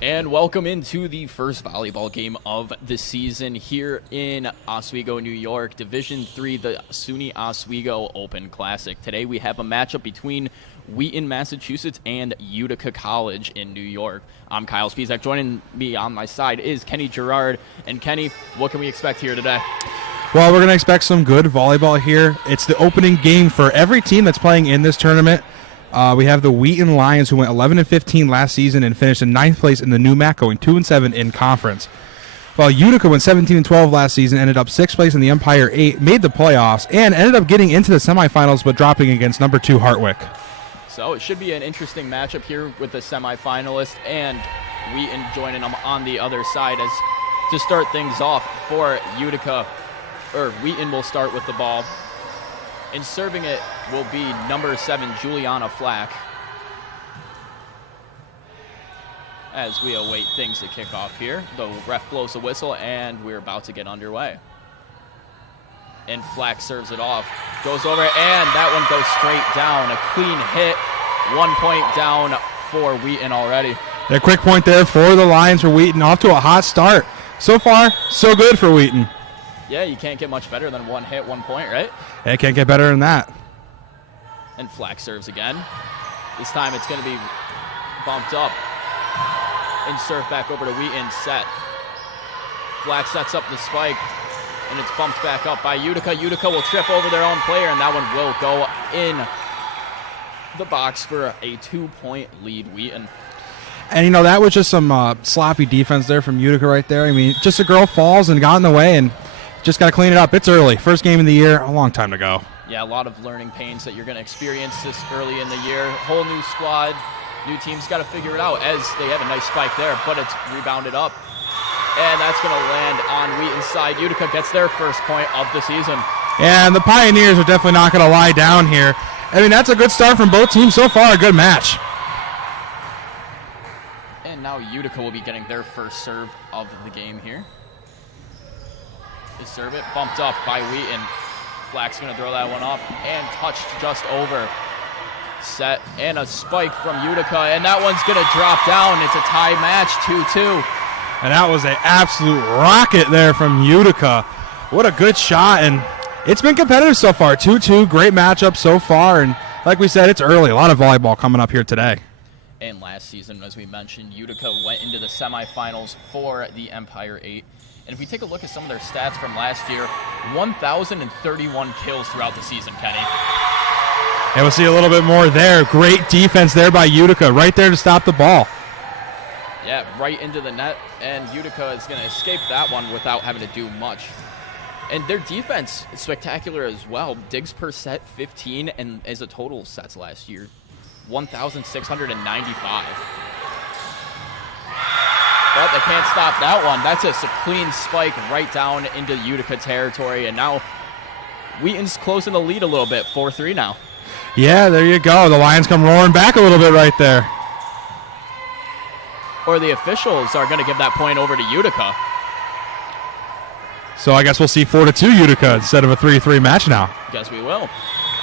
And welcome into the first volleyball game of the season here in Oswego, New York. Division III, the SUNY Oswego Open Classic. Today we have a matchup between Wheaton, Massachusetts, and Utica College in New York. I'm Kyle Spizak. Joining me on my side is Kenny Gerard. And Kenny, what can we expect here today? Well, we're going to expect some good volleyball here. It's the opening game for every team that's playing in this tournament. We have the Wheaton Lions, who went 11-15 last season and finished in 9th place in the new MAC, going 2-7 in conference. While Utica went 17-12 last season, ended up 6th place in the Empire 8, made the playoffs, and ended up getting into the semifinals but dropping against number 2 Hartwick. So it should be an interesting matchup here with the semifinalist and Wheaton joining them on the other side. As to start things off for Utica, or Wheaton will start with the ball. And serving it will be number 7, Juliana Flack. As we await things to kick off here, the ref blows a whistle and we're about to get underway. And Flack serves it off, goes over, and that one goes straight down. A clean hit, 1 point down for Wheaton already. A quick point there for the Lions for Wheaton, off to a hot start. So far, so good for Wheaton. Yeah, you can't get much better than 1 hit, 1 point, right? It can't get better than that. And Flack serves again. This time it's going to be bumped up. And serve back over to Wheaton, set. Flack sets up the spike, and it's bumped back up by Utica. Utica will trip over their own player, and that one will go in the box for a 2-point lead, Wheaton. And, you know, that was just some sloppy defense there from Utica right there. I mean, just a girl falls and got in the way, and just got to clean it up. It's early. First game of the year, a long time to go. Yeah, a lot of learning pains that you're going to experience this early in the year. Whole new squad, new teams got to figure it out, as they have a nice spike there, but it's rebounded up. And that's going to land on Wheaton's side. Utica gets their first point of the season. And the Pioneers are definitely not going to lie down here. I mean, that's a good start from both teams so far. A good match. And now Utica will be getting their first serve of the game here. They serve it, bumped up by Wheaton. Flack's going to throw that one up and touched just over. Set and a spike from Utica, and that one's going to drop down. It's a tie match, 2-2. And that was an absolute rocket there from Utica. What a good shot, and it's been competitive so far. 2-2, great matchup so far, and like we said, it's early. A lot of volleyball coming up here today. And last season, as we mentioned, Utica went into the semifinals for the Empire 8. And if we take a look at some of their stats from last year, 1,031 kills throughout the season, Kenny. And we'll see a little bit more there. Great defense there by Utica, right there to stop the ball. Yeah, right into the net, and Utica is going to escape that one without having to do much. And their defense is spectacular as well. Digs per set, 15, and as a total sets last year, 1,695. But they can't stop that one. That's just a clean spike right down into Utica territory, and now Wheaton's closing the lead a little bit, 4-3 now. Yeah, there you go. The Lions come roaring back a little bit right there. Or the officials are going to give that point over to Utica. So I guess we'll see 4-2 Utica instead of a 3-3 match now. Guess we will.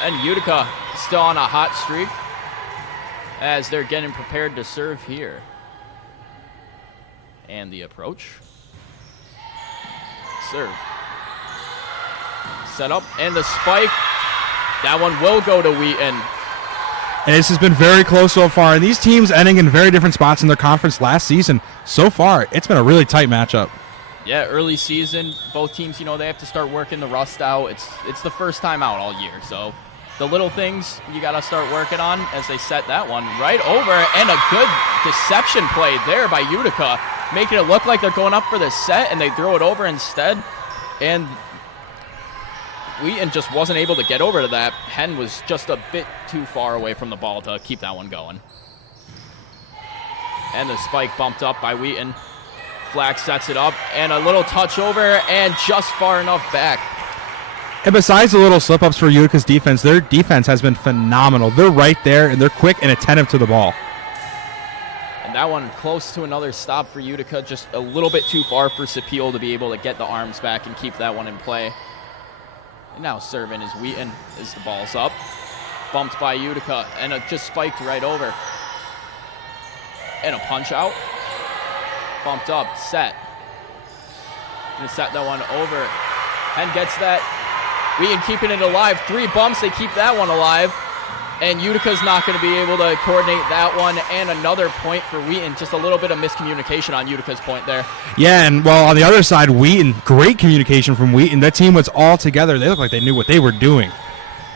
And Utica still on a hot streak as they're getting prepared to serve here. And the approach. Serve. Set up, and the spike. That one will go to Wheaton. And this has been very close so far. And these teams ending in very different spots in their conference last season. So far, it's been a really tight matchup. Yeah, early season, both teams, you know, they have to start working the rust out. It's the first time out all year, so the little things you got to start working on as they set that one right over, and a good deception play there by Utica, making it look like they're going up for the set, and they throw it over instead, and Wheaton just wasn't able to get over to that. Hen was just a bit too far away from the ball to keep that one going. And the spike bumped up by Wheaton. Flack sets it up, and a little touch over, and just far enough back. And besides the little slip-ups for Utica's defense, their defense has been phenomenal. They're right there, and they're quick and attentive to the ball. And that one close to another stop for Utica, just a little bit too far for Sapil to be able to get the arms back and keep that one in play. And now serving is Wheaton as the ball's up. Bumped by Utica, and it just spiked right over. And a punch out. bumped up, set. Gonna set that one over. Hen gets that. Wheaton keeping it alive. 3 bumps, they keep that one alive. And Utica's not going to be able to coordinate that one. And another point for Wheaton. Just a little bit of miscommunication on Utica's point there. Yeah, and well, on the other side, Wheaton, great communication from Wheaton. That team was all together. They looked like they knew what they were doing.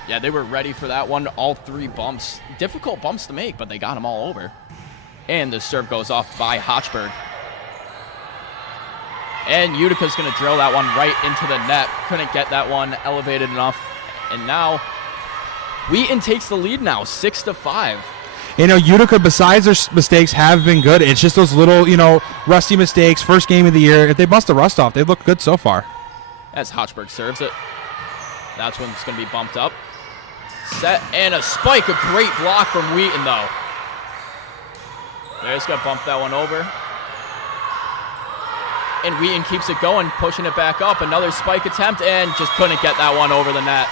Yeah, they were ready for that one. All 3 bumps. Difficult bumps to make, but they got them all over. And the serve goes off by Hochberg. And Utica's going to drill that one right into the net. Couldn't get that one elevated enough. And now Wheaton takes the lead now, 6-5. You know, Utica, besides their mistakes, have been good. It's just those little, rusty mistakes. First game of the year. If they bust the rust off, they look good so far. As Hochberg serves it. That's when it's going to be bumped up. Set and a spike. A great block from Wheaton, though. They're just going to bump that one over. And Wheaton keeps it going, pushing it back up. Another spike attempt, and just couldn't get that one over the net.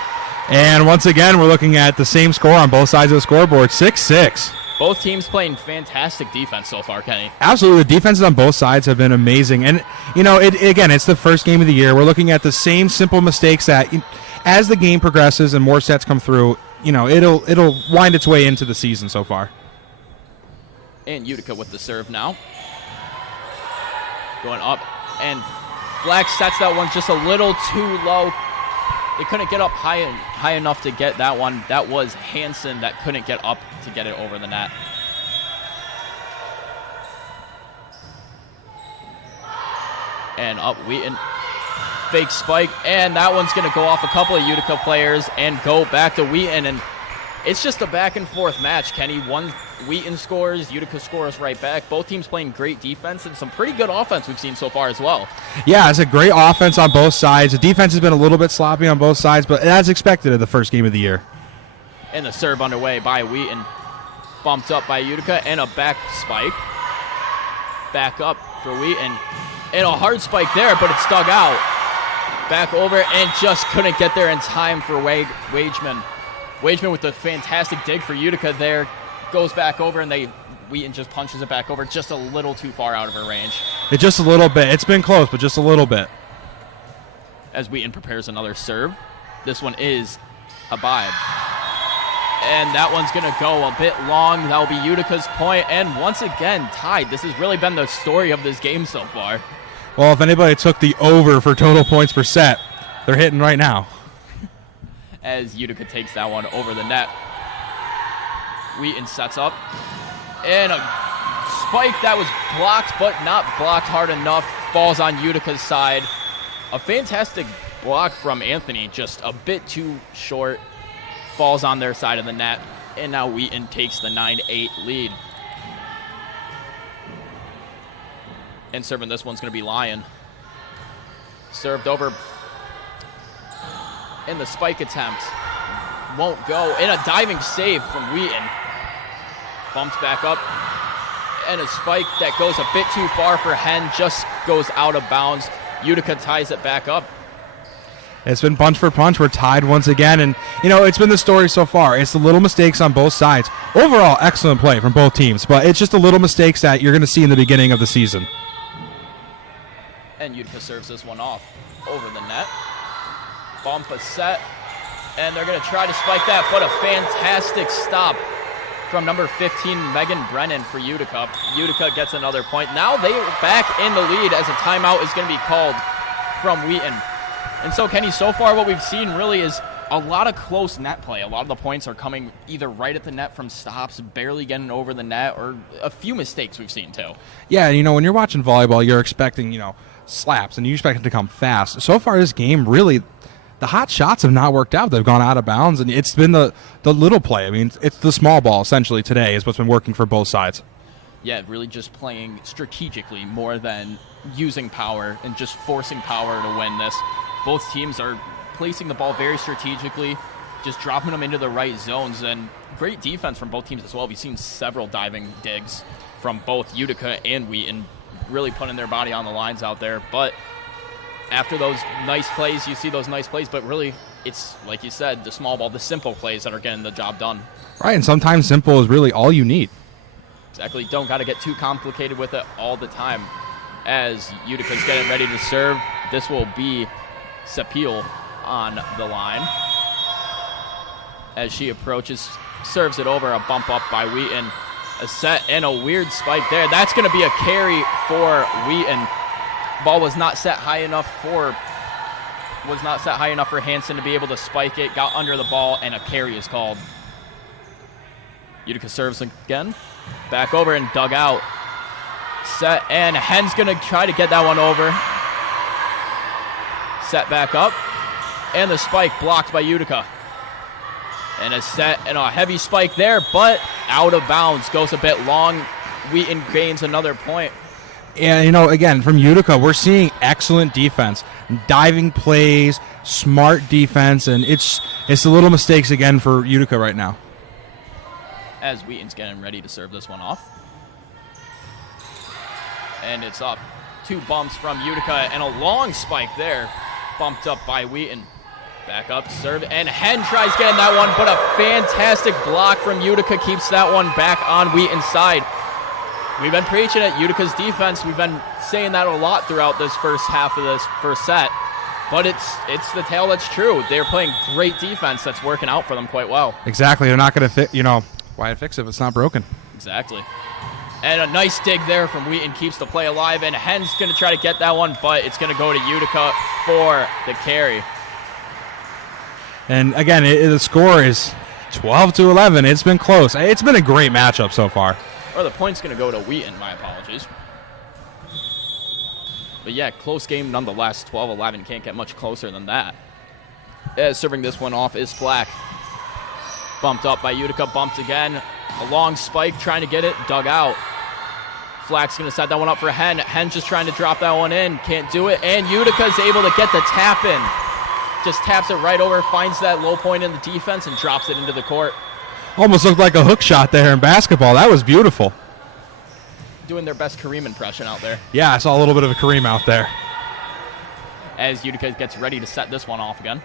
And once again, we're looking at the same score on both sides of the scoreboard, 6-6. Both teams playing fantastic defense so far, Kenny. Absolutely. The defenses on both sides have been amazing. And, again, it's the first game of the year. We're looking at the same simple mistakes that as the game progresses and more sets come through, it'll wind its way into the season so far. And Utica with the serve now. Going up, and Flack sets that one just a little too low. They couldn't get up high enough to get that one. That was Hansen that couldn't get up to get it over the net. And up Wheaton. Fake spike, and that one's going to go off a couple of Utica players and go back to Wheaton. And it's just a back-and-forth match, Kenny. One Wheaton scores, Utica scores right back. Both teams playing great defense and some pretty good offense we've seen so far as well. Yeah, it's a great offense on both sides. The defense has been a little bit sloppy on both sides, but as expected in the first game of the year. And the serve underway by Wheaton. Bumped up by Utica, and a back spike. Back up for Wheaton. And a hard spike there, but it's dug out. Back over, and just couldn't get there in time for Wageman. Wageman with a fantastic dig for Utica there. Goes back over, and Wheaton just punches it back over just a little too far out of her range. It's just a little bit. It's been close, but just a little bit. As Wheaton prepares another serve. This one is Abide. And that one's going to go a bit long. That will be Utica's point, and once again, tied. This has really been the story of this game so far. Well, if anybody took the over for total points per set, they're hitting right now. As Utica takes that one over the net. Wheaton sets up. And a spike that was blocked, but not blocked hard enough. Falls on Utica's side. A fantastic block from Anthony, just a bit too short. Falls on their side of the net. And now Wheaton takes the 9-8 lead. And serving this one's going to be Lyon. Served over. And the spike attempt won't go. And a diving save from Wheaton. Bumped back up. And a spike that goes a bit too far for Hen. Just goes out of bounds. Utica ties it back up. It's been punch for punch. We're tied once again. And, it's been the story so far. It's the little mistakes on both sides. Overall, excellent play from both teams. But it's just the little mistakes that you're going to see in the beginning of the season. And Utica serves this one off over the net. Bump a set. And they're going to try to spike that. But a fantastic stop from number 15, Megan Brennan, for Utica. Utica gets another point. Now they are back in the lead as a timeout is going to be called from Wheaton. And so, Kenny, so far what we've seen really is a lot of close net play. A lot of the points are coming either right at the net from stops, barely getting over the net, or a few mistakes we've seen too. Yeah, when you're watching volleyball, you're expecting, slaps, and you expect it to come fast. So far this game, really, the hot shots have not worked out. They've gone out of bounds, and it's been the little play. I mean, it's the small ball, essentially, today is what's been working for both sides. Yeah, really just playing strategically more than using power and just forcing power to win this. Both teams are placing the ball very strategically, just dropping them into the right zones, and great defense from both teams as well. We've seen several diving digs from both Utica and Wheaton, really putting their body on the lines out there. But after those nice plays, you see those nice plays, but really it's, like you said, the small ball, the simple plays that are getting the job done. Right, and sometimes simple is really all you need. Exactly. Don't got to get too complicated with it all the time. as Utica's getting ready to serve. This will be Sapil on the line. As she approaches, serves it over, a bump up by Wheaton. A set and a weird spike there. That's going to be a carry for Wheaton. Ball was not set high enough for Hansen to be able to spike it. Got under the ball, and a carry is called. Utica serves again. Back over and dug out. Set, and Hen's going to try to get that one over. Set back up. And the spike blocked by Utica. And a set and a heavy spike there, but out of bounds. Goes a bit long. Wheaton gains another point. And, again, from Utica, we're seeing excellent defense. Diving plays, smart defense, and it's the little mistakes again for Utica right now. As Wheaton's getting ready to serve this one off. And it's up. 2 bumps from Utica and a long spike there. Bumped up by Wheaton. Back up, serve, and Hen tries getting that one, but a fantastic block from Utica keeps that one back on Wheaton's side. We've been preaching at Utica's defense. We've been saying that a lot throughout this first half of this first set. But it's the tale that's true. They're playing great defense that's working out for them quite well. Exactly. They're not going to why fix it if it's not broken? Exactly. And a nice dig there from Wheaton keeps the play alive, and Hen's going to try to get that one, but it's going to go to Utica for the carry. And again, the score is 12-11. It's been close. It's been a great matchup so far. Or the point's going to go to Wheaton. My apologies. But yeah, close game nonetheless. 12-11. Can't get much closer than that. Serving this one off is Flack. Bumped up by Utica. Bumped again. A long spike trying to get it. Dug out. Flack's going to set that one up for Hen. Hen's just trying to drop that one in. Can't do it. And Utica's able to get the tap in. Just taps it right over, finds that low point in the defense, and drops it into the court. Almost looked like a hook shot there in basketball. That was beautiful. Doing their best Kareem impression out there. Yeah, I saw a little bit of a Kareem out there. As Utica gets ready to set this one off again.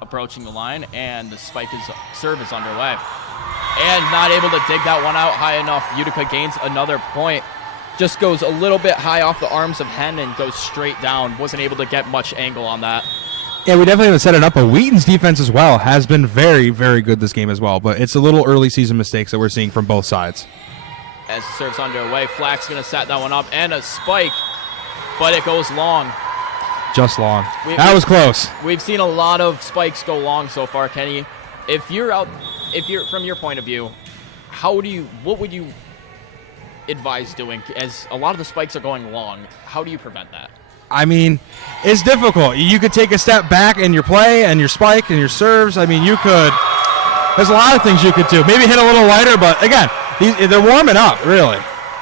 Approaching the line, and the serve is underway. And not able to dig that one out high enough. Utica gains another point. Just goes a little bit high off the arms of Hen and goes straight down. Wasn't able to get much angle on that. Yeah, we definitely haven't set it up, but Wheaton's defense as well has been very, very good this game as well. But it's a little early season mistakes that we're seeing from both sides. As the serve's underway, Flack's going to set that one up, and a spike, but it goes long. Just long. That was close. We've seen a lot of spikes go long so far, Kenny. If you're from your point of view, what would you advise doing, as a lot of the spikes are going long? How do you prevent that? I mean, it's difficult. You could take a step back in your play and your spike and your serves. I mean, there's a lot of things you could do. Maybe hit a little lighter, but again, they're warming up, really.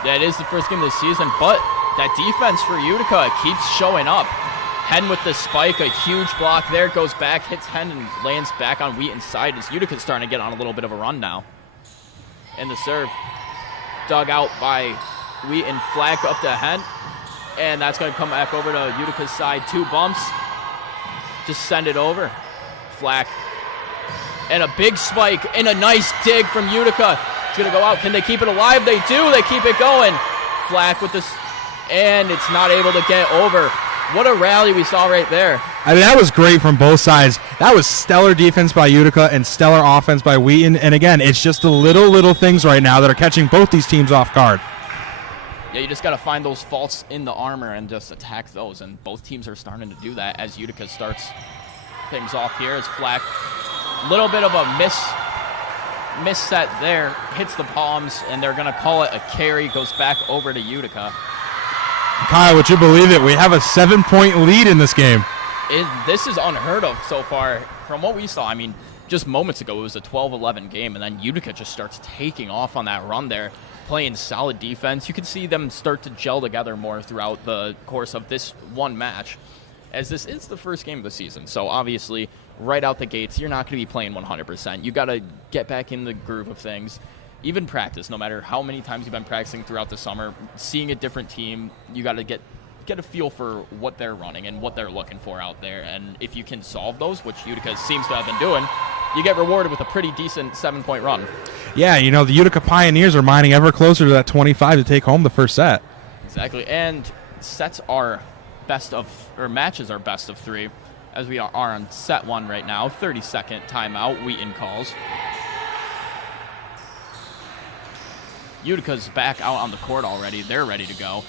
Yeah, it is the first game of the season, but that defense for Utica keeps showing up. Hen with the spike, a huge block there, goes back, hits Hen, and lands back on Wheaton's side as Utica's starting to get on a little bit of a run now. And the serve dug out by Wheaton, Flag up to Hen, and that's going to come back over to Utica's side. 2 bumps, just send it over. Flag, and a big spike, and a nice dig from Utica. It's going to go out. Can they keep it alive? They do. They keep it going. Flag with this, and it's not able to get over. What a rally we saw right there. I mean, that was great from both sides. That was stellar defense by Utica and stellar offense by Wheaton. And again, it's just the little things right now that are catching both these teams off guard. Yeah, you just got to find those faults in the armor and just attack those. And both teams are starting to do that as Utica starts things off here. As Flack, little bit of a miss set there, hits the palms, and they're going to call it a carry. Goes back over to Utica. Kyle, would you believe it? We have a 7-point lead in this game. This is unheard of so far from what we saw. I mean, just moments ago, it was a 12-11 game, and then Utica just starts taking off on that run there, playing solid defense. You can see them start to gel together more throughout the course of this one match, as this is the first game of the season. So obviously, right out the gates, you're not going to be playing 100%. You got to get back in the groove of things. Even practice, no matter how many times you've been practicing throughout the summer, seeing a different team, you got to get a feel for what they're running and what they're looking for out there. And if you can solve those, which Utica seems to have been doing, you get rewarded with a pretty decent 7-point run. Yeah, the Utica Pioneers are mining ever closer to that 25 to take home the first set. Exactly, and sets are matches are best of 3, as we are on set 1 right now. 30-second timeout, Wheaton calls. Utica's back out on the court already. They're ready to go.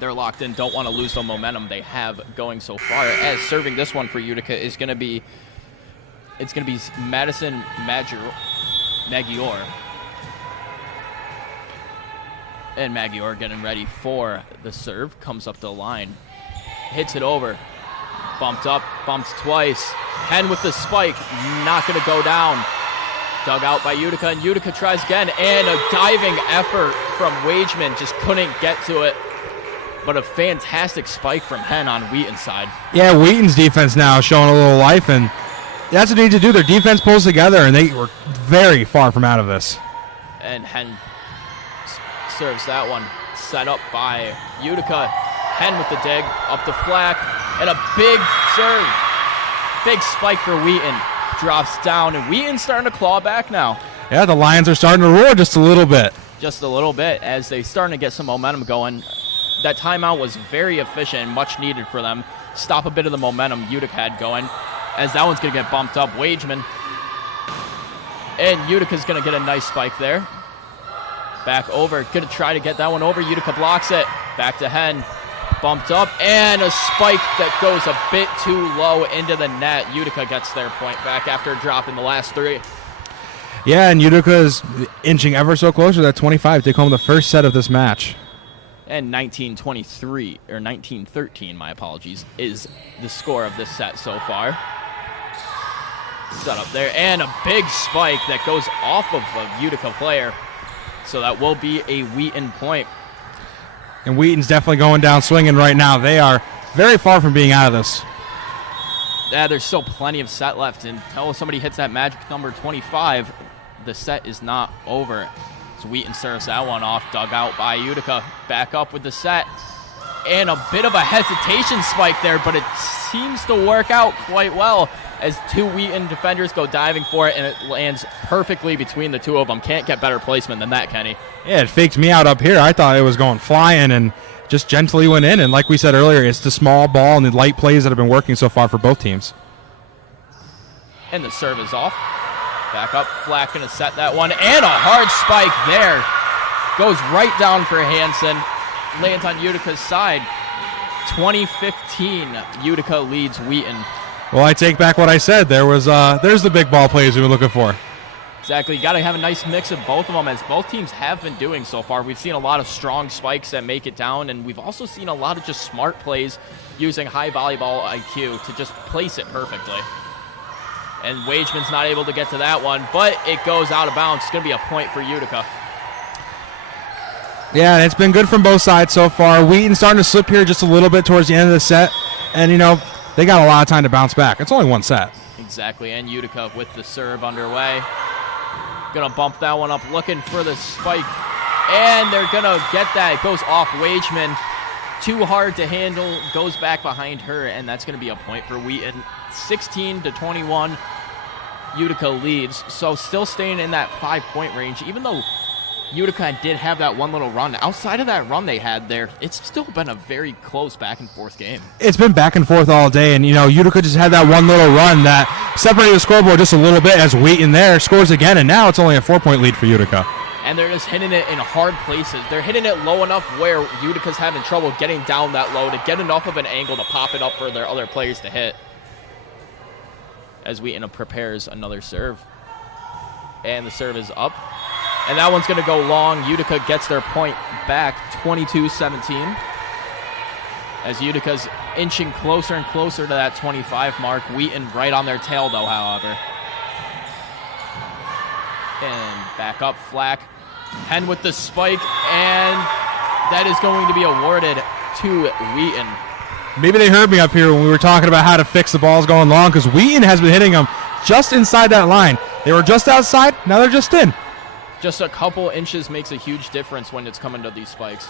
They're locked in, don't want to lose the momentum they have going so far. As serving this one for Utica is going to be, Madison Maggiore. And Maggiore getting ready for the serve. Comes up the line. Hits it over. Bumped up, bumps twice. Hen with the spike. Not going to go down. Dug out by Utica, and Utica tries again. And a diving effort from Wageman. Just couldn't get to it. But a fantastic spike from Hen on Wheaton's side. Yeah, Wheaton's defense now showing a little life, and that's what they need to do. Their defense pulls together, and they were very far from out of this. And Hen serves that one. Set up by Utica. Hen with the dig, up the flack, and a big serve. Big spike for Wheaton. Drops down, and Wheaton's starting to claw back now. Yeah, the Lions are starting to roar just a little bit. Just a little bit, as they starting to get some momentum going. That timeout was very efficient and much needed for them. Stop a bit of the momentum Utica had going, as that one's going to get bumped up. Wageman. And Utica's going to get a nice spike there. Back over. Going to try to get that one over. Utica blocks it. Back to Hen. Bumped up. And a spike that goes a bit too low into the net. Utica gets their point back after dropping the last 3. Yeah, and Utica is inching ever so closer to that 25. Take home the first set of this match. And 19-23, or 19-13, my apologies, is the score of this set so far. Set up there, and a big spike that goes off of a Utica player. So that will be a Wheaton point. And Wheaton's definitely going down swinging right now. They are very far from being out of this. Yeah, there's still plenty of set left, and until somebody hits that magic number 25, the set is not over. Wheaton serves that one off, dug out by Utica. Back up with the set. And a bit of a hesitation spike there, but it seems to work out quite well as 2 Wheaton defenders go diving for it, and it lands perfectly between the 2 of them. Can't get better placement than that, Kenny. Yeah, it faked me out up here. I thought it was going flying and just gently went in. And like we said earlier, it's the small ball and the light plays that have been working so far for both teams. And the serve is off. Back up, Flack going to set that one, and a hard spike there. Goes right down for Hansen, lands on Utica's side. 2015, Utica leads Wheaton. Well, I take back what I said. There's the big ball plays we were looking for. Exactly, you got to have a nice mix of both of them, as both teams have been doing so far. We've seen a lot of strong spikes that make it down, and we've also seen a lot of just smart plays using high volleyball IQ to just place it perfectly. And Wageman's not able to get to that one, but it goes out of bounds. It's going to be a point for Utica. Yeah, and it's been good from both sides so far. Wheaton starting to slip here just a little bit towards the end of the set. And, they got a lot of time to bounce back. It's only one set. Exactly, and Utica with the serve underway. Going to bump that one up, looking for the spike. And they're going to get that. It goes off Wageman. Too hard to handle, goes back behind her, and that's going to be a point for Wheaton. 16-21, Utica leads. So still staying in that 5-point range, even though Utica did have that one little run. Outside of that run they had there, it's still been a very close back-and-forth game. It's been back and forth all day, and, Utica just had that one little run that separated the scoreboard just a little bit as Wheaton there scores again, and now it's only a 4-point lead for Utica. And they're just hitting it in hard places. They're hitting it low enough where Utica's having trouble getting down that low to get enough of an angle to pop it up for their other players to hit. As Wheaton prepares another serve. And the serve is up. And that one's going to go long. Utica gets their point back, 22-17. As Utica's inching closer and closer to that 25 mark. Wheaton right on their tail, though, however. And back up, Flack. Hen with the spike, and that is going to be awarded to Wheaton. Maybe they heard me up here when we were talking about how to fix the balls going long, because Wheaton has been hitting them just inside that line. They were just outside, now they're just in. Just a couple inches makes a huge difference when it's coming to these spikes.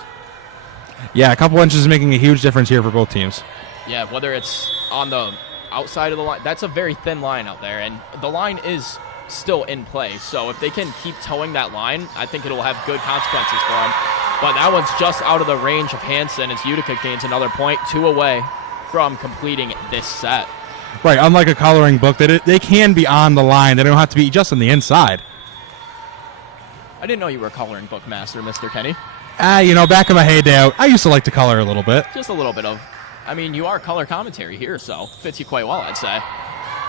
Yeah, a couple inches is making a huge difference here for both teams. Yeah, whether it's on the outside of the line, that's a very thin line out there, and the line is still in play. So if they can keep towing that line, I think it'll have good consequences for them. But that one's just out of the range of Hansen as Utica gains another point, 2 away from completing this set. Right, unlike a coloring book, they can be on the line. They don't have to be just on the inside. I didn't know you were a coloring book master, Mr. Kenny. Back in my heyday, I used to like to color a little bit. Just a little bit of. I mean, you are color commentary here, so fits you quite well, I'd say.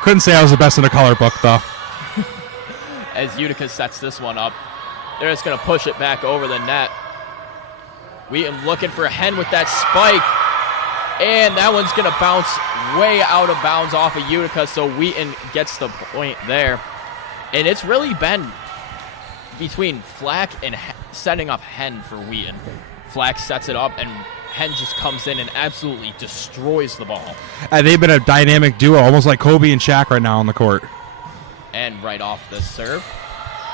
Couldn't say I was the best in a color book, though. As Utica sets this one up, they're just going to push it back over the net. Wheaton looking for Hen with that spike. And that one's going to bounce way out of bounds off of Utica, so Wheaton gets the point there. And it's really been between Flack and setting up Hen for Wheaton. Flack sets it up, and Hen just comes in and absolutely destroys the ball. They've been a dynamic duo, almost like Kobe and Shaq right now on the court. And right off the serve,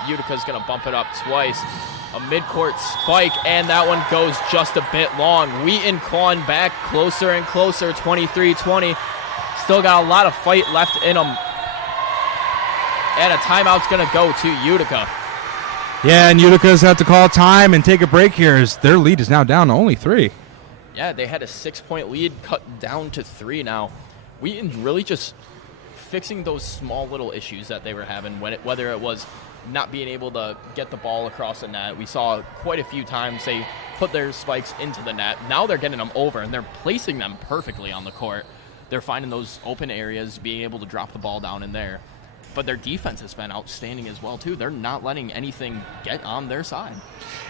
Utica's going to bump it up twice. A midcourt spike, and that one goes just a bit long. Wheaton clawing back closer and closer, 23-20. Still got a lot of fight left in them. And a timeout's going to go to Utica. Yeah, and Utica's have to call time and take a break here as their lead is now down to only 3. Yeah, they had a 6-point lead cut down to 3 now. Wheaton really just fixing those small little issues that they were having, whether it was not being able to get the ball across the net. We saw quite a few times they put their spikes into the net. Now they're getting them over, and they're placing them perfectly on the court. They're finding those open areas, being able to drop the ball down in there. But their defense has been outstanding as well, too. They're not letting anything get on their side.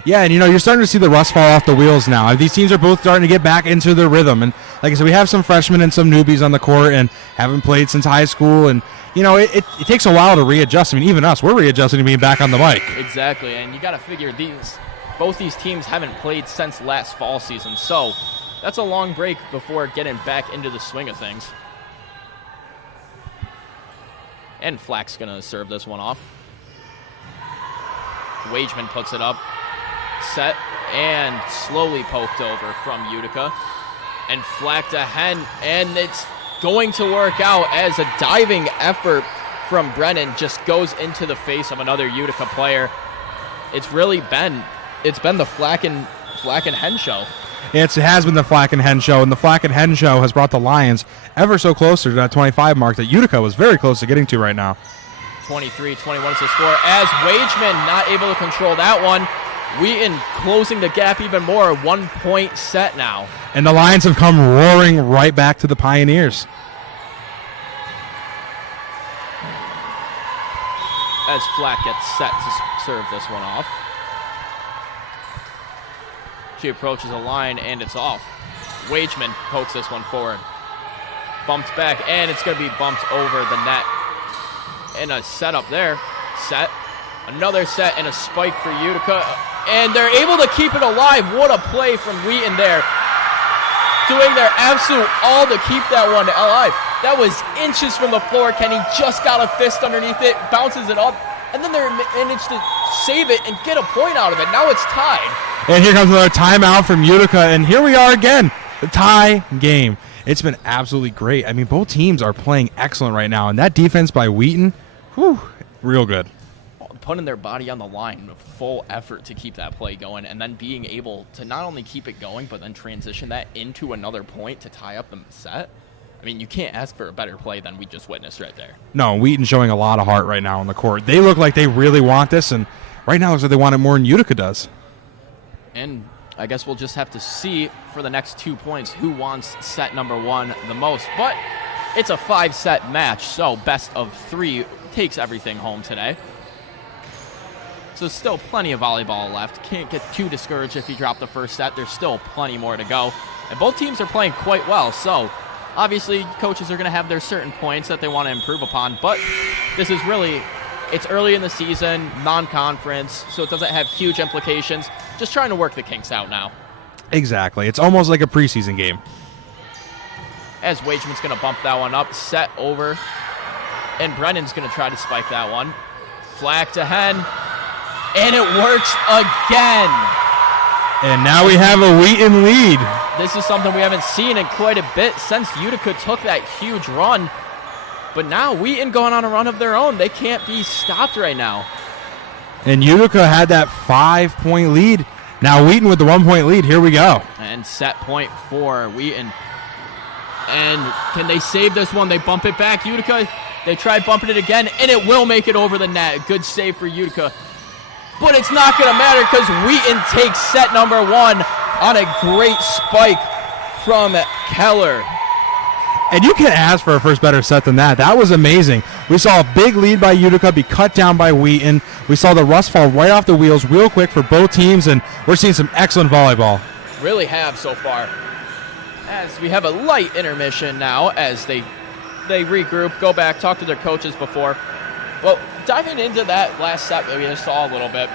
Yeah, and you're starting to see the rust fall off the wheels now. These teams are both starting to get back into their rhythm. And like I said, we have some freshmen and some newbies on the court and haven't played since high school. And, it takes a while to readjust. I mean, even us, we're readjusting to being back on the mic. Exactly, and you got to figure both these teams haven't played since last fall season. So that's a long break before getting back into the swing of things. And Flack's going to serve this one off. Wageman puts it up. Set and slowly poked over from Utica. And Flack to Hen. And it's going to work out as a diving effort from Brennan just goes into the face of another Utica player. It's really been the Flack and Hen show. It has been the Flack and Hen show, and the Flack and Hen show has brought the Lions ever so closer to that 25 mark that Utica was very close to getting to right now. 23-21 is the score. As Wageman not able to control that one. Wheaton closing the gap even more. 1-point set now. And the Lions have come roaring right back to the Pioneers. As Flack gets set to serve this one off. She approaches a line, and it's off. Wageman pokes this one forward. Bumped back, and it's going to be bumped over the net. And a set up there. Set. Another set and a spike for Utica. And they're able to keep it alive. What a play from Wheaton there. Doing their absolute all to keep that one alive. That was inches from the floor. Kenny just got a fist underneath it, bounces it up, and then they managed to save it and get a point out of it. Now it's tied. And here comes another timeout from Utica, and here we are again, the tie game. It's been absolutely great. I mean, both teams are playing excellent right now, and that defense by Wheaton, real good. Putting their body on the line, full effort to keep that play going, and then being able to not only keep it going, but then transition that into another point to tie up the set. I mean, you can't ask for a better play than we just witnessed right there. No, Wheaton showing a lot of heart right now on the court. They look like they really want this, and right now it looks like they want it more than Utica does. And I guess we'll just have to see for the next 2 points who wants set number 1 the most. But it's a 5-set match, so best of 3 takes everything home today. So still plenty of volleyball left. Can't get too discouraged if you drop the first set. There's still plenty more to go. And both teams are playing quite well, so obviously coaches are going to have their certain points that they want to improve upon. But this is really, it's early in the season, non-conference, so it doesn't have huge implications. Just trying to work the kinks out now. Exactly. It's almost like a preseason game. As Wageman's going to bump that one up, set over. And Brennan's going to try to spike that one. Flack to Hen. And it works again. And now we have a Wheaton lead. This is something we haven't seen in quite a bit since Utica took that huge run. But now Wheaton going on a run of their own. They can't be stopped right now. And Utica had that 5-point lead Now Wheaton with the 1-point lead. Here we go. And set point for Wheaton. And can they save this one? They bump it back. Utica, they try bumping it again, and it will make it over the net. Good save for Utica. But it's not going to matter because Wheaton takes set number 1 on a great spike from Keller. And you can't ask for a first better set than that. That was amazing. We saw a big lead by Utica be cut down by Wheaton. We saw the rust fall right off the wheels real quick for both teams, and we're seeing some excellent volleyball. Really have so far. As we have a light intermission now as they regroup, go back, talk to their coaches before. Well, diving into that last set that we just saw a little bit,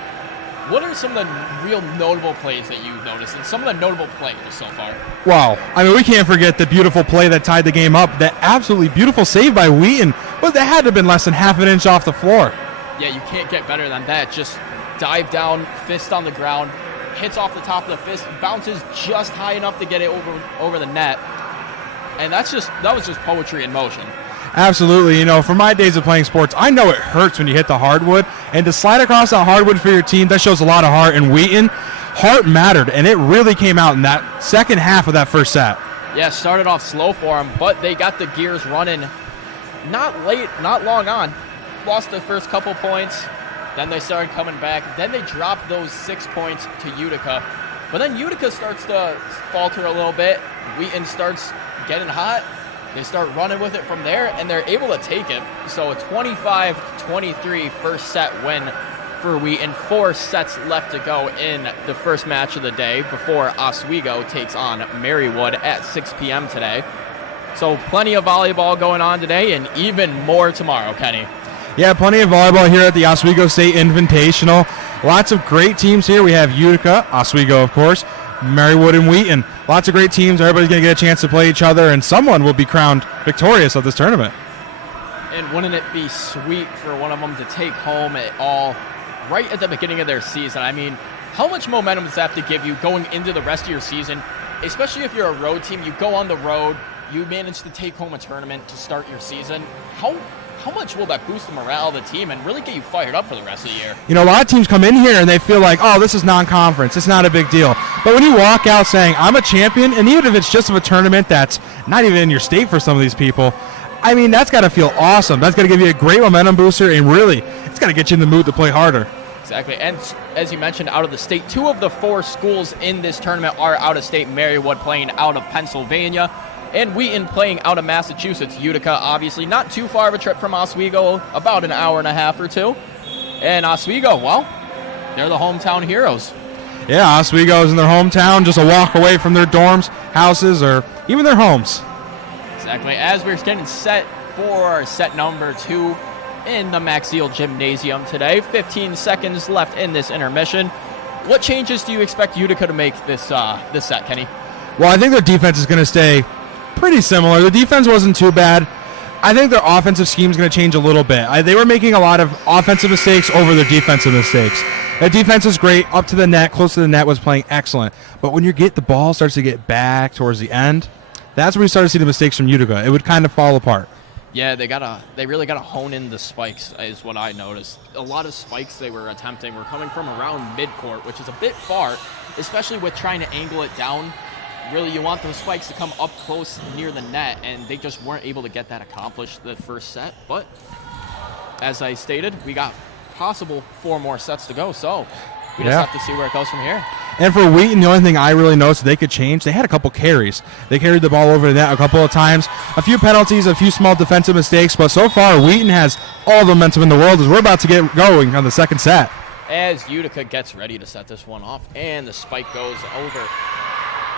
what are some of the real notable plays that you've noticed and some of the notable players so far? Wow. I mean, we can't forget the beautiful play that tied the game up. That absolutely beautiful save by Wheaton, but that had to have been less than half an inch off the floor. Yeah, you can't get better than that. Just dive down, fist on the ground, hits off the top of the fist, bounces just high enough to get it over the net. And that was just poetry in motion. Absolutely. You know, from my days of playing sports, I know it hurts when you hit the hardwood. And to slide across that hardwood for your team, that shows a lot of heart. And Wheaton, heart mattered, and it really came out in that second half of that first set. Yeah, started off slow for them, but they got the gears running not long on. Lost the first couple points. Then they started coming back. Then they dropped those 6 points to Utica. But then Utica starts to falter a little bit. Wheaton starts getting hot. They start running with it from there, and they're able to take it. So a 25-23 first set win for Wheaton. 4 sets left to go in the first match of the day before Oswego takes on Marywood at 6 p.m. today. So plenty of volleyball going on today and even more tomorrow, Kenny. Yeah, plenty of volleyball here at the Oswego State Invitational. Lots of great teams here. We have Utica, Oswego, of course, Marywood, and Wheaton. Lots of great teams. Everybody's going to get a chance to play each other, and someone will be crowned victorious of this tournament. And wouldn't it be sweet for one of them to take home it all right at the beginning of their season? I mean, how much momentum does that have to give you going into the rest of your season, especially if you're a road team? You go on the road, you manage to take home a tournament to start your season. How much will that boost the morale of the team and really get you fired up for the rest of the year? You know, a lot of teams come in here and they feel like, oh, this is non-conference. It's not a big deal. But when you walk out saying, I'm a champion, and even if it's just of a tournament that's not even in your state for some of these people, I mean, that's got to feel awesome. That's got to give you a great momentum booster, and really, it's got to get you in the mood to play harder. Exactly. And as you mentioned, out of the state, 2 of the 4 schools in this tournament are out of state. Marywood playing out of Pennsylvania, and Wheaton playing out of Massachusetts. Utica, obviously, not too far of a trip from Oswego, about an hour and a half or 2. And Oswego, well, they're the hometown heroes. Yeah, Oswego's in their hometown, just a walk away from their dorms, houses, or even their homes. Exactly. As we're getting set for set number 2 in the Maxiel Gymnasium today, 15 seconds left in this intermission. What changes do you expect Utica to make this set, Kenny? Well, I think their defense is going to stay pretty similar. The defense wasn't too bad. I think their offensive scheme is going to change a little bit. They were making a lot of offensive mistakes over their defensive mistakes. The defense is great. Up to the net, close to the net was playing excellent. But when the ball starts to get back towards the end, that's where we start to see the mistakes from Utica. It would kind of fall apart. Yeah, they really gotta hone in the spikes, is what I noticed. A lot of spikes they were attempting were coming from around midcourt, which is a bit far, especially with trying to angle it down. Really, you want those spikes to come up close near the net, and they just weren't able to get that accomplished the first set. But as I stated, we got possible 4 more sets to go, so we just have to see where it goes from here. And for Wheaton, the only thing I really noticed they could change, they had a couple carries. They carried the ball over the net a couple of times. A few penalties, a few small defensive mistakes, but so far Wheaton has all the momentum in the world as we're about to get going on the second set. As Utica gets ready to set this one off, and the spike goes over.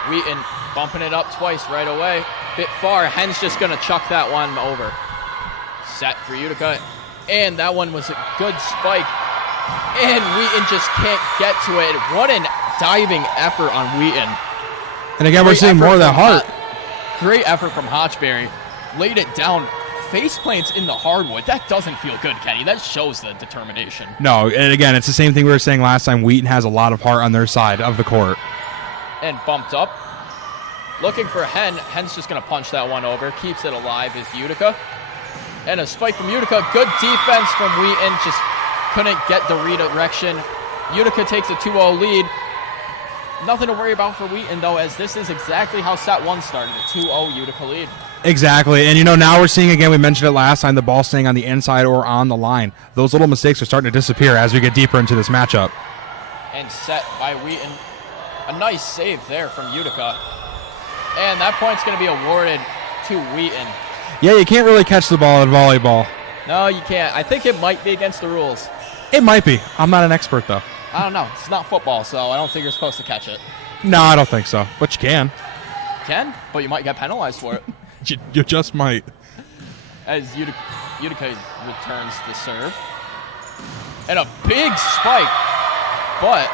Wheaton bumping it up twice right away. Bit far. Hen's just going to chuck that one over. Set for Utica. And that one was a good spike. And Wheaton just can't get to it. What an diving effort on Wheaton. And again, we're seeing more of that heart. Great effort from Hotchberry. Laid it down. Face plants in the hardwood. That doesn't feel good, Kenny. That shows the determination. No, and again, it's the same thing we were saying last time. Wheaton has a lot of heart on their side of the court. And bumped up. Looking for Hen. Hen's just going to punch that one over. Keeps it alive is Utica. And a spike from Utica. Good defense from Wheaton. Just couldn't get the redirection. Utica takes a 2-0 lead. Nothing to worry about for Wheaton, though, as this is exactly how set 1 started, a 2-0 Utica lead. Exactly. And, now we're seeing, again, we mentioned it last time, the ball staying on the inside or on the line. Those little mistakes are starting to disappear as we get deeper into this matchup. And set by Wheaton. A nice save there from Utica. And that point's going to be awarded to Wheaton. Yeah, you can't really catch the ball in volleyball. No, you can't. I think it might be against the rules. It might be. I'm not an expert, though. I don't know. It's not football, so I don't think you're supposed to catch it. No, I don't think so. But you can. You can, but you might get penalized for it. You just might. As Utica returns the serve. And a big spike, but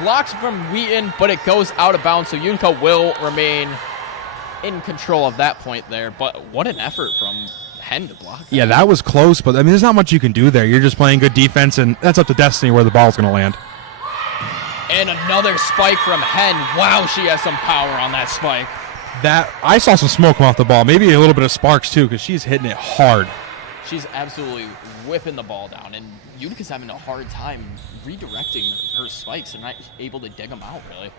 blocks from Wheaton, but it goes out of bounds, so Utica will remain in control of that point there. But what an effort from Hen to block that. Yeah, that was close, but there's not much you can do there. You're just playing good defense, and that's up to destiny where the ball's going to land. And another spike from Hen. Wow, she has some power on that spike. That I saw some smoke come off the ball, maybe a little bit of sparks too, because she's hitting it hard. She's absolutely whipping the ball down, and Utica's having a hard time redirecting her spikes. They're not able to dig them out, really.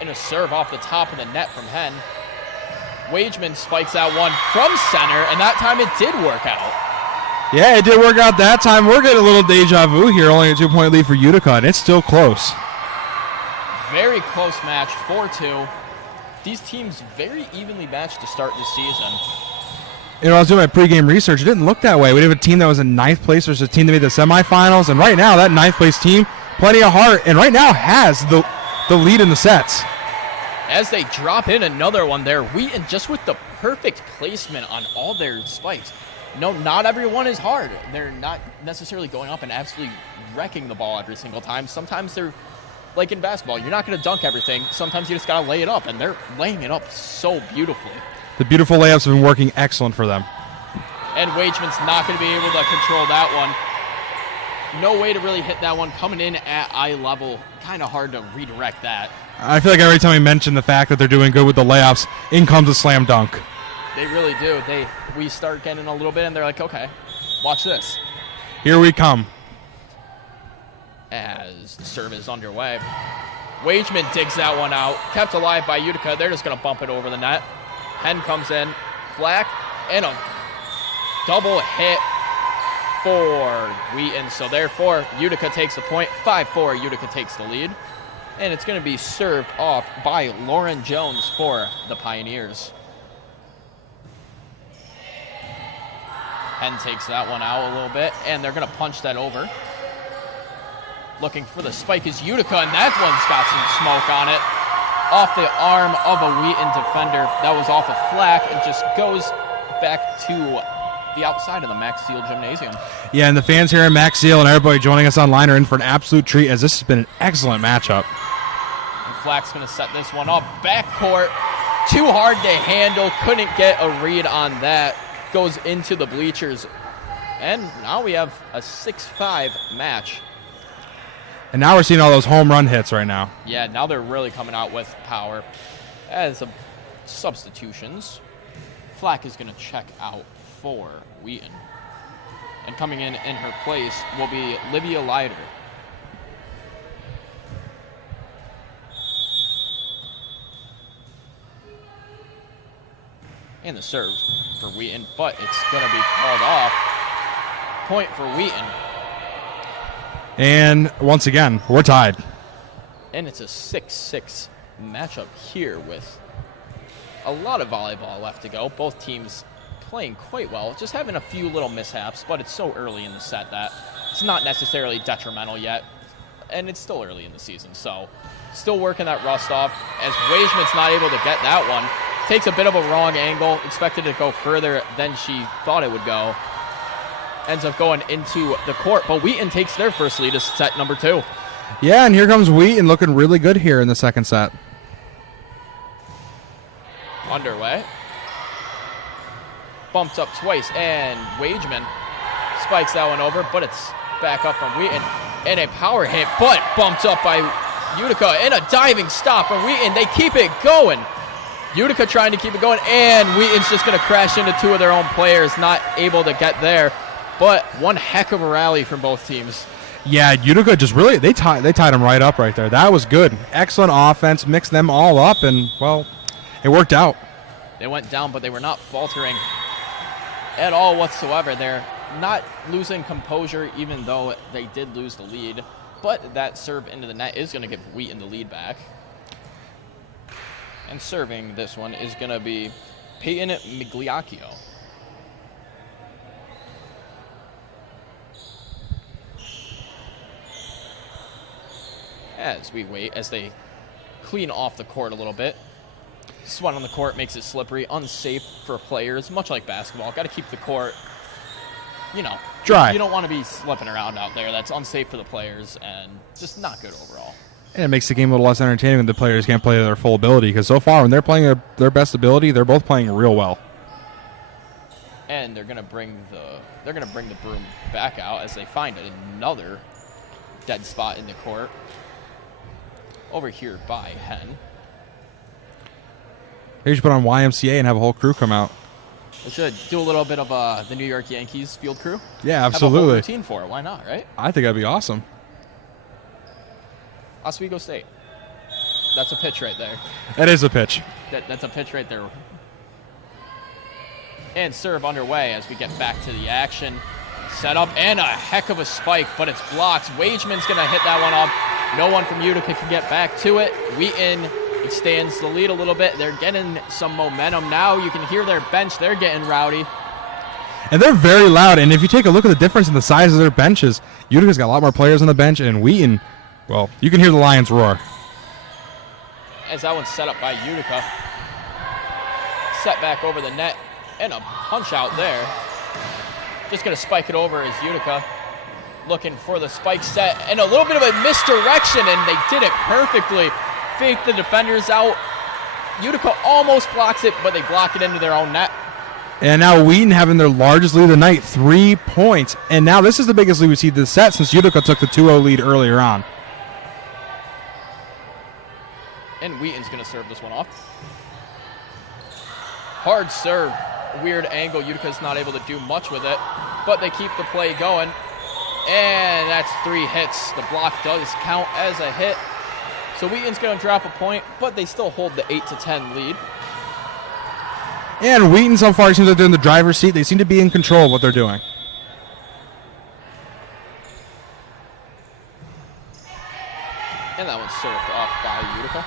And a serve off the top of the net from Hen. Wageman spikes out one from center, and that time it did work out. Yeah, it did work out that time. We're getting a little deja vu here, only a 2-point lead for Utica, and it's still close. Very close match, 4-2. These teams very evenly matched to start this season. I was doing my pregame research. It didn't look that way. We have a team that was in 9th place versus a team that made the semifinals, and right now that 9th place team, plenty of heart, and right now has the lead in the sets. As they drop in another one there, Wheaton just with the perfect placement on all their spikes. No, not everyone is hard. They're not necessarily going up and absolutely wrecking the ball every single time. Sometimes they're, like in basketball, you're not going to dunk everything. Sometimes you just got to lay it up, and they're laying it up so beautifully. The beautiful layups have been working excellent for them. And Wageman's not going to be able to control that one. No way to really hit that one. Coming in at eye level, kind of hard to redirect that. I feel like every time we mention the fact that they're doing good with the layups, in comes a slam dunk. They really do. We start getting a little bit, and they're like, okay, watch this. Here we come. As the serve is underway. Wageman digs that one out. Kept alive by Utica. They're just going to bump it over the net. Hen comes in. Flack, and a double hit for Wheaton. So therefore, Utica takes the point. 5-4, Utica takes the lead. And it's going to be served off by Lauren Jones for the Pioneers. Hen takes that one out a little bit, and they're going to punch that over. Looking for the spike is Utica, and that one's got some smoke on it. Off the arm of a Wheaton defender. That was off a Flack and just goes back to the outside of the Max Seal Gymnasium. Yeah, and the fans here at Max Seal and everybody joining us online are in for an absolute treat, as this has been an excellent matchup. And Flack's going to set this one up. Backcourt, too hard to handle. Couldn't get a read on that. Goes into the bleachers. And now we have a 6-5 match. And now we're seeing all those home run hits right now. Yeah, now they're really coming out with power. As substitutions, Flack is going to check out for Wheaton. And coming in her place will be Livia Leiter. And the serve for Wheaton, but it's going to be called off. Point for Wheaton. And once again, we're tied. And it's a 6-6 matchup here with a lot of volleyball left to go. Both teams playing quite well, just having a few little mishaps, but it's so early in the set that it's not necessarily detrimental yet. And it's still early in the season, so still working that rust off. As Wageman's not able to get that one. Takes a bit of a wrong angle, expected to go further than she thought it would go. Ends up going into the court, but Wheaton takes their first lead as set number 2. Yeah, and here comes Wheaton looking really good here in the second set. Underway. Bumped up twice, and Wageman spikes that one over, but it's back up from Wheaton. And a power hit, but bumped up by Utica, and a diving stop from Wheaton. They keep it going. Utica trying to keep it going, and Wheaton's just going to crash into two of their own players, not able to get there. But one heck of a rally from both teams. Yeah, Utica just really they tied them right up right there. That was good. Excellent offense, mixed them all up, and well, it worked out. They went down, but they were not faltering at all whatsoever. They're not losing composure, even though they did lose the lead. But that serve into the net is going to give Wheaton the lead back. And serving this one is going to be Peyton Migliacchio. As we wait, as they clean off the court a little bit. Sweat on the court makes it slippery, unsafe for players, much like basketball. Got to keep the court, dry. You don't want to be slipping around out there. That's unsafe for the players and just not good overall. And it makes the game a little less entertaining when the players can't play to their full ability, because so far when they're playing their best ability, they're both playing real well. And they're gonna bring the broom back out as they find another dead spot in the court. Over here by Hen. Maybe you should put on YMCA and have a whole crew come out. We should do a little bit of the New York Yankees field crew. Yeah, absolutely. Have a whole routine for it. Why not, right? I think that'd be awesome. Oswego State. That's a pitch right there. That is a pitch. That's a pitch right there. And serve underway as we get back to the action. Set up and a heck of a spike, but it's blocked. Wageman's going to hit that one up. No one from Utica can get back to it. Wheaton extends the lead a little bit. They're getting some momentum now. You can hear their bench. They're getting rowdy. And they're very loud. And if you take a look at the difference in the size of their benches, Utica's got a lot more players on the bench, and Wheaton, well, you can hear the Lions roar. As that one's set up by Utica. Set back over the net and a punch out there. Just going to spike it over as Utica looking for the spike set and a little bit of a misdirection, and they did it perfectly. Fake the defenders out. Utica almost blocks it, but they block it into their own net. And now Wheaton having their largest lead of the night, 3 points. And now this is the biggest lead we've seen this set since Utica took the 2-0 lead earlier on. And Wheaton's going to serve this one off. Hard serve. Weird angle. Utica's not able to do much with it, but they keep the play going. And that's 3 hits. The block does count as a hit. So Wheaton's going to drop a point, but they still hold the 8-10 lead. And Wheaton so far seems like they're in the driver's seat. They seem to be in control of what they're doing. And that one's served off by Utica.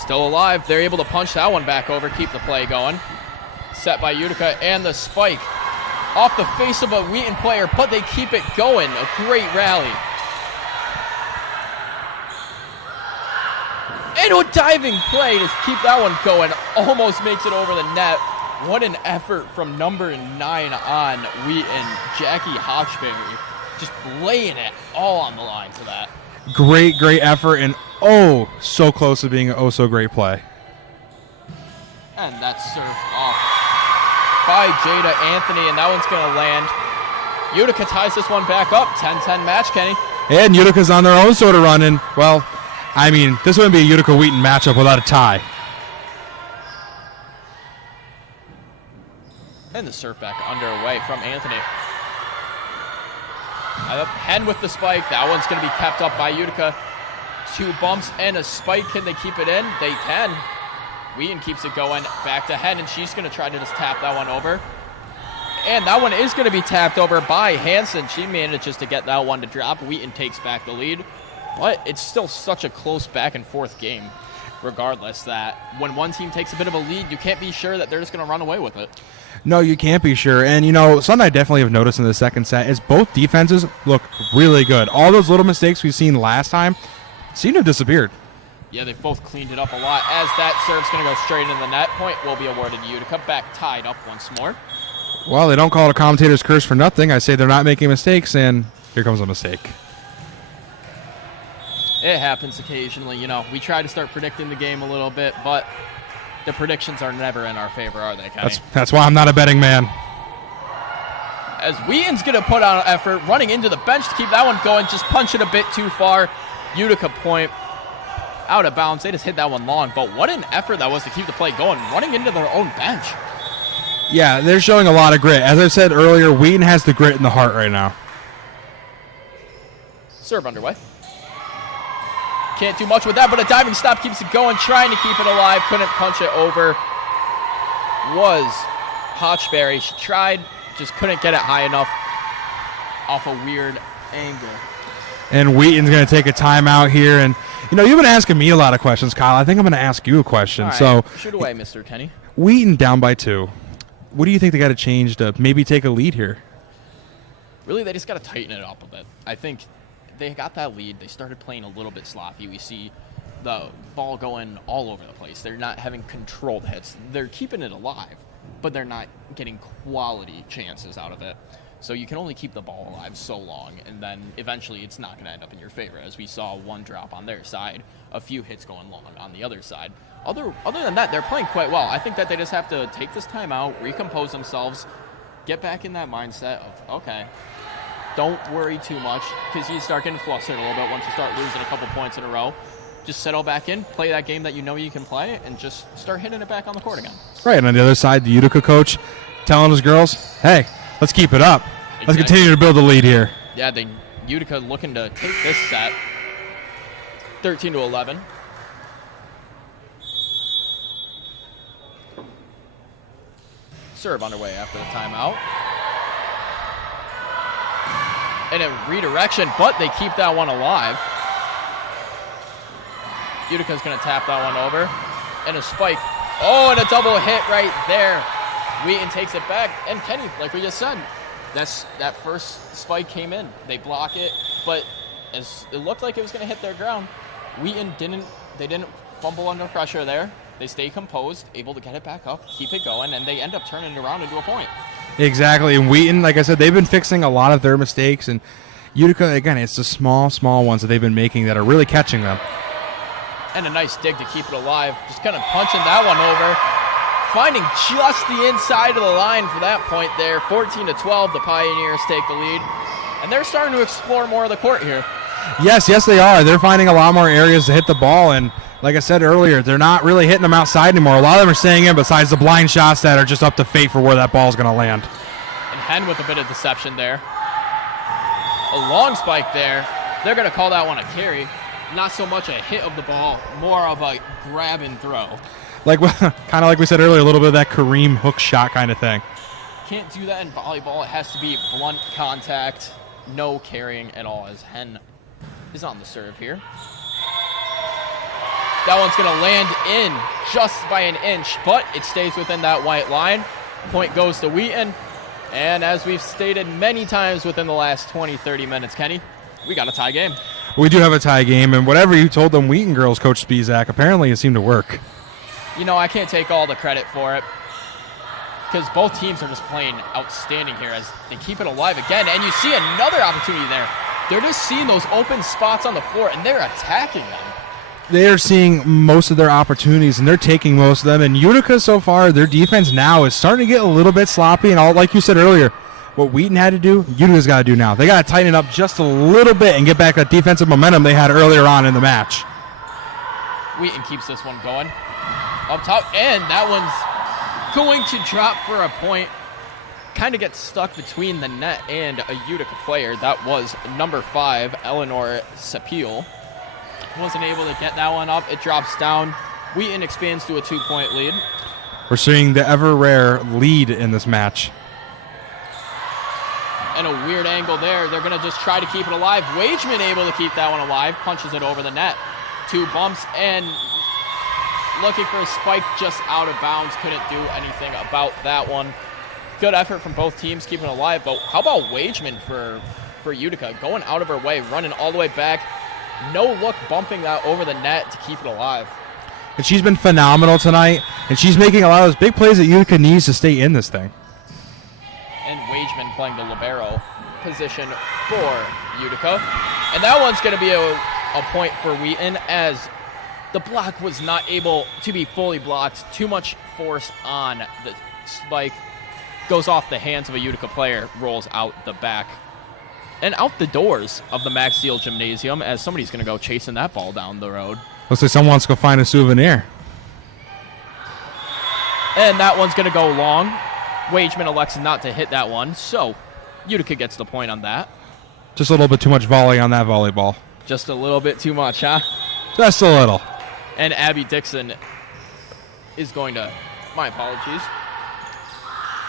Still alive. They're able to punch that one back over, keep the play going. Set by Utica, and the spike off the face of a Wheaton player, but they keep it going. A great rally. And a diving play to keep that one going. Almost makes it over the net. What an effort from number 9 on Wheaton. Jackie Hotchberry just laying it all on the line for that. Great effort, and so close to being an so great play. And that's served off by Jada Anthony, and that one's going to land. Utica ties this one back up. 10-10 match, Kenny. And Utica's on their own sort of run, and, well, I mean, this wouldn't be a Utica-Wheaton matchup without a tie. And the serve back underway from Anthony. Hen with the spike. That one's going to be kept up by Utica. 2 bumps and a spike. Can they keep it in? They can. Wheaton keeps it going. Back to Hen, and she's going to try to just tap that one over. And that one is going to be tapped over by Hansen. She manages to get that one to drop. Wheaton takes back the lead. But it's still such a close back-and-forth game, regardless, that when one team takes a bit of a lead, you can't be sure that they're just going to run away with it. No, you can't be sure. And, something I definitely have noticed in the second set is both defenses look really good. All those little mistakes we've seen last time seem to have disappeared. Yeah, they've both cleaned it up a lot. As that serve's going to go straight into the net, point will be awarded to Utica. Back tied up once more. Well, they don't call it a commentator's curse for nothing. I say they're not making mistakes, and here comes a mistake. It happens occasionally. We try to start predicting the game a little bit, but the predictions are never in our favor, are they, Kenny? That's why I'm not a betting man. As Wheaton's going to put on an effort, running into the bench to keep that one going, just punch it a bit too far. Utica point out of bounds. They just hit that one long, but what an effort that was to keep the play going, running into their own bench. Yeah, they're showing a lot of grit. As I said earlier, Wheaton has the grit in the heart right now. Serve underway. Can't do much with that, but a diving stop keeps it going, trying to keep it alive. Couldn't punch it over. Was Hotchberry. She tried, just couldn't get it high enough off a weird angle. And Wheaton's going to take a timeout here. And, you know, you've been asking me a lot of questions, Kyle. I think I'm going to ask you a question. All right, so shoot away, Mr. Kenny. Wheaton down by 2. What do you think they got to change to maybe take a lead here? Really, they just got to tighten it up a bit. I think they got that lead. They started playing a little bit sloppy. We see the ball going all over the place. They're not having controlled hits. They're keeping it alive, but they're not getting quality chances out of it. So you can only keep the ball alive so long, and then eventually it's not going to end up in your favor, as we saw one drop on their side, a few hits going long on the other side. Other than that, they're playing quite well. I think that they just have to take this time out, recompose themselves, get back in that mindset of, okay, don't worry too much, because you start getting flustered a little bit once you start losing a couple points in a row. Just settle back in, play that game that you know you can play, and just start hitting it back on the court again. Right, and on the other side, the Utica coach telling his girls, hey, let's keep it up. Exactly. Let's continue to build a lead here. Yeah, Utica looking to take this set 13-11. Serve underway after the timeout. And a redirection, but they keep that one alive. Utica's going to tap that one over. And a spike. Oh, and a double hit right there. Wheaton takes it back. And Kenny, like we just said, that first spike came in. They block it, but as it looked like it was going to hit their ground, Wheaton didn't fumble under pressure there. They stay composed, able to get it back up, keep it going, and they end up turning it around into a point. Exactly, and Wheaton, like I said, they've been fixing a lot of their mistakes, and Utica, again, it's the small ones that they've been making that are really catching them. And a nice dig to keep it alive, just kind of punching that one over, finding just the inside of the line for that point there. 14-12, the Pioneers take the lead, and they're starting to explore more of the court here. Yes, they are. They're finding a lot more areas to hit the ball, and like I said earlier, they're not really hitting them outside anymore. A lot of them are staying in, besides the blind shots that are just up to fate for where that ball is going to land. And Hen with a bit of deception there. A long spike there. They're going to call that one a carry. Not so much a hit of the ball, more of a grab and throw. Like kind of like we said earlier, a little bit of that Kareem hook shot kind of thing. Can't do that in volleyball. It has to be blunt contact, no carrying at all, as Hen is on the serve here. That one's going to land in just by an inch, but it stays within that white line. Point goes to Wheaton. And as we've stated many times within the last 20, 30 minutes, Kenny, we got a tie game. We do have a tie game, and whatever you told them Wheaton girls, Coach Spizak, apparently it seemed to work. You know, I can't take all the credit for it, because both teams are just playing outstanding here as they keep it alive again. And you see another opportunity there. They're just seeing those open spots on the floor, and they're attacking them. They are seeing most of their opportunities, and they're taking most of them. And Utica, so far, their defense now is starting to get a little bit sloppy. And all, like you said earlier, what Wheaton had to do, Utica's got to do now. They got to tighten it up just a little bit and get back that defensive momentum they had earlier on in the match. Wheaton keeps this one going. Up top, and that one's going to drop for a point. Kind of gets stuck between the net and a Utica player. That was number 5, Eleanor Sapil. Wasn't able to get that one up. It drops down. Wheaton expands to a 2-point lead. We're seeing the ever-rare lead in this match. And a weird angle there. They're going to just try to keep it alive. Wageman able to keep that one alive. Punches it over the net. 2 bumps and looking for a spike just out of bounds. Couldn't do anything about that one. Good effort from both teams keeping it alive. But how about Wageman for Utica? Going out of her way, running all the way back. No look, bumping that over the net to keep it alive. And she's been phenomenal tonight, and she's making a lot of those big plays that Utica needs to stay in this thing. And Wageman playing the libero position for Utica. And that one's going to be a point for Wheaton, as the block was not able to be fully blocked. Too much force on the spike. Goes off the hands of a Utica player, rolls out the back. And out the doors of the Max Steel Gymnasium, as somebody's going to go chasing that ball down the road. Looks like someone wants to go find a souvenir. And that one's going to go long. Wageman elects not to hit that one, so Utica gets the point on that. Just a little bit too much volley on that volleyball. Just a little bit too much, huh? Just a little. And Abby Dixon is going to, my apologies,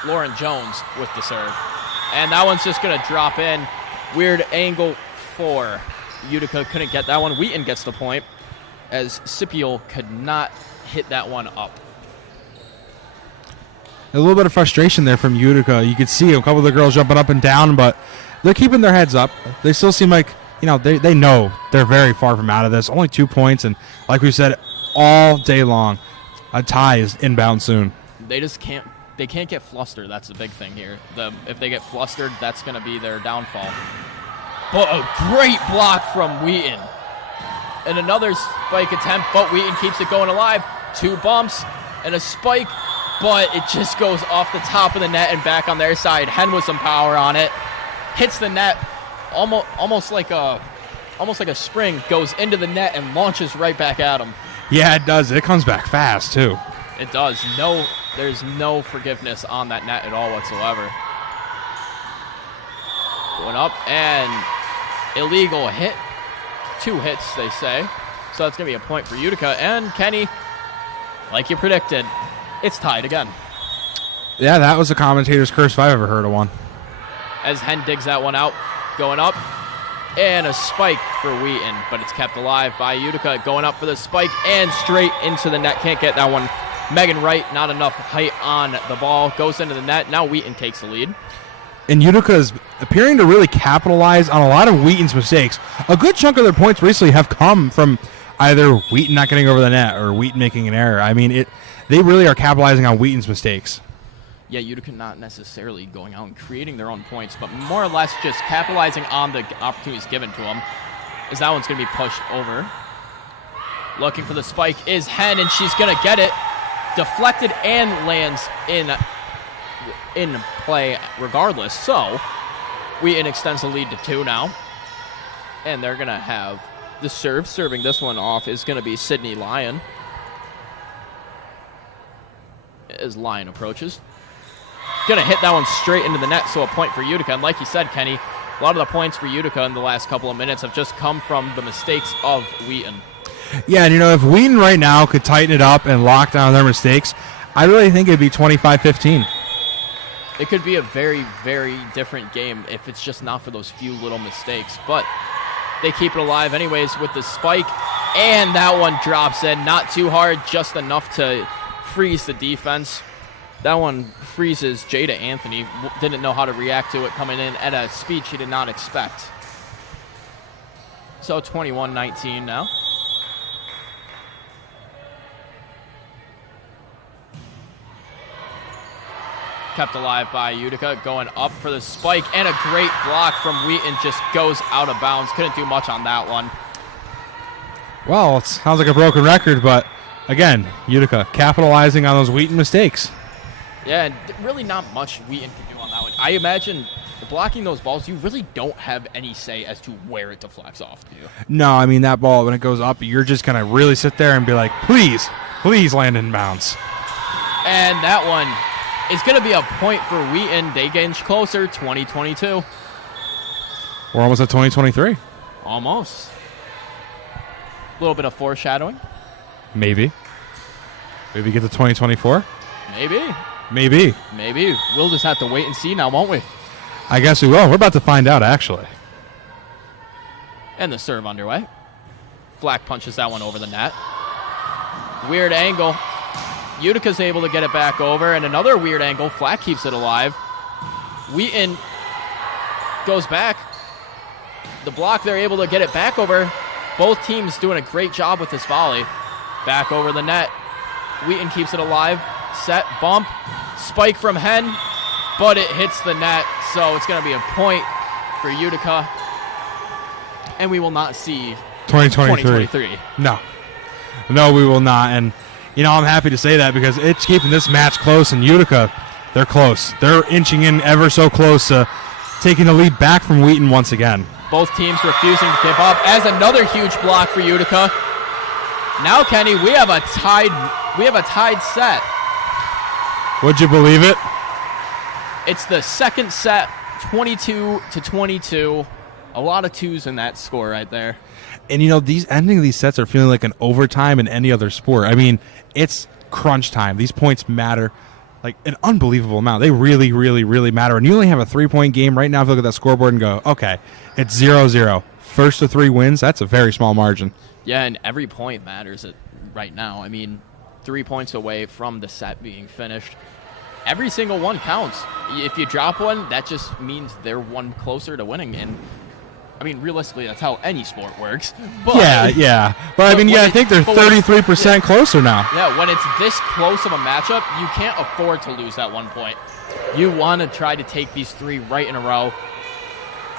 Lauren Jones with the serve. And that one's just going to drop in. Weird angle for Utica. Couldn't get that one. Wheaton gets the point as Scipio could not hit that one up. A little bit of frustration there from Utica. You could see a couple of the girls jumping up and down, but they're keeping their heads up. They still seem like, they know they're very far from out of this. Only 2 points, and like we said, all day long, a tie is inbound soon. They can't get flustered. That's the big thing here. If they get flustered, that's going to be their downfall. But a great block from Wheaton. And another spike attempt, but Wheaton keeps it going alive. 2 bumps and a spike, but it just goes off the top of the net and back on their side. Hen with some power on it. Hits the net almost like a spring, goes into the net and launches right back at him. Yeah, it does. It comes back fast, too. It does. There's no forgiveness on that net at all whatsoever. Going up and illegal hit. 2 hits, they say. So that's going to be a point for Utica. And Kenny, like you predicted, it's tied again. Yeah, that was a commentator's curse if I've ever heard of one. As Hen digs that one out, going up. And a spike for Wheaton, but it's kept alive by Utica. Going up for the spike and straight into the net. Can't get that one. Megan Wright, not enough height on the ball. Goes into the net. Now Wheaton takes the lead. And Utica is appearing to really capitalize on a lot of Wheaton's mistakes. A good chunk of their points recently have come from either Wheaton not getting over the net or Wheaton making an error. I mean, they really are capitalizing on Wheaton's mistakes. Yeah, Utica not necessarily going out and creating their own points, but more or less just capitalizing on the opportunities given to them. As that one's going to be pushed over. Looking for the spike is Hen, and she's going to get it. Deflected and lands in play regardless. So, Wheaton extends the lead to 2 now. And they're going to have the serve. Serving this one off is going to be Sydney Lyon. As Lyon approaches. Going to hit that one straight into the net, so a point for Utica. And like you said, Kenny, a lot of the points for Utica in the last couple of minutes have just come from the mistakes of Wheaton. Yeah, and if Wheaton right now could tighten it up and lock down their mistakes, I really think it'd be 25-15. It could be a very, very different game if it's just not for those few little mistakes. But they keep it alive anyways with the spike, and that one drops in. Not too hard, just enough to freeze the defense. That one freezes Jada Anthony. Didn't know how to react to it coming in at a speed she did not expect. So 21-19 now. Kept alive by Utica. Going up for the spike. And a great block from Wheaton. Just goes out of bounds. Couldn't do much on that one. Well, it sounds like a broken record, but again, Utica capitalizing on those Wheaton mistakes. Yeah, and really not much Wheaton can do on that one. I imagine blocking those balls, you really don't have any say as to where it deflects off to. No, I mean, that ball, when it goes up, you're just going to really sit there and be like, please land in bounds. And that one is going to be a point for Wheaton. They get inch closer, 20-22. We're almost at 2023. Almost. A little bit of foreshadowing. Maybe get to 2024. Maybe. We'll just have to wait and see now, won't we? I guess we will. We're about to find out, actually. And the serve underway. Flack punches that one over the net. Weird angle. Utica's able to get it back over, and another weird angle. Flack keeps it alive. Wheaton goes back. The block, they're able to get it back over. Both teams doing a great job with this volley. Back over the net. Wheaton keeps it alive. Set, bump, spike from Hen, but it hits the net, so it's going to be a point for Utica. And we will not see 2023. No, we will not. And, I'm happy to say that because it's keeping this match close, and Utica, they're close. They're inching in ever so close to taking the lead back from Wheaton once again. Both teams refusing to give up as another huge block for Utica. Now, Kenny, we have a tied set. Would you believe it? It's the second set, 22-22. A lot of twos in that score right there. And, these ending of these sets are feeling like an overtime in any other sport. I mean, it's crunch time. These points matter like an unbelievable amount. They really, really, really matter. And you only have a 3-point game right now. If you look at that scoreboard and go, okay, it's 0-0. First to 3 wins, that's a very small margin. Yeah, and every point matters right now. I mean, 3 points away from the set being finished. Every single one counts. If you drop one, that just means they're one closer to winning. And, I mean, realistically, that's how any sport works. But, yeah. But I mean, I think they're 33% closer now. Yeah, when it's this close of a matchup, you can't afford to lose that 1 point. You want to try to take these 3 right in a row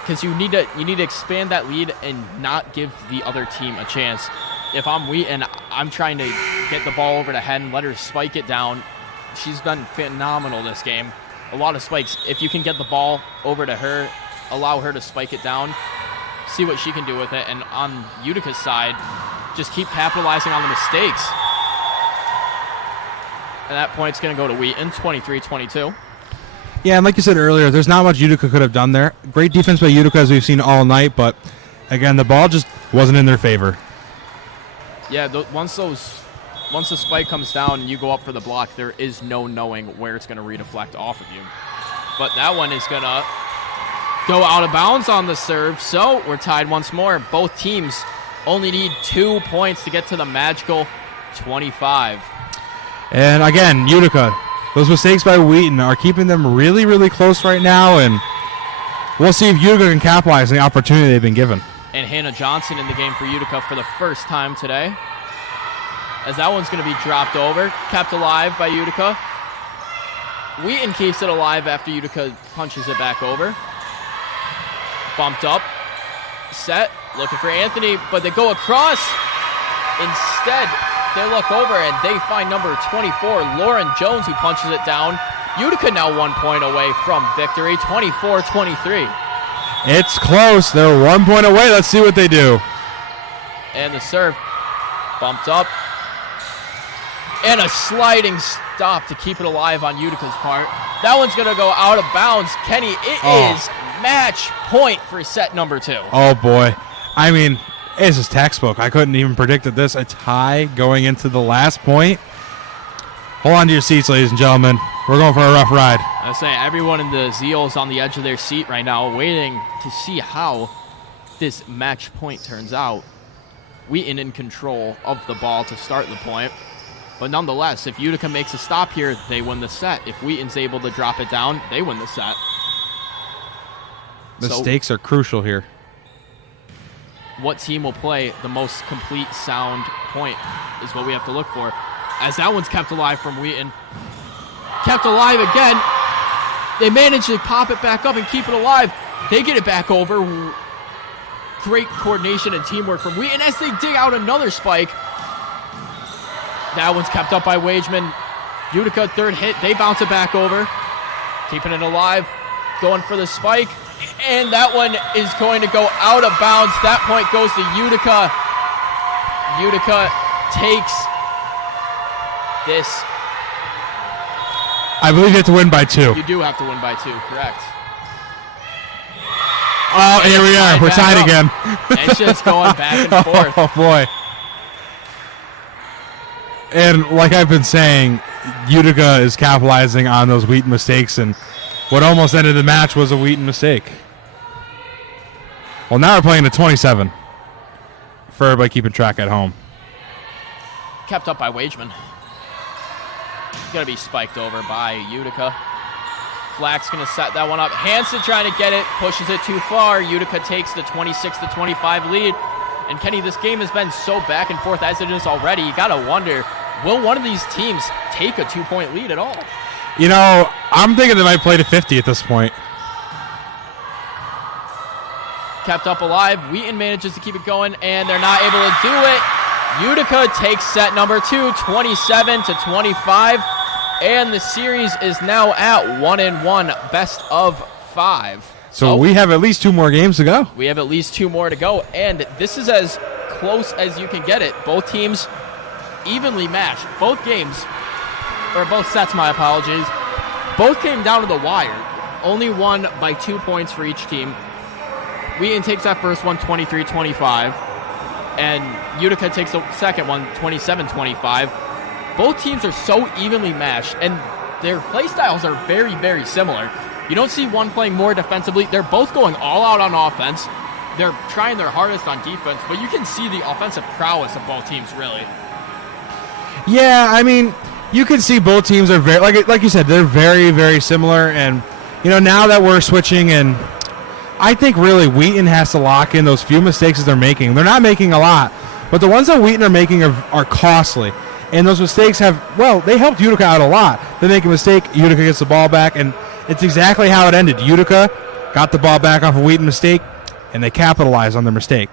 because you need to expand that lead and not give the other team a chance. If I'm Wheaton, I'm trying to get the ball over to Hen, let her spike it down. She's been phenomenal this game. A lot of spikes. If you can get the ball over to her, allow her to spike it down, see what she can do with it. And on Utica's side, just keep capitalizing on the mistakes. And that point's going to go to Wheaton, 23-22. Yeah, and like you said earlier, there's not much Utica could have done there. Great defense by Utica, as we've seen all night, but, again, the ball just wasn't in their favor. Yeah, once the spike comes down and you go up for the block, there is no knowing where it's going to redeflect off of you. But that one is going to go out of bounds on the serve, so we're tied once more. Both teams only need 2 points to get to the magical 25. And again, Utica, those mistakes by Wheaton are keeping them really, really close right now, and we'll see if Utica can capitalize on the opportunity they've been given. And Hannah Johnson in the game for Utica for the first time today, as that one's going to be dropped over, kept alive by Utica. Wheaton keeps it alive after Utica punches it back over. Bumped up, set, looking for Anthony, but they go across. Instead, they look over and they find number 24, Lauren Jones, who punches it down. Utica now 1 point away from victory, 24-23. It's close. They're 1 point away. Let's see what they do. And the serve bumped up. And a sliding stop to keep it alive on Utica's part. That one's going to go out of bounds. Kenny, it is match point for set number 2. Oh, boy. I mean, this is textbook. I couldn't even predict this. A tie going into the last point. Hold on to your seats, ladies and gentlemen. We're going for a rough ride. I was saying, everyone in the Zeal is on the edge of their seat right now, waiting to see how this match point turns out. Wheaton in control of the ball to start the point. But nonetheless, if Utica makes a stop here, they win the set. If Wheaton's able to drop it down, they win the set. The stakes are crucial here. What team will play the most complete sound point is what we have to look for. As that one's kept alive from Wheaton. Kept alive again. They manage to pop it back up and keep it alive. They get it back over. Great coordination and teamwork from Wheaton as they dig out another spike. That one's kept up by Wageman. Utica, third hit. They bounce it back over. Keeping it alive. Going for the spike. And that one is going to go out of bounds. That point goes to Utica. Utica takes this. I believe you have to win by 2. You do have to win by 2, correct. Oh, here we are. We're tied again. It's just going back and forth. Oh, boy. And like I've been saying, Utica is capitalizing on those Wheaton mistakes, and what almost ended the match was a Wheaton mistake. Well, now we're playing to 27 for everybody keeping track at home. Kept up by Wageman. Going to be spiked over by Utica. Flack's going to set that one up. Hansen trying to get it, pushes it too far. Utica takes the 26-25 lead. And Kenny, this game has been so back and forth as it is already. You got to wonder, will one of these teams take a 2-point lead at all? You know, I'm thinking they might play to 50 at this point. Kept up alive. Wheaton manages to keep it going, and they're not able to do it. Utica takes set number 2, 27-25. And the series is now at 1-1, best of 5. So we have at least 2 more games to go. We have at least 2 more to go, and this is as close as you can get it. Both teams evenly matched. Both games, or both sets, my apologies, both came down to the wire. only won by 2 points for each team. Wheaton takes that first one 23-25, and Utica takes the second one 27-25. Both teams are so evenly matched, and their play styles are very, very similar. You don't see one playing more defensively. They're both going all out on offense. They're trying their hardest on defense, but you can see the offensive prowess of both teams, really. Yeah, I mean, you can see both teams are very, like you said, they're very, very similar. And, now that we're switching, and I think really Wheaton has to lock in those few mistakes that they're making. They're not making a lot, but the ones that Wheaton are making are costly. And those mistakes they helped Utica out a lot. They make a mistake, Utica gets the ball back, and it's exactly how it ended. Utica got the ball back off a Wheaton mistake, and they capitalized on their mistake.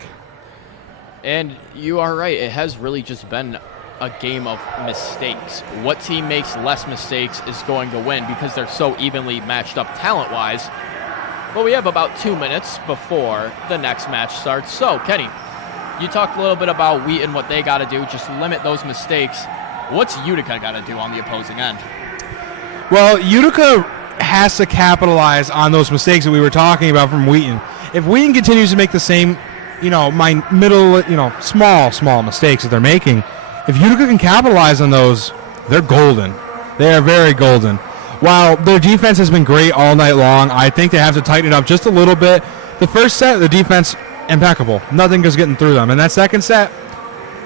And you are right. It has really just been a game of mistakes. What team makes less mistakes is going to win because they're so evenly matched up talent-wise. But we have about 2 minutes before the next match starts. So, Kenny, you talked a little bit about Wheaton, what they got to do, just limit those mistakes. What's Utica got to do on the opposing end? Well, Utica has to capitalize on those mistakes that we were talking about from Wheaton. If Wheaton continues to make the same, small mistakes that they're making, if Utica can capitalize on those, they're golden. They are very golden. While their defense has been great all night long, I think they have to tighten it up just a little bit. The first set, the defense, impeccable. Nothing was getting through them. And that second set,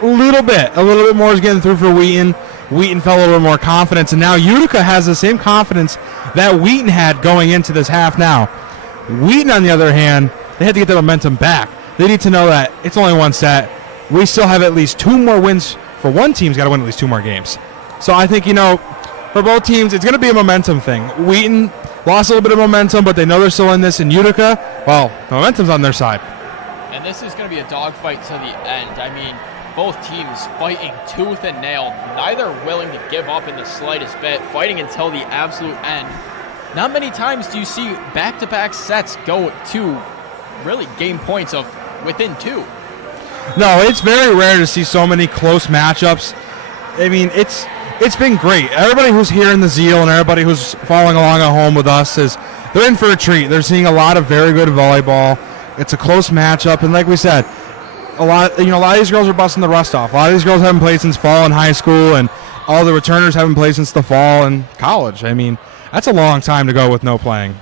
a little bit more is getting through for Wheaton. Wheaton felt a little bit more confidence, and now Utica has the same confidence that Wheaton had going into this half now. Wheaton, on the other hand, they had to get their momentum back. They need to know that it's only one set. We still have at least 2 more wins. For one team's got to win at least 2 more games. So I think, for both teams, it's going to be a momentum thing. Wheaton lost a little bit of momentum, but they know they're still in this. In Utica, well, the momentum's on their side. And this is going to be a dogfight to the end. I mean, both teams fighting tooth and nail, neither willing to give up in the slightest bit, fighting until the absolute end. Not many times do you see back-to-back sets go to really game points of within 2. No, it's very rare to see so many close matchups. I mean, it's been great. Everybody who's here in the Zeal and everybody who's following along at home with us they're in for a treat. They're seeing a lot of very good volleyball. It's a close matchup, and like we said, a lot of these girls are busting the rust off. A lot of these girls haven't played since fall in high school, and all the returners haven't played since the fall in college. I mean, that's a long time to go with no playing.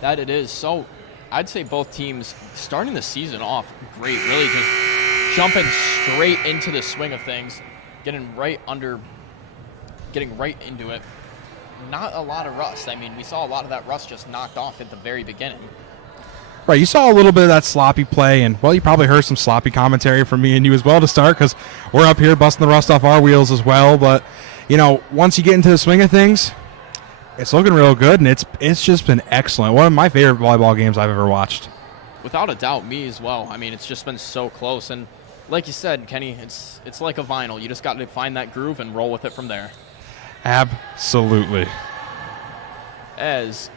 That it is. So I'd say both teams starting the season off great, really just jumping straight into the swing of things, getting right into it. Not a lot of rust. I mean, we saw a lot of that rust just knocked off at the very beginning. Right, you saw a little bit of that sloppy play, and, well, you probably heard some sloppy commentary from me and you as well to start, because we're up here busting the rust off our wheels as well. But, once you get into the swing of things, it's looking real good, and it's just been excellent. One of my favorite volleyball games I've ever watched. Without a doubt, me as well. I mean, it's just been so close, and like you said, Kenny, it's like a vinyl. You just got to find that groove and roll with it from there. Absolutely. As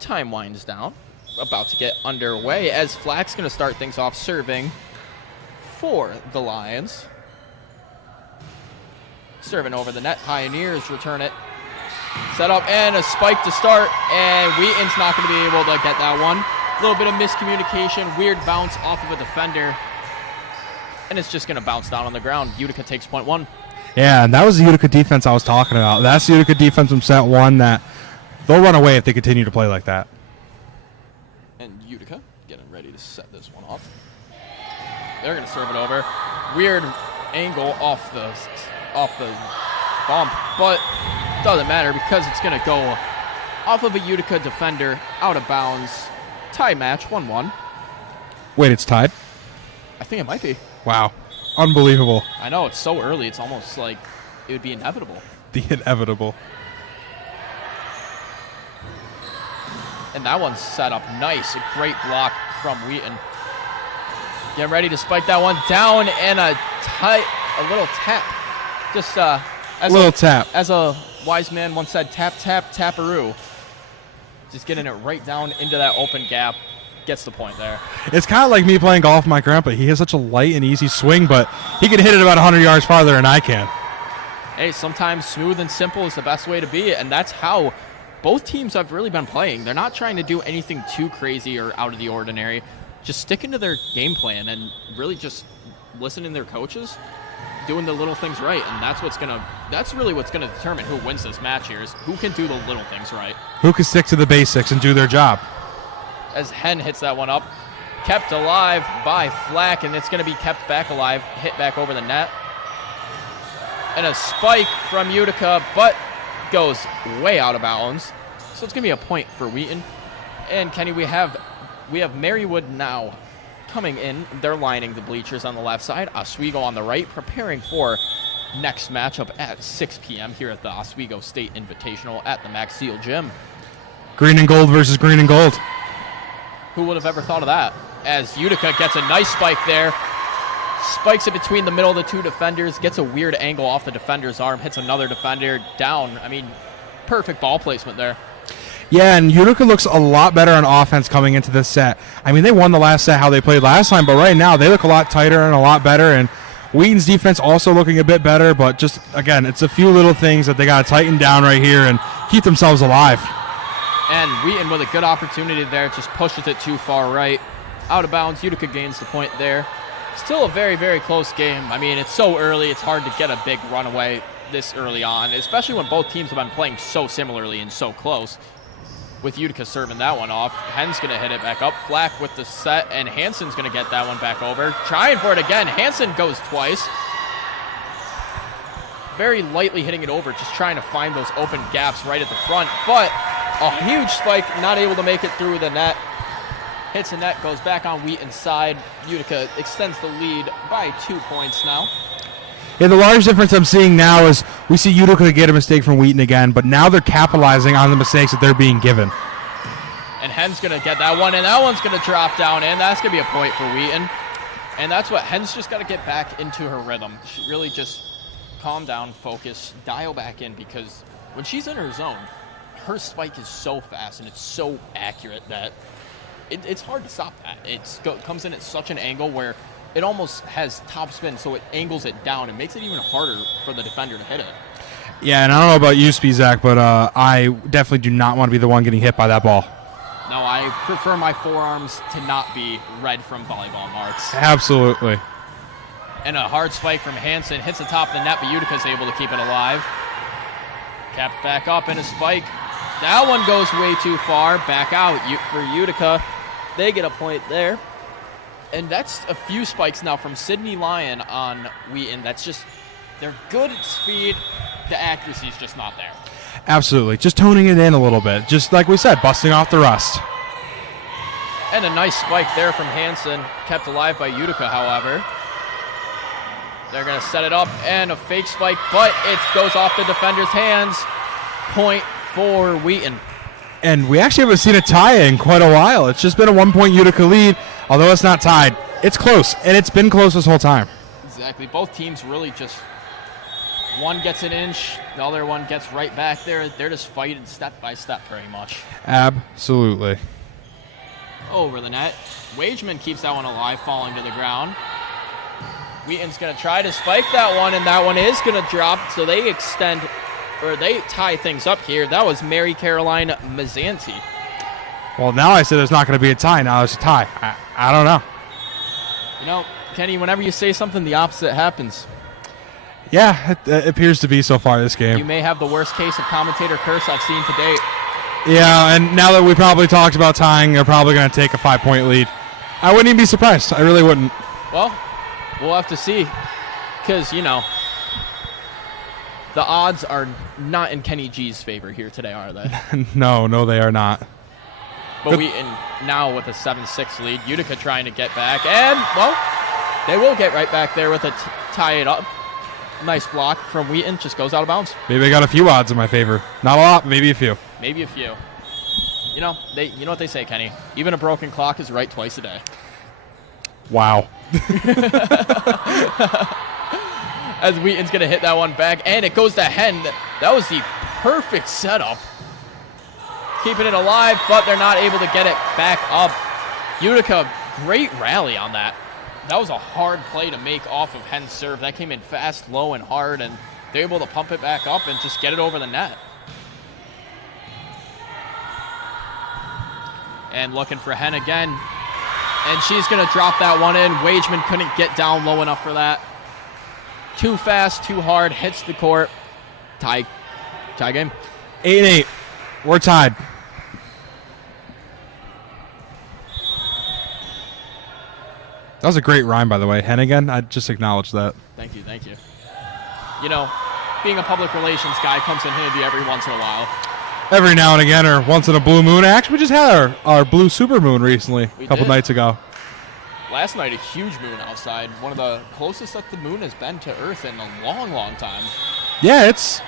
time winds down, about to get underway, as Flack's going to start things off serving for the Lions. Serving over the net. Pioneers return it. Set up and a spike to start, and Wheaton's not going to be able to get that one. A little bit of miscommunication, weird bounce off of a defender, and it's just going to bounce down on the ground. Utica takes point 1. Yeah, and that was the Utica defense I was talking about. That's the Utica defense from set 1 that they'll run away if they continue to play like that. And Utica getting ready to set this one off. They're going to serve it over. Weird angle off the bump, but doesn't matter because it's going to go off of a Utica defender, out of bounds. Tie match, 1-1. Wait, it's tied? I think it might be. Wow. Unbelievable. I know, it's so early. It's almost like it would be inevitable. The inevitable. And that one's set up nice. A great block from Wheaton. Getting ready to spike that one down, and a little tap. Just tap. As a wise man once said, tap, tap, taparoo. Just getting it right down into that open gap. Gets the point there. It's kind of like me playing golf with my grandpa. He has such a light and easy swing, but he can hit it about 100 yards farther than I can. Hey, sometimes smooth and simple is the best way to be, and that's how both teams have really been playing. They're not trying to do anything too crazy or out of the ordinary. Just sticking to their game plan and really just listening to their coaches, doing the little things right. And that's really what's gonna determine who wins this match here, is who can do the little things right. Who can stick to the basics and do their job. As Hen hits that one up, kept alive by Flack, and it's gonna be kept back alive, hit back over the net. And a spike from Utica, but goes way out of bounds. So it's going to be a point for Wheaton. And Kenny, we have Marywood now coming in. They're lining the bleachers on the left side. Oswego on the right, preparing for next matchup at 6 p.m. here at the Oswego State Invitational at the Max Seal Gym. Green and gold versus green and gold. Who would have ever thought of that? As Utica gets a nice spike there. Spikes it between the middle of the two defenders, gets a weird angle off the defender's arm, hits another defender down. I mean, perfect ball placement there. Yeah, and Utica looks a lot better on offense coming into this set. I mean, they won the last set how they played last time, but right now they look a lot tighter and a lot better. And Wheaton's defense also looking a bit better, but just, again, it's a few little things that they got to tighten down right here and keep themselves alive. And Wheaton with a good opportunity there, just pushes it too far right. Out of bounds, Utica gains the point there. Still a very, very close game. I mean, it's so early, it's hard to get a big runaway this early on, especially when both teams have been playing so similarly and so close. With Utica serving that one off, Hen's going to hit it back up. Flack with the set, and Hansen's going to get that one back over. Trying for it again. Hansen goes twice. Very lightly hitting it over, just trying to find those open gaps right at the front. But a huge spike, not able to make it through the net. Hits the net, goes back on Wheaton's side. Utica extends the lead by 2 points now. Yeah, the large difference I'm seeing now is we see Utica get a mistake from Wheaton again, but now they're capitalizing on the mistakes that they're being given. And Hen's going to get that one, and that one's going to drop down in. That's going to be a point for Wheaton. And that's what Hen's just got to get back into her rhythm. She really just calm down, focus, dial back in, because when she's in her zone, her spike is so fast and it's so accurate that it's hard to stop that. It comes in at such an angle where it almost has top spin, so it angles it down and makes it even harder for the defender to hit it. Yeah, and I don't know about you, Spizak, but I definitely do not want to be the one getting hit by that ball. No, I prefer my forearms to not be red from volleyball marks. Absolutely. And a hard spike from Hansen hits the top of the net, but Utica's able to keep it alive. Kept back up and a spike. That one goes way too far. Back out for Utica. They get a point there. And that's a few spikes now from Sydney Lyon on Wheaton. That's just, they're good at speed. The accuracy's just not there. Absolutely. Just toning it in a little bit. Just like we said, busting off the rust. And a nice spike there from Hansen. Kept alive by Utica, however. They're going to set it up, and a fake spike, but it goes off the defender's hands. Point for Wheaton. And we actually haven't seen a tie in quite a while. It's just been a 1 point Utica lead, although it's not tied. It's close, and it's been close this whole time. Exactly. Both teams really just, one gets an inch, the other one gets right back there. They're just fighting step by step pretty much. Absolutely. Over the net. Wageman keeps that one alive, falling to the ground. Wheaton's going to try to spike that one, and that one is going to drop, so they extend, or they tie things up here. That was Mary Caroline Mazzanti. Well, now I said there's not going to be a tie. Now there's a tie. I don't know. You know, Kenny, whenever you say something, the opposite happens. Yeah, it appears to be so far this game. You may have the worst case of commentator curse I've seen to date. Yeah, and now that we probably talked about tying, they're probably going to take a 5 point lead. I wouldn't even be surprised. I really wouldn't. Well, we'll have to see, because, you know, the odds are not in Kenny G's favor here today, are they? No, they are not. But Wheaton now with a 7-6 lead. Utica trying to get back, and, well, they will get right back there with a tie it up. Nice block from Wheaton, just goes out of bounds. Maybe I got a few odds in my favor. Not a lot, maybe a few. Maybe a few. You know what they say, Kenny. Even a broken clock is right twice a day. Wow. As Wheaton's going to hit that one back, and it goes to Hen. That was the perfect setup. Keeping it alive, but they're not able to get it back up. Utica, great rally on that. That was a hard play to make off of Hen's serve. That came in fast, low, and hard, and they're able to pump it back up and just get it over the net. And looking for Hen again. And she's going to drop that one in. Wageman couldn't get down low enough for that. Too fast, too hard, hits the court. Tie game. 8-8. We're tied. That was a great rhyme, by the way. Hennigan, I just acknowledged that. Thank you. You know, being a public relations guy comes in handy every once in a while. Every now and again, or once in a blue moon. Actually, we just had our blue super moon recently, a couple nights ago. Last night, a huge moon outside. One of the closest that the moon has been to Earth in a long, long time. Yeah, it's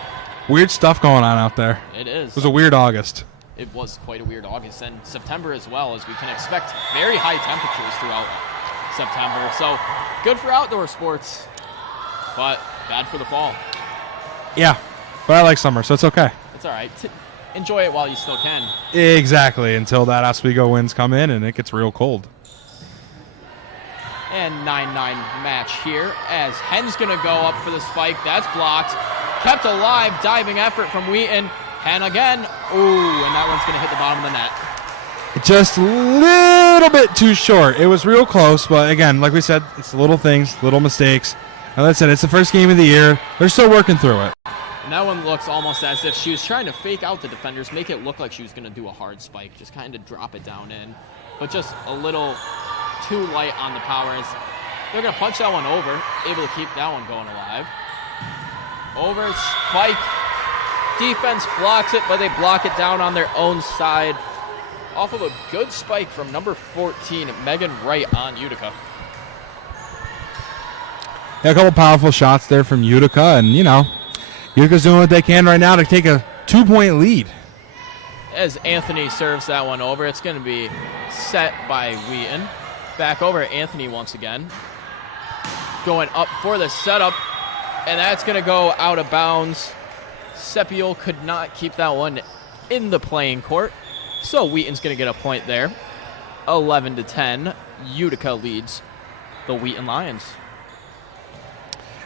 weird stuff going on out there. It is. It was a weird August. It was quite a weird August, and September as well, as we can expect very high temperatures throughout September. So, good for outdoor sports, but bad for the fall. Yeah, but I like summer, so it's okay. It's all right. Enjoy it while you still can. Exactly, until that Oswego winds come in and it gets real cold. And 9-9 match here as Hen's going to go up for the spike. That's blocked. Kept alive, diving effort from Wheaton. Hen again. Ooh, and that one's going to hit the bottom of the net. Just a little bit too short. It was real close, but again, like we said, it's little things, little mistakes. And like I said, it's the first game of the year. They're still working through it. And that one looks almost as if she was trying to fake out the defenders, make it look like she was going to do a hard spike, just kind of drop it down in. But just a little too light on the powers. They're going to punch that one over, able to keep that one going alive. Over, spike. Defense blocks it, but they block it down on their own side. Off of a good spike from number 14, Megan Wright on Utica. Yeah, a couple powerful shots there from Utica, and, you know, Utica's doing what they can right now to take a 2-point lead. As Anthony serves that one over, it's going to be set by Wheaton. Back over Anthony once again. Going up for the setup, and that's going to go out of bounds. Sepiol could not keep that one in the playing court, so Wheaton's going to get a point there. 11-10, Utica leads the Wheaton Lions.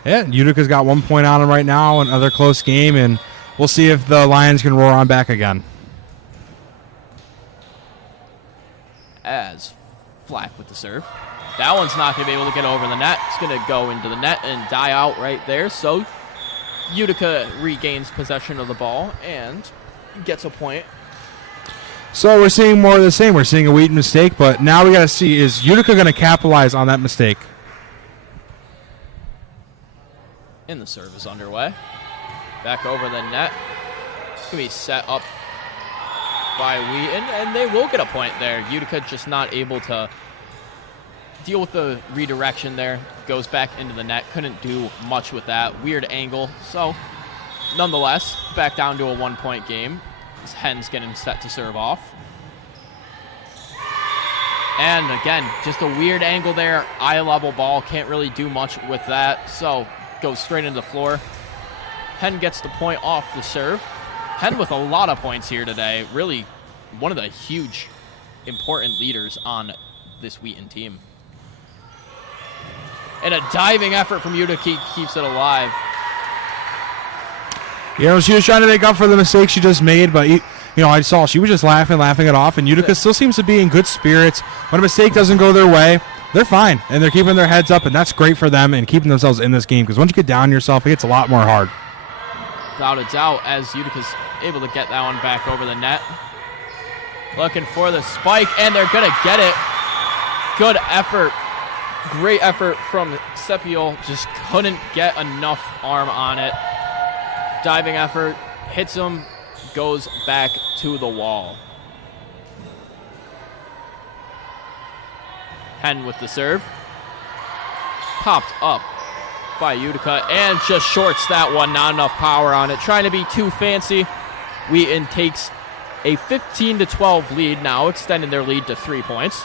Yeah, Utica's got 1 point on them right now, another close game, and we'll see if the Lions can roar on back again. As Flack with the serve. That one's not going to be able to get over the net. It's going to go into the net and die out right there. So Utica regains possession of the ball and gets a point. So we're seeing more of the same. We're seeing a Wheaton mistake, but now we got to see, is Utica going to capitalize on that mistake? And the serve is underway. Back over the net. It's going to be set up by Wheaton, and they will get a point there. Utica just not able to deal with the redirection there. Goes back into the net. Couldn't do much with that. Weird angle. So, nonetheless, back down to a 1-point game. As Hen's getting set to serve off. And again, just a weird angle there. Eye-level ball. Can't really do much with that. So, goes straight into the floor. Hen gets the point off the serve. Hen with a lot of points here today. Really one of the huge, important leaders on this Wheaton team. And a diving effort from Utica keeps it alive. You know, she was trying to make up for the mistake she just made, but, you know, I saw she was just laughing it off, and Utica still seems to be in good spirits. When a mistake doesn't go their way, they're fine, and they're keeping their heads up, and that's great for them and keeping themselves in this game, because once you get down yourself, it gets a lot more hard. Without a doubt, as Utica's able to get that one back over the net. Looking for the spike, and they're going to get it. Good effort. Great effort from Sepiol. Just couldn't get enough arm on it. Diving effort. Hits him. Goes back to the wall. Hen with the serve. Popped up by Utica and just shorts that one. Not enough power on it. Trying to be too fancy. Wheaton takes a 15-12 lead now, extending their lead to 3 points.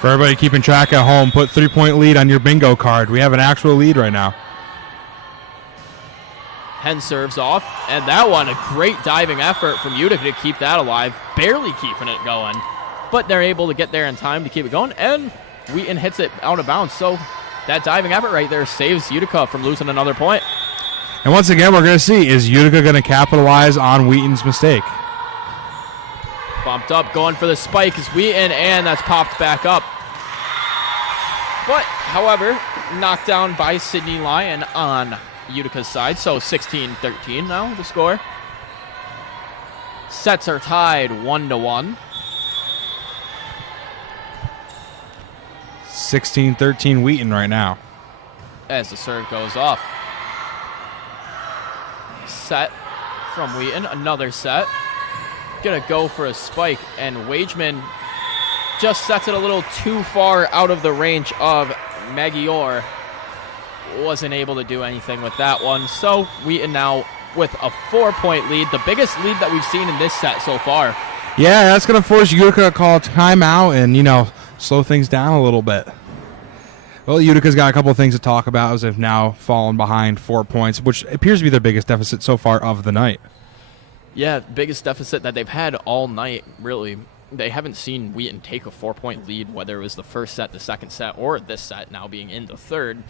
For everybody keeping track at home, put 3-point lead on your bingo card. We have an actual lead right now. Hen serves off, and that one, a great diving effort from Utica to keep that alive. Barely keeping it going, but they're able to get there in time to keep it going, and Wheaton hits it out of bounds. So that diving effort right there saves Utica from losing another point. And once again, we're going to see, is Utica going to capitalize on Wheaton's mistake? bumped up, going for the spike is Wheaton, and that's popped back up. But, however, knocked down by Sydney Lyon on Utica's side, so 16-13 now the score. Sets are tied 1-1. 16-13 Wheaton right now. As the serve goes off. Set from Wheaton, another set. Gonna go for a spike, and Wageman just sets it a little too far out of the range of Magyar. Wasn't able to do anything with that one. So Wheaton now with a 4-point lead, the biggest lead that we've seen in this set so far. Yeah, that's going to force Utica to call a timeout and, slow things down a little bit. Well, Utica's got a couple of things to talk about as they've now fallen behind 4 points, which appears to be their biggest deficit so far of the night. Yeah, biggest deficit that they've had all night, really. They haven't seen Wheaton take a 4-point lead, whether it was the first set, the second set, or this set now being in the third.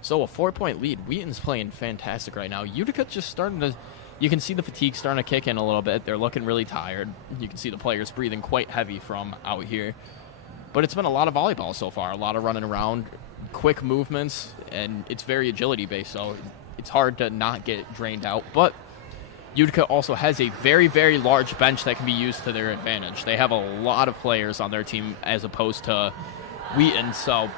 So a 4-point lead. Wheaton's playing fantastic right now. Utica just starting to, you can see the fatigue starting to kick in a little bit. They're looking really tired. You can see the players breathing quite heavy from out here. But it's been a lot of volleyball so far, a lot of running around, quick movements, and it's very agility-based, so it's hard to not get drained out. But Utica also has a very, very large bench that can be used to their advantage. They have a lot of players on their team as opposed to Wheaton, so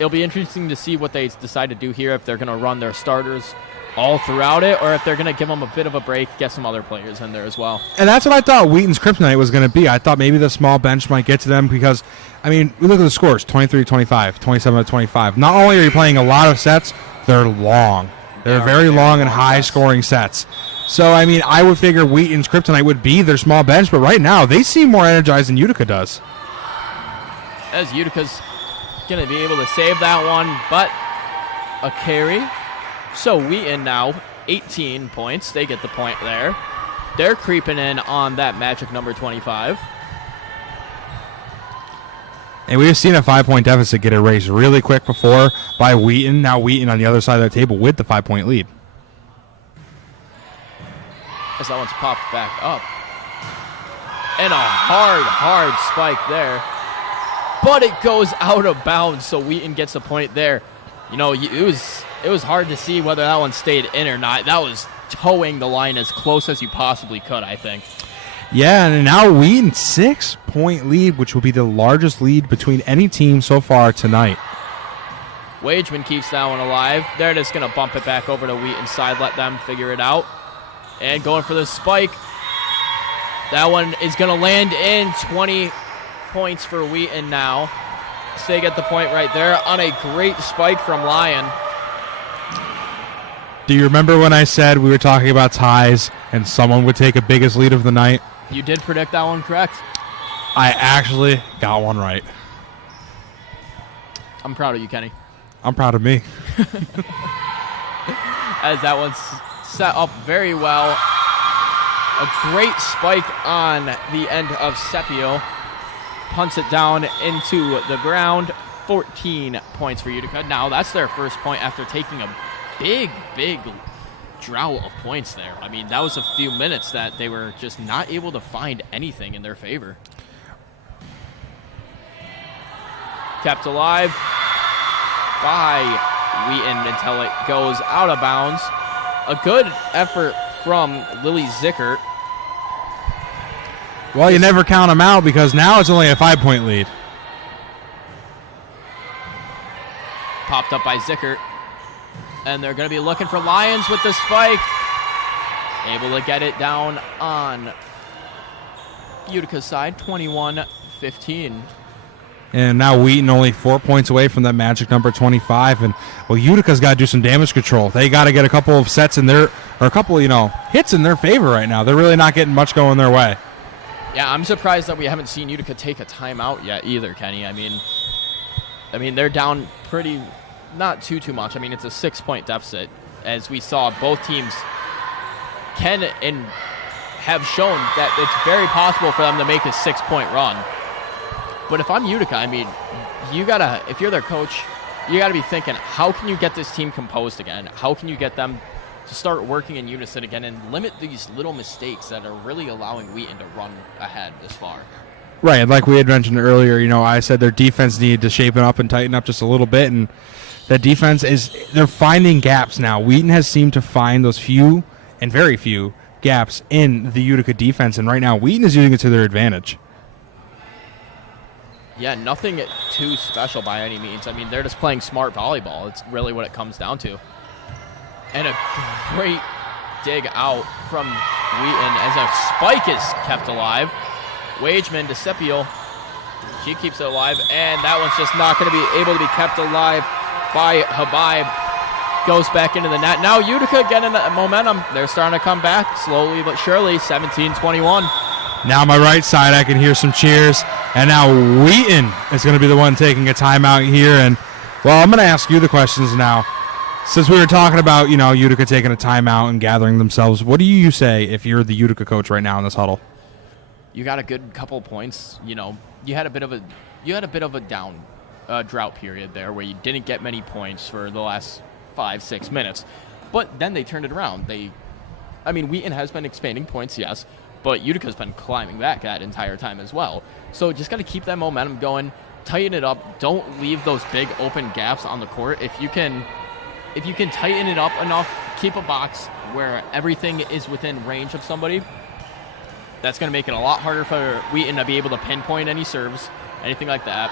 it'll be interesting to see what they decide to do here, if they're going to run their starters all throughout it, or if they're going to give them a bit of a break, get some other players in there as well. And that's what I thought Wheaton's kryptonite was going to be. I thought maybe the small bench might get to them because, we look at the scores, 23-25, 27-25. Not only are you playing a lot of sets, they're long. They're very long and high-scoring sets. So, I would figure Wheaton's kryptonite would be their small bench, but right now they seem more energized than Utica does. As Utica's going to be able to save that one, but a carry. So Wheaton now 18 points. They get the point there. They're creeping in on that magic number 25. And we've seen a 5-point deficit get erased really quick before by Wheaton. Now Wheaton on the other side of the table with the 5-point lead. As that one's popped back up. And a hard spike there. But it goes out of bounds, so Wheaton gets a point there. It was hard to see whether that one stayed in or not. That was towing the line as close as you possibly could, I think. Yeah, and now Wheaton 6-point lead, which will be the largest lead between any team so far tonight. Wageman keeps that one alive. They're just going to bump it back over to Wheaton's side, let them figure it out. And going for the spike. That one is going to land in. 20 points for Wheaton now. So they get the point right there on a great spike from Lyon. Do you remember when I said we were talking about ties and someone would take a biggest lead of the night? You did predict that one correct. I actually got one right. I'm proud of you, Kenny. I'm proud of me. As that one's set up very well. A great spike on the end of Sepio. Punts it down into the ground. 14 points for Utica. Now that's their first point after taking a big drought of points there. That was a few minutes that they were just not able to find anything in their favor. Kept alive by Wheaton until it goes out of bounds. A good effort from Lily Zickert. Well, you never count them out because now it's only a 5-point lead. Popped up by Zickert. And they're going to be looking for Lyons with the spike. Able to get it down on Utica's side, 21-15. And now Wheaton only 4 points away from that magic number 25. And, Utica's got to do some damage control. They got to get a couple of sets in their, or a couple, hits in their favor right now. They're really not getting much going their way. Yeah, I'm surprised that we haven't seen Utica take a timeout yet either, Kenny. They're down pretty, not too much. It's a 6-point deficit. As we saw, both teams can and have shown that it's very possible for them to make a 6-point run. But if I'm Utica, you gotta, if you're their coach, you gotta be thinking, how can you get this team composed again? How can you get them to start working in unison again and limit these little mistakes that are really allowing Wheaton to run ahead this far. Right, like we had mentioned earlier, I said their defense needed to shape it up and tighten up just a little bit, and that defense they're finding gaps now. Wheaton has seemed to find those few and very few gaps in the Utica defense, and right now Wheaton is using it to their advantage. Yeah, nothing too special by any means. I mean, they're just playing smart volleyball. It's really what it comes down to. And a great dig out from Wheaton as a spike is kept alive. Wageman to Sepio. She keeps it alive, and that one's just not going to be able to be kept alive by Habib. Goes back into the net. Now Utica getting the momentum. They're starting to come back slowly but surely. 17-21. Now on my right side, I can hear some cheers. And now Wheaton is going to be the one taking a timeout here. And, well, I'm going to ask you the questions now. Since we were talking about, Utica taking a timeout and gathering themselves, what do you say if you're the Utica coach right now in this huddle? You got a good couple points. You had a bit of a down drought period there where you didn't get many points for the last 5-6 minutes. But then they turned it around. Wheaton has been expanding points, yes, but Utica's been climbing back that entire time as well. So just got to keep that momentum going, tighten it up. Don't leave those big open gaps on the court. If you can tighten it up enough, keep a box where everything is within range of somebody, that's going to make it a lot harder for Wheaton to be able to pinpoint any serves, anything like that.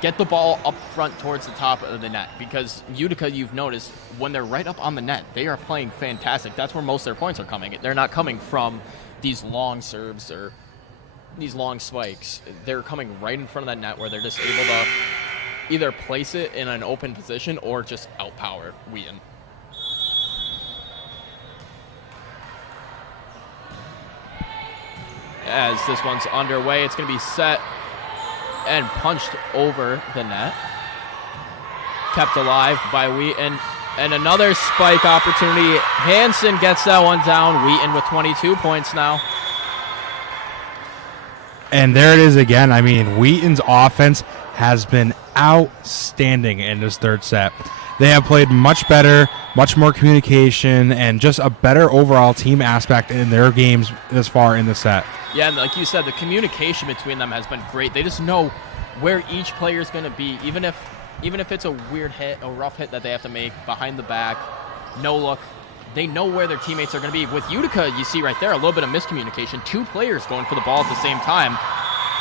Get the ball up front towards the top of the net, because Utica, you've noticed, when they're right up on the net, they are playing fantastic. That's where most of their points are coming. They're not coming from these long serves or these long spikes. They're coming right in front of that net where they're just able to either place it in an open position or just outpower Wheaton. As this one's underway, it's going to be set and punched over the net. Kept alive by Wheaton. And another spike opportunity. Hansen gets that one down. Wheaton with 22 points now. And there it is again. Wheaton's offense has been outstanding in this third set. They have played much better, much more communication, and just a better overall team aspect in their games this far in the set. Yeah, and like you said, the communication between them has been great. They just know where each player is going to be, even if it's a weird hit, a rough hit that they have to make behind the back, no look. They know where their teammates are going to be. With Utica, you see right there a little bit of miscommunication. Two players going for the ball at the same time.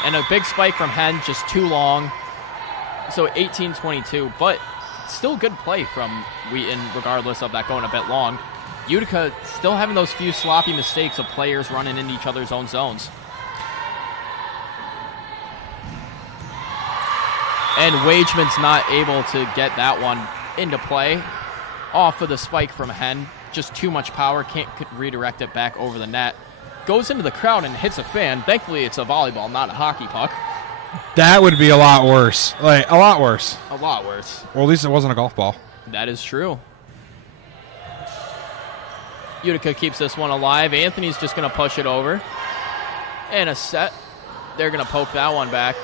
And a big spike from Hen, just too long. So 18-22, but still good play from Wheaton, regardless of that going a bit long. Utica still having those few sloppy mistakes of players running into each other's own zones. And Wageman's not able to get that one into play. Off of the spike from Hen. Just too much power. Can't redirect it back over the net. Goes into the crowd and hits a fan. Thankfully, it's a volleyball, not a hockey puck. That would be a lot worse. A lot worse. A lot worse. Well, at least it wasn't a golf ball. That is true. Utica keeps this one alive. Anthony's just going to push it over. And a set. They're going to poke that one back.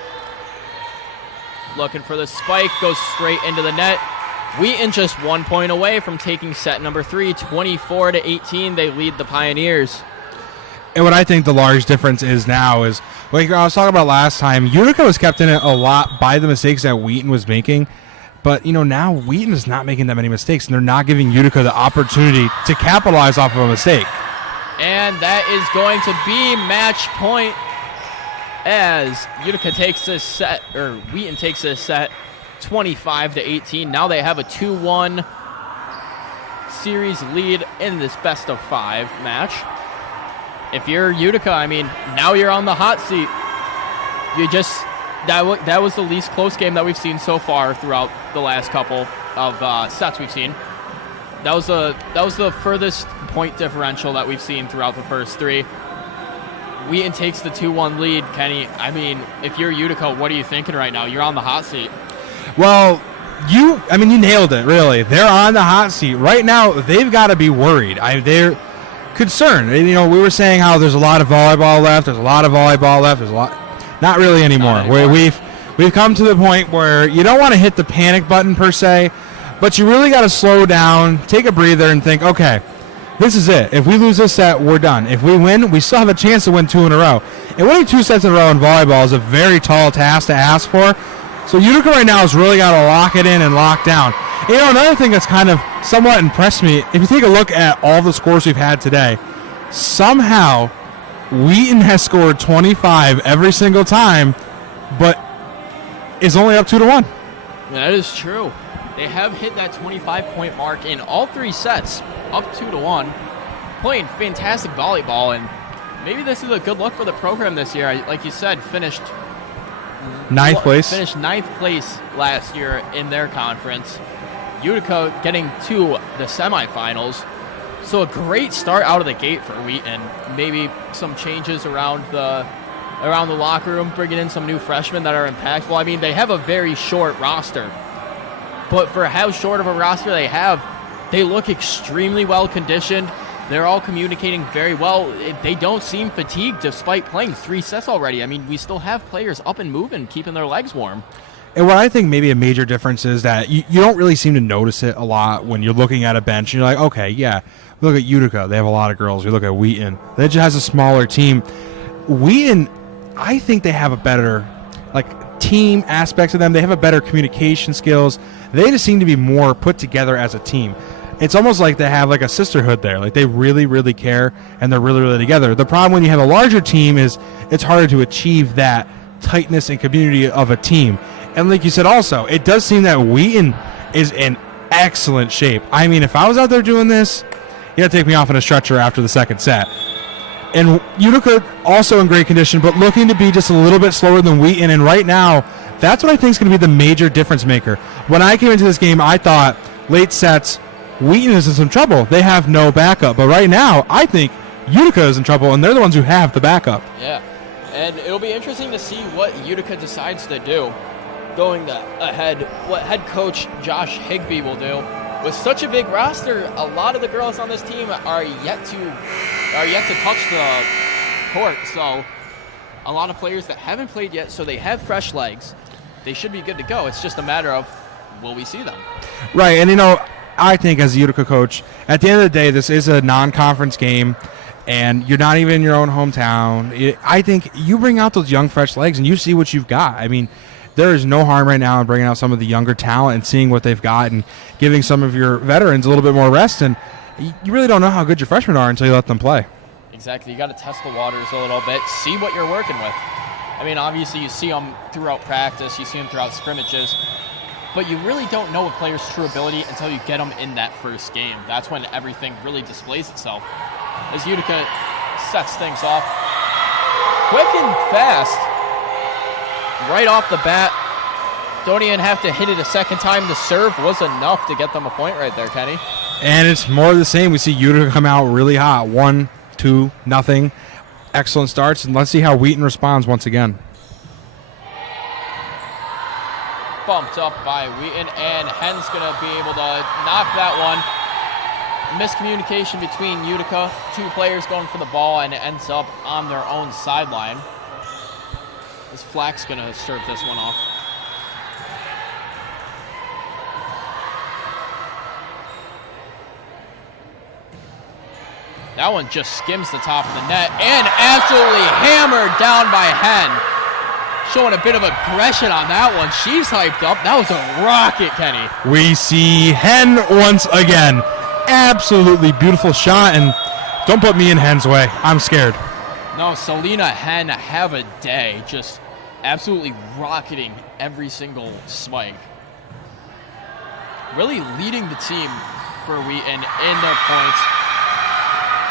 Looking for the spike. Goes straight into the net. Wheaton just 1 point away from taking set number 3. 24-18. They lead the Pioneers. And what I think the large difference is now is, like I was talking about last time, Utica was kept in it a lot by the mistakes that Wheaton was making. But, now Wheaton is not making that many mistakes, and they're not giving Utica the opportunity to capitalize off of a mistake. And that is going to be match point as Utica takes this set, or Wheaton takes this set 25-18. Now they have a 2-1 series lead in this best of 5 match. If you're Utica, now you're on the hot seat. That was the least close game that we've seen so far throughout the last couple of sets we've seen. That was the furthest point differential that we've seen throughout the first 3. Wheaton takes the 2-1 lead. Kenny, if you're Utica, what are you thinking right now? You're on the hot seat. Well, you nailed it, really. They're on the hot seat. Right now, they've got to be worried. They're concerned. We were saying how there's a lot of volleyball left. There's a lot. Not really anymore. We've come to the point where you don't want to hit the panic button per se, but you really got to slow down, take a breather, and think, okay, this is it. If we lose this set, we're done. If we win, we still have a chance to win 2 in a row. And winning 2 sets in a row in volleyball is a very tall task to ask for. So Utica right now has really got to lock it in and lock down. And, another thing that's kind of somewhat impressed me, if you take a look at all the scores we've had today, somehow Wheaton has scored 25 every single time, but is only up 2-1. That is true. They have hit that 25-point mark in all 3 sets, up 2-1, playing fantastic volleyball, and maybe this is a good look for the program this year. Like you said, finished 9th place. Finished 9th place last year in their conference. Utica getting to the semifinals. So a great start out of the gate for Wheaton. Maybe some changes around the locker room, bringing in some new freshmen that are impactful. I mean, they have a very short roster. But for how short of a roster they have, they look extremely well conditioned. They're all communicating very well. They don't seem fatigued despite playing 3 sets already. I mean, we still have players up and moving, keeping their legs warm. And what I think maybe a major difference is that you don't really seem to notice it a lot when you're looking at a bench. And you're like, okay, yeah, we look at Utica. They have a lot of girls. We look at Wheaton. They just has a smaller team. Wheaton, I think they have a better team aspects of them. They have a better communication skills. They just seem to be more put together as a team. It's almost like they have a sisterhood there. Like they really, really care, and they're really, really together. The problem when you have a larger team is it's harder to achieve that tightness and community of a team. And like you said also, it does seem that Wheaton is in excellent shape. I mean, if I was out there doing this, you got to take me off on a stretcher after the second set. And Utica also in great condition, but looking to be just a little bit slower than Wheaton. And right now, that's what I think is going to be the major difference maker. When I came into this game, I thought late sets, Wheaton is in some trouble. They have no backup. But right now, I think Utica is in trouble, and they're the ones who have the backup. Yeah, and it'll be interesting to see what Utica decides to do going ahead, what head coach Josh Higbee will do. With such a big roster, a lot of the girls on this team are yet to touch the court. So a lot of players that haven't played yet, so they have fresh legs. They should be good to go. It's just a matter of, will we see them? Right, and I think as a Utica coach, at the end of the day, this is a non-conference game, and you're not even in your own hometown. I think you bring out those young, fresh legs, and you see what you've got. I mean, there is no harm right now in bringing out some of the younger talent and seeing what they've got and giving some of your veterans a little bit more rest. And you really don't know how good your freshmen are until you let them play. Exactly. You got to test the waters a little bit, see what you're working with. I mean, obviously you see them throughout practice, you see them throughout scrimmages, but you really don't know a player's true ability until you get them in that first game. That's when everything really displays itself. As Utica sets things off quick and fast, right off the bat. Don't even have to hit it a second time. The serve was enough to get them a point right there, Kenny. And it's more of the same. We see Utica come out really hot. 1-2, nothing. Excellent starts, and let's see how Wheaton responds once again. Bumped up by Wheaton, and Hen's going to be able to knock that one. Miscommunication between Utica. 2 players going for the ball, and it ends up on their own sideline. This Flack's going to serve this one off. That one just skims the top of the net and absolutely hammered down by Hen. Showing a bit of aggression on that one. She's hyped up. That was a rocket, Kenny. We see Hen once again. Absolutely beautiful shot, and don't put me in Hen's way. I'm scared. No, Selena Hen have a day. Just absolutely rocketing every single spike. Really leading the team for Wheaton in their points.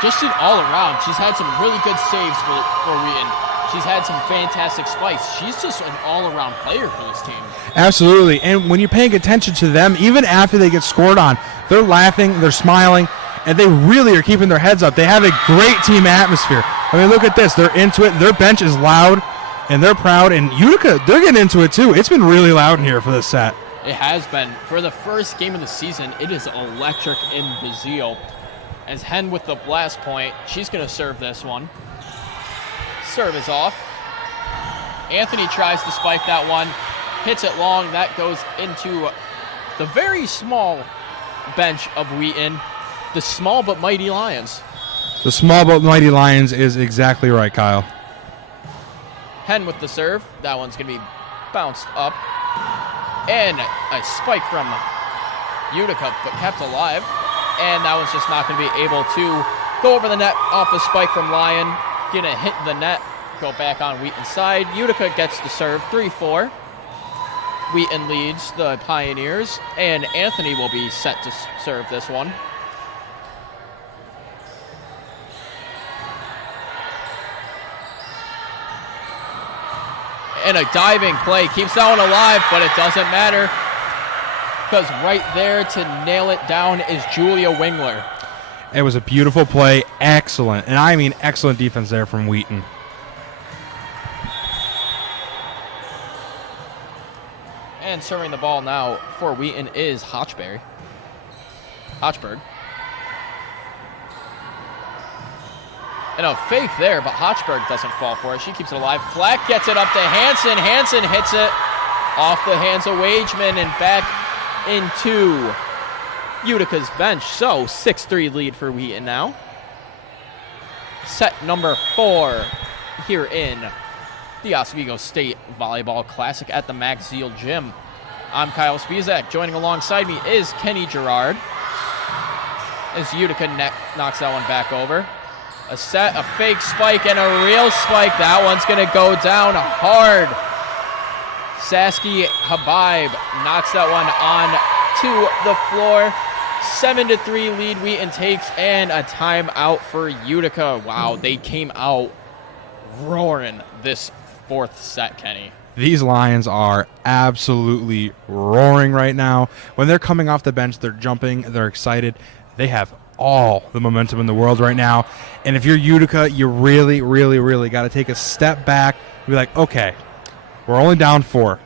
Just in all around. She's had some really good saves for Wheaton. She's had some fantastic spikes. She's just an all-around player for this team. Absolutely. And when you're paying attention to them, even after they get scored on, they're laughing, they're smiling, and they really are keeping their heads up. They have a great team atmosphere. I mean, look at this. They're into it. Their bench is loud, and they're proud. And Utica, they're getting into it, too. It's been really loud in here for this set. It has been. For the first game of the season, it is electric in Bazille. As Hen with the blast point, she's going to serve this one. Serve is off. Anthony tries to spike that one. Hits it long. That goes into the very small bench of Wheaton. The small but mighty Lions. The small but mighty Lions is exactly right, Kyle. Hen with the serve. That one's going to be bounced up. And a spike from Utica, but kept alive. And that one's just not going to be able to go over the net off a spike from Lyon. Going to hit the net, go back on Wheaton's side. Utica gets the serve, 3-4. Wheaton leads the Pioneers, and Anthony will be set to serve this one. And a diving play keeps that one alive, but it doesn't matter because right there to nail it down is Julia Wingler. It was a beautiful play, excellent, and I mean excellent defense there from Wheaton. And serving the ball now for Wheaton is Hochberg. And a fake there, but Hochberg doesn't fall for it. She keeps it alive. Flack gets it up to Hansen. Hansen hits it off the hands of Wageman and back into Utica's bench. So 6-3 lead for Wheaton now. Set number 4 here in the Oswego State Volleyball Classic at the Max Zeal Gym. I'm Kyle Spizak. Joining alongside me is Kenny Gerard. As Utica knocks that one back over. A set, a fake spike, and a real spike. That one's going to go down hard. Saskia Habib knocks that one on to the floor. 7-3 lead Wheaton takes, and a timeout for Utica. Wow, they came out roaring this fourth set, Kenny. These Lions are absolutely roaring right now. When they're coming off the bench, they're jumping, they're excited. They have all the momentum in the world right now. And if you're Utica, you really, really, really got to take a step back and be like, okay, we're only down 4.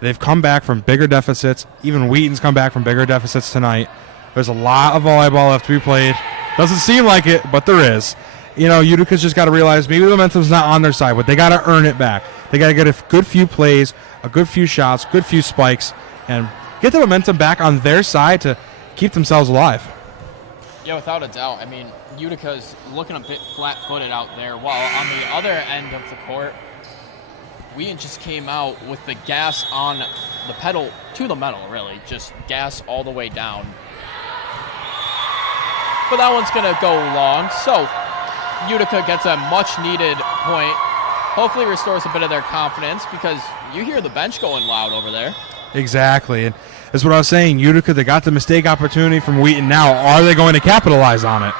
They've come back from bigger deficits. Even Wheaton's come back from bigger deficits tonight. There's a lot of volleyball left to be played. Doesn't seem like it, but there is. You know, Utica's just got to realize maybe the momentum's not on their side, but they got to earn it back. They got to get a good few plays, a good few shots, good few spikes, and get the momentum back on their side to keep themselves alive. Yeah, without a doubt. I mean, Utica's looking a bit flat-footed out there, while on the other end of the court, Wheaton just came out with the gas on the pedal to the metal, really. Just gas all the way down. But that one's going to go long, so Utica gets a much-needed point. Hopefully restores a bit of their confidence because you hear the bench going loud over there. Exactly, and that's what I was saying. Utica, they got the mistake opportunity from Wheaton now. Are they going to capitalize on it?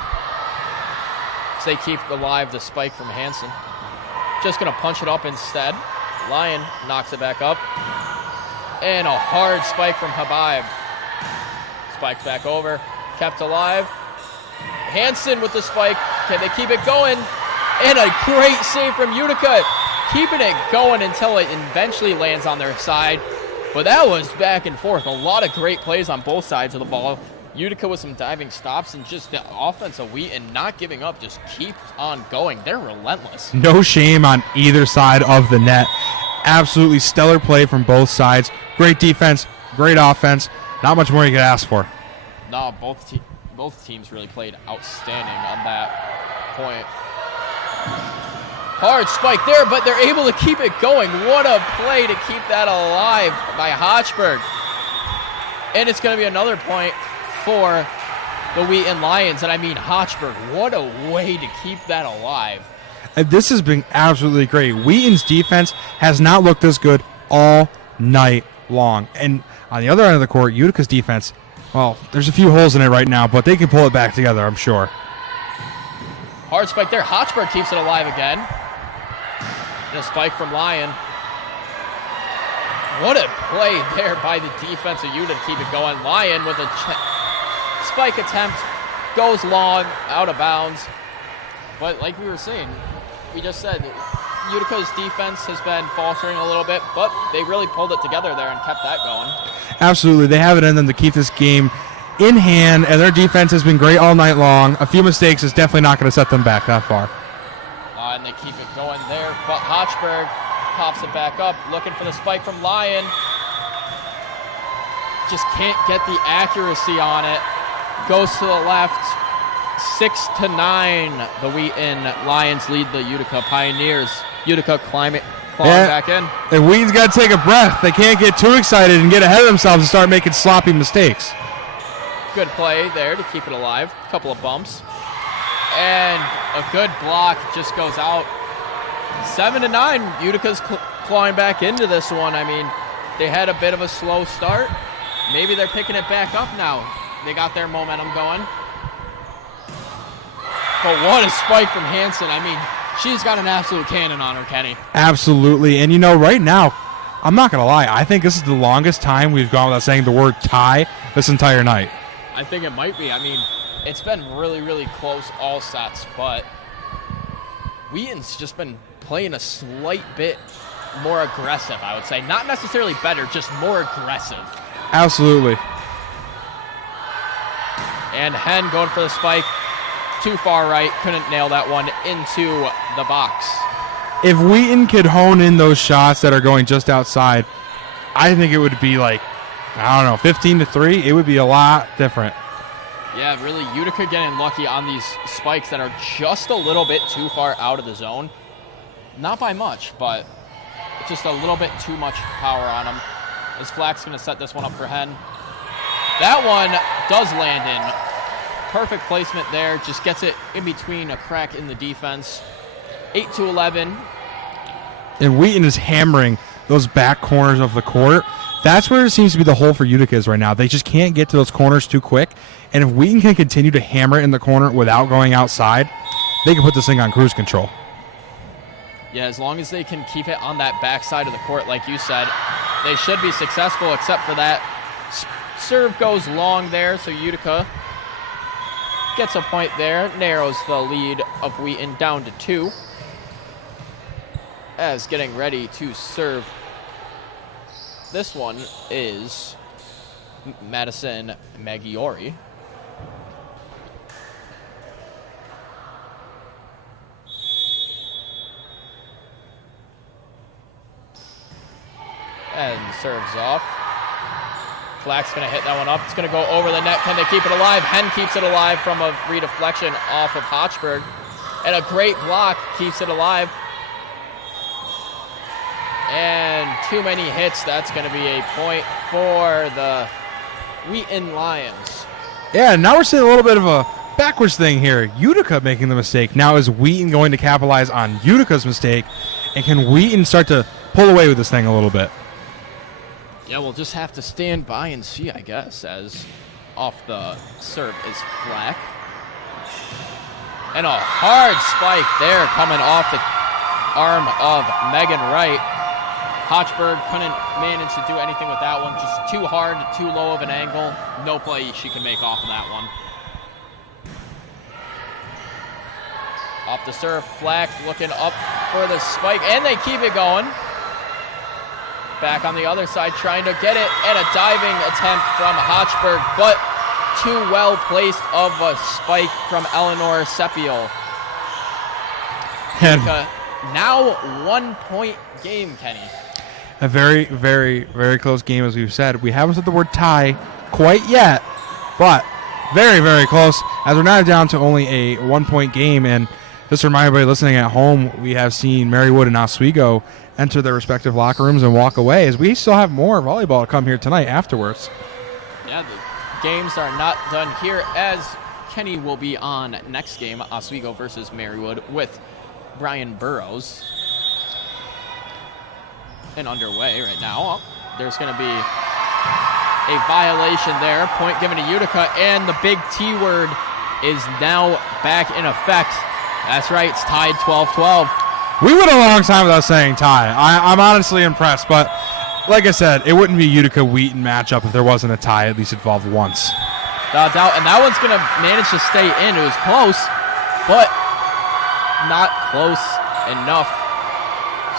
So they keep alive the spike from Hansen. Just going to punch it up instead. Lyon knocks it back up. And a hard spike from Habib. Spikes back over. Kept alive. Hansen with the spike. Can they keep it going? And a great save from Utica. Keeping it going until it eventually lands on their side. But that was back and forth. A lot of great plays on both sides of the ball. Utica with some diving stops and just the offense of Wheaton not giving up, just keeps on going. They're relentless. No shame on either side of the net. Absolutely stellar play from both sides. Great defense, great offense. Not much more you could ask for. No, both teams really played outstanding on that point. Hard spike there, but they're able to keep it going. What a play to keep that alive by Hochberg. And it's going to be another point for the Wheaton Lions. And I mean, Hochberg, what a way to keep that alive. This has been absolutely great. Wheaton's defense has not looked this good all night long. And on the other end of the court, Utica's defense, well, there's a few holes in it right now, but they can pull it back together, I'm sure. Hard spike there. Hochberg keeps it alive again. And a spike from Lyon. What a play there by the defense of Utica to keep it going. Lyon with a spike attempt. Goes long, out of bounds. But like we were saying, we just said, Utica's defense has been faltering a little bit, but they really pulled it together there and kept that going. Absolutely. They have it in them to keep this game in hand, and their defense has been great all night long. A few mistakes is definitely not going to set them back that far. And they keep it going there, but Hochberg pops it back up, looking for the spike from Lyon. Just can't get the accuracy on it. Goes to the left. 6-9, the Wheaton Lions lead the Utica Pioneers. Utica clawing back in. And Wheaton's got to take a breath. They can't get too excited and get ahead of themselves and start making sloppy mistakes. Good play there to keep it alive. A couple of bumps. And a good block just goes out. 7-9, Utica's clawing back into this one. I mean, they had a bit of a slow start. Maybe they're picking it back up now. They got their momentum going. But what a spike from Hansen. I mean, she's got an absolute cannon on her, Kenny. Absolutely. And, right now, I'm not going to lie. I think this is the longest time we've gone without saying the word tie this entire night. I think it might be. I mean, it's been really, really close all sets, but Wheaton's just been playing a slight bit more aggressive, I would say. Not necessarily better, just more aggressive. Absolutely. And Hen going for the spike. Too far right. Couldn't nail that one into the box. If Wheaton could hone in those shots that are going just outside, I think it would be 15-3. It would be a lot different. Yeah, really, Utica getting lucky on these spikes that are just a little bit too far out of the zone. Not by much, but just a little bit too much power on them. As Flack's going to set this one up for Hen. That one does land in. Perfect placement there. Just gets it in between a crack in the defense. 8-11. And Wheaton is hammering those back corners of the court. That's where it seems to be the hole for Utica is right now. They just can't get to those corners too quick. And if Wheaton can continue to hammer it in the corner without going outside, they can put this thing on cruise control. Yeah, as long as they can keep it on that back side of the court, like you said, they should be successful, except for that serve goes long there, so Utica gets a point there, narrows the lead of Wheaton down to 2. As getting ready to serve this one is Madison Maggiore. And serves off. Flack's going to hit that one up. It's going to go over the net. Can they keep it alive? Hen keeps it alive from a redeflection off of Hochberg. And a great block keeps it alive. And too many hits. That's going to be a point for the Wheaton Lions. Yeah, now we're seeing a little bit of a backwards thing here. Utica making the mistake. Now is Wheaton going to capitalize on Utica's mistake? And can Wheaton start to pull away with this thing a little bit? Yeah, we'll just have to stand by and see, I guess, as off the serve is Flack. And a hard spike there coming off the arm of Megan Wright. Hochberg couldn't manage to do anything with that one. Just too hard, too low of an angle. No play she can make off of that one. Off the serve, Flack looking up for the spike, and they keep it going. Back on the other side, trying to get it, and a diving attempt from Hochberg, but too well placed of a spike from Eleanor Seppiel. Now 1 point game, Kenny. A very, very, very close game, as we've said. We haven't said the word tie quite yet, but very, very close, as we're now down to only a 1 point game. And just to remind everybody listening at home, we have seen Marywood and Oswego enter their respective locker rooms and walk away, as we still have more volleyball to come here tonight afterwards. Yeah, the games are not done here, as Kenny will be on next game, Oswego versus Marywood, with Brian Burrows. And underway right now. There's going to be a violation there. Point given to Utica, and the big T word is now back in effect. That's right, it's tied 12-12. We went a long time without saying tie. I'm honestly impressed, but like I said, it wouldn't be a Utica-Wheaton matchup if there wasn't a tie at least involved once. Without doubt, and that one's going to manage to stay in. It was close, but not close enough.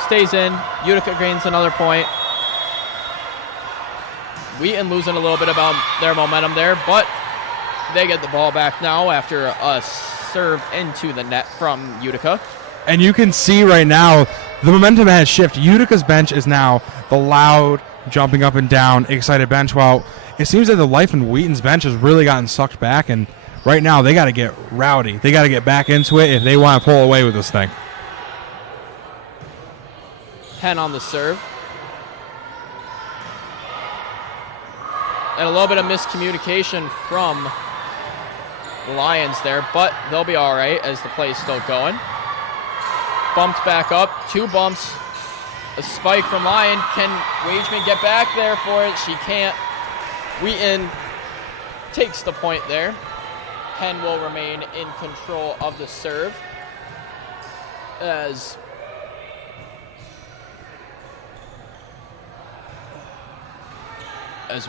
Stays in. Utica gains another point. Wheaton losing a little bit about their momentum there, but they get the ball back now after a serve into the net from Utica. And you can see right now the momentum has shifted. Utica's bench is now the loud, jumping up and down, excited bench, while it seems that the life in Wheaton's bench has really gotten sucked back, and Right now, they got to get rowdy. They got to get back into it if they want to pull away with this thing. Hen on the serve. And a little bit of miscommunication from the Lions there, but they'll be all right as the play's still going. Bumped back up, 2 bumps. A spike from Lyon. Can Wageman get back there for it? She can't. Wheaton takes the point there. Penn will remain in control of the serve as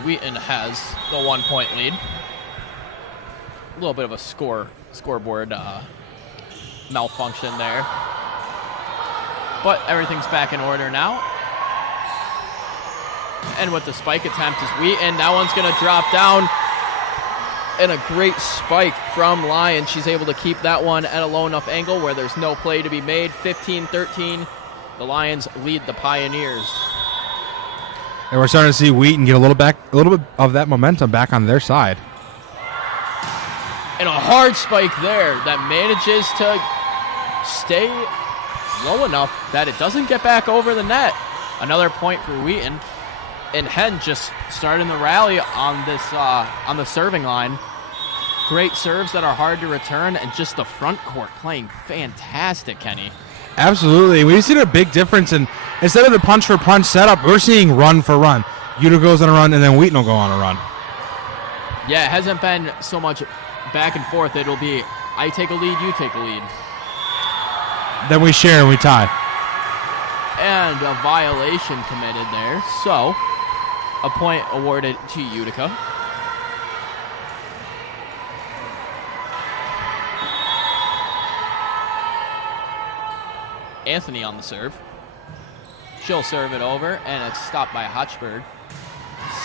Wheaton has the 1-point lead. A little bit of a scoreboard malfunction there. But everything's back in order now. And with the spike attempt is Wheaton. That one's going to drop down. And a great spike from Lyon. She's able to keep that one at a low enough angle where there's no play to be made. 15-13. The Lions lead the Pioneers. And we're starting to see Wheaton get a little bit of that momentum back on their side. And a hard spike there that manages to stay low enough that it doesn't get back over the net. Another point for Wheaton. And Hen just starting the rally on this on the serving line. Great serves that are hard to return, and just the front court playing fantastic, Kenny. Absolutely. We've seen a big difference, and instead of the punch for punch setup, we're seeing run for run. Utica goes on a run, and then Wheaton will go on a run. Yeah, it hasn't been so much back and forth. It'll be I take a lead, you take a lead. Then we share and we tie. And a violation committed there, so a point awarded to Utica. Anthony on the serve. She'll serve it over, and it's stopped by Hochberg.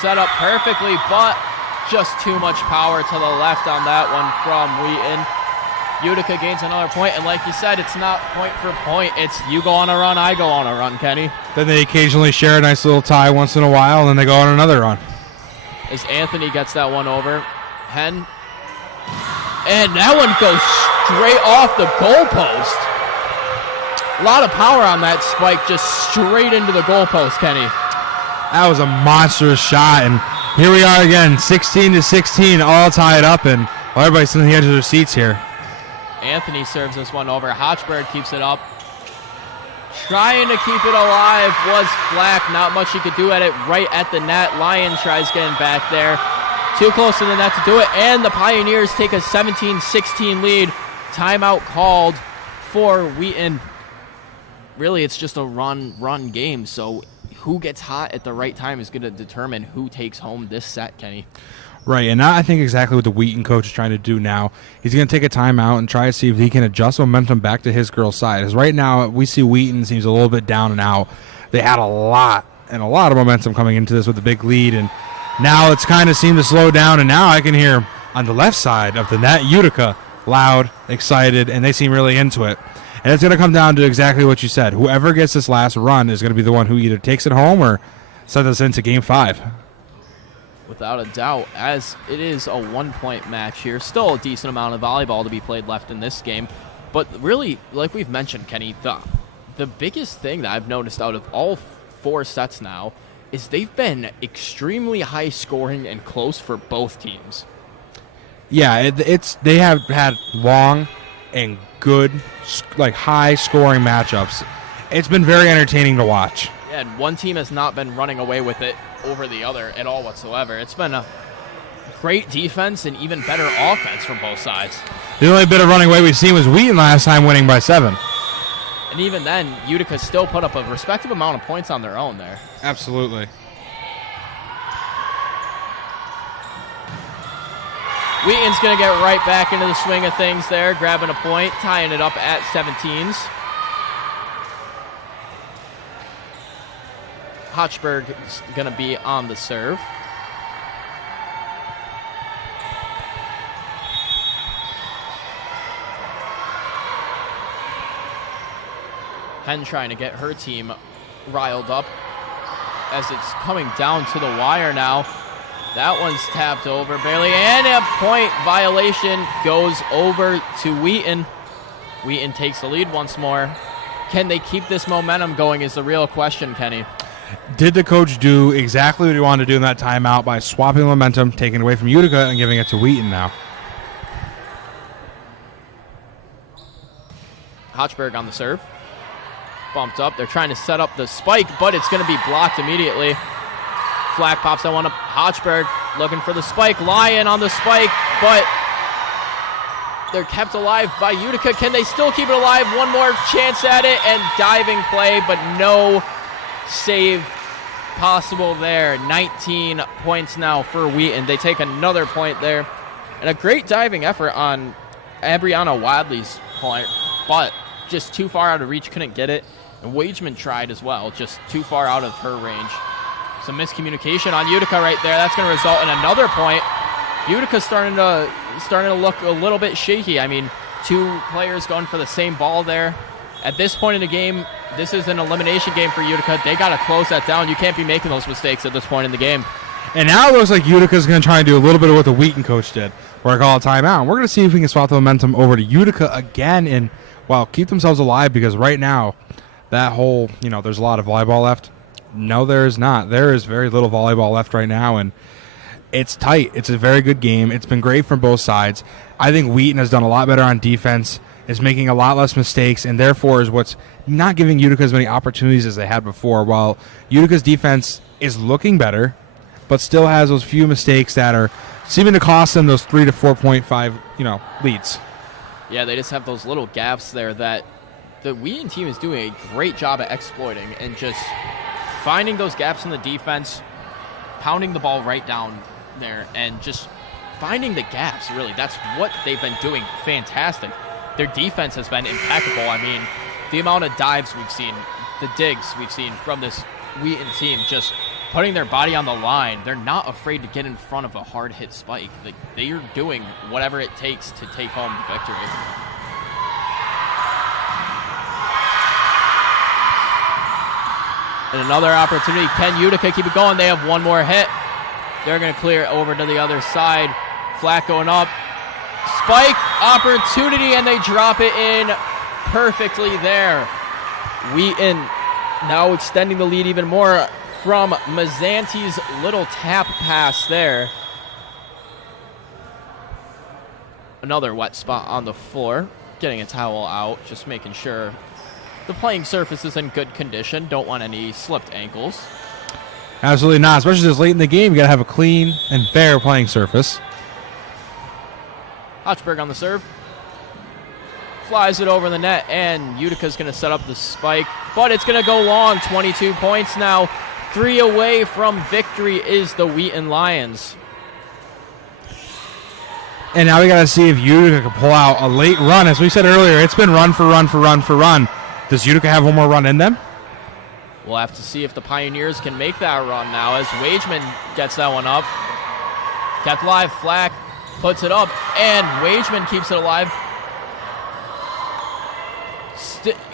Set up perfectly, but just too much power to the left on that one from Wheaton. Utica gains another point, and like you said, it's not point for point. It's you go on a run, I go on a run, Kenny. Then they occasionally share a nice little tie once in a while, and then they go on another run. As Anthony gets that one over. Hen. And that one goes straight off the goalpost. A lot of power on that spike, just straight into the goalpost, Kenny. That was a monstrous shot, and here we are again, 16-16, all tied up, and everybody's on the edge of their seats here. Anthony serves this one over. Hochberg keeps it up. Trying to keep it alive was Flack. Not much he could do at it right at the net. Lyon tries getting back there. Too close to the net to do it, and the Pioneers take a 17-16 lead. Timeout called for Wheaton. Really, it's just a run game, so who gets hot at the right time is going to determine who takes home this set, Kenny. Right, and I think exactly what the Wheaton coach is trying to do now. He's going to take a timeout and try to see if he can adjust momentum back to his girl's side. Because right now, we see Wheaton seems a little bit down and out. They had a lot of momentum coming into this with a big lead, and now it's kind of seemed to slow down, and now I can hear on the left side of the net, Utica, loud, excited, and they seem really into it. And it's going to come down to exactly what you said. Whoever gets this last run is going to be the one who either takes it home or sends us into Game 5. Without a doubt, as it is a 1-point match here. Still a decent amount of volleyball to be played left in this game. But really, like we've mentioned, Kenny, the biggest thing that I've noticed out of all 4 sets now is they've been extremely high scoring and close for both teams. Yeah, they have had long and good, like high scoring matchups. It's been very entertaining to watch. Yeah, and one team has not been running away with it over the other at all whatsoever. It's been a great defense and even better offense from both sides. The only bit of running away we've seen was Wheaton last time winning by 7. And even then, Utica still put up a respectable amount of points on their own there. Absolutely. Wheaton's going to get right back into the swing of things there, grabbing a point, tying it up at 17s. Hochberg is going to be on the serve. Hen trying to get her team riled up as it's coming down to the wire now. That one's tapped over barely, and a point violation goes over to Wheaton. Wheaton takes the lead once more. Can they keep this momentum going is the real question, Kenny. Did the coach do exactly what he wanted to do in that timeout by swapping momentum, taking it away from Utica, and giving it to Wheaton now? Hochberg on the serve. Bumped up. They're trying to set up the spike, but it's going to be blocked immediately. Flack pops that one up. Hochberg looking for the spike. Lyon on the spike, but they're kept alive by Utica. Can they still keep it alive? One more chance at it, and diving play, but no save possible there. 19 points now for Wheaton. They take another point there. And a great diving effort on Abriana Wadley's point, but just too far out of reach, couldn't get it. And Wageman tried as well, just too far out of her range. Some miscommunication on Utica right there. That's going to result in another point. Utica's starting to look a little bit shaky. I mean, two players going for the same ball there. At this point in the game, this is an elimination game for Utica. They got to close that down. You can't be making those mistakes at this point in the game. And now it looks like Utica's going to try and do a little bit of what the Wheaton coach did, where I call a timeout. And we're going to see if we can swap the momentum over to Utica again and, well, keep themselves alive, because right now, that whole, there's a lot of volleyball left. No, there is not. There is very little volleyball left right now, and it's tight. It's a very good game. It's been great from both sides. I think Wheaton has done a lot better on defense, is making a lot less mistakes, and therefore is what's not giving Utica as many opportunities as they had before. While Utica's defense is looking better, but still has those few mistakes that are seeming to cost them those 3 to 4.5, leads. Yeah, they just have those little gaps there that the Wheaton team is doing a great job at exploiting and just finding those gaps in the defense, pounding the ball right down there, and just finding the gaps, really. That's what they've been doing fantastic. Their defense has been impeccable. I mean, the amount of dives we've seen, the digs we've seen from this Wheaton team, just putting their body on the line. They're not afraid to get in front of a hard-hit spike. They are doing whatever it takes to take home the victory. And another opportunity. Can Utica keep it going? They have one more hit. They're going to clear it over to the other side. Flat going up. Spike opportunity, and they drop it in perfectly there. Wheaton now extending the lead even more from Mazzanti's little tap pass there. Another wet spot on the floor. Getting a towel out, just making sure the playing surface is in good condition. Don't want any slipped ankles. Absolutely not, especially this late in the game. You got to have a clean and fair playing surface. Hochberg on the serve. Flies it over the net, and Utica's going to set up the spike, but it's going to go long. 22 points now. 3 away from victory is the Wheaton Lions. And now we got to see if Utica can pull out a late run. As we said earlier, it's been run for run for run for run. Does Utica have one more run in them? We'll have to see if the Pioneers can make that run now, as Wageman gets that one up. Kept alive. Flack puts it up, and Wageman keeps it alive.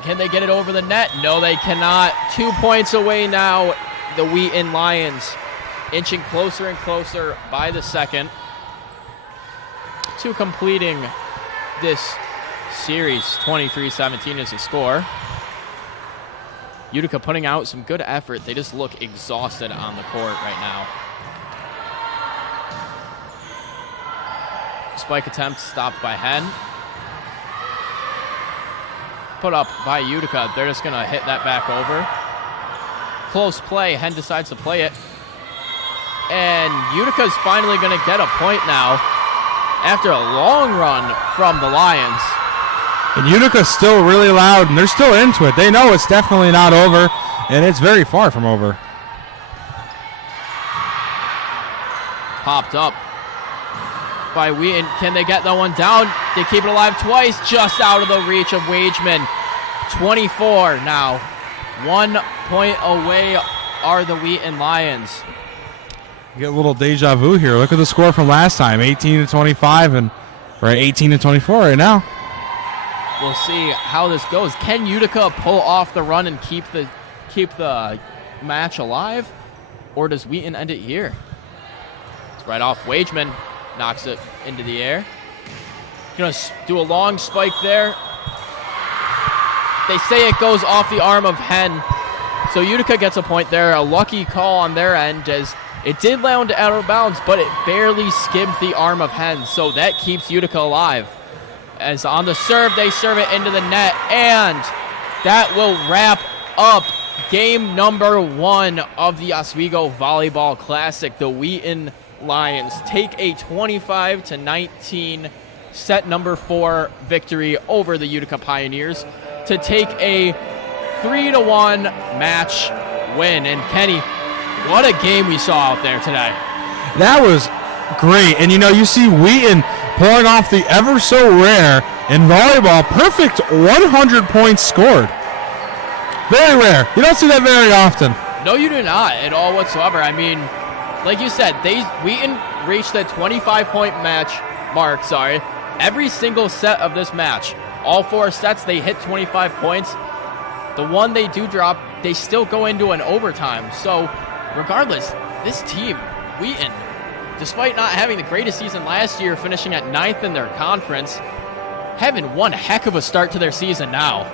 Can they get it over the net? No, they cannot. 2 points away now, the Wheaton Lions, inching closer and closer by the second to completing this series. 23-17 is the score. Utica putting out some good effort. They just look exhausted on the court right now. Spike attempt stopped by Hen. Put up by Utica. They're just going to hit that back over. Close play. Hen decides to play it. And Utica's finally going to get a point now after a long run from the Lions. And Utica's still really loud, and they're still into it. They know it's definitely not over, and it's very far from over. Popped up by Wheaton. Can they get that one down? They keep it alive twice, just out of the reach of Wageman. 24 now. 1 point away are the Wheaton Lions. You get a little deja vu here. Look at the score from last time, 18-25, and we're at 18-24 right now. We'll see how this goes. Can Utica pull off the run and keep the match alive, or does Wheaton end it here? Right off, Wageman knocks it into the air. Gonna do a long spike there. They say it goes off the arm of Hen. So Utica gets a point there. A lucky call on their end as it did land out of bounds, but it barely skimmed the arm of Hen. So that keeps Utica alive. As on the serve, they serve it into the net. And that will wrap up game number 1 of the Oswego Volleyball Classic. The Wheaton Lions take a 25-19 set number 4 victory over the Utica Pioneers to take a 3-1 match win. And Kenny, what a game we saw out there today. That was great. And you see Wheaton pulling off the ever so rare in volleyball perfect 100 points scored. Very rare. You don't see that very often. No, you do not at all whatsoever. I mean, like you said, Wheaton reached the 25-point mark. Every single set of this match, all 4 sets, they hit 25 points. The one they do drop, they still go into an overtime. So, regardless, this team, Wheaton, despite not having the greatest season last year, finishing at 9th in their conference, having one heck of a start to their season now.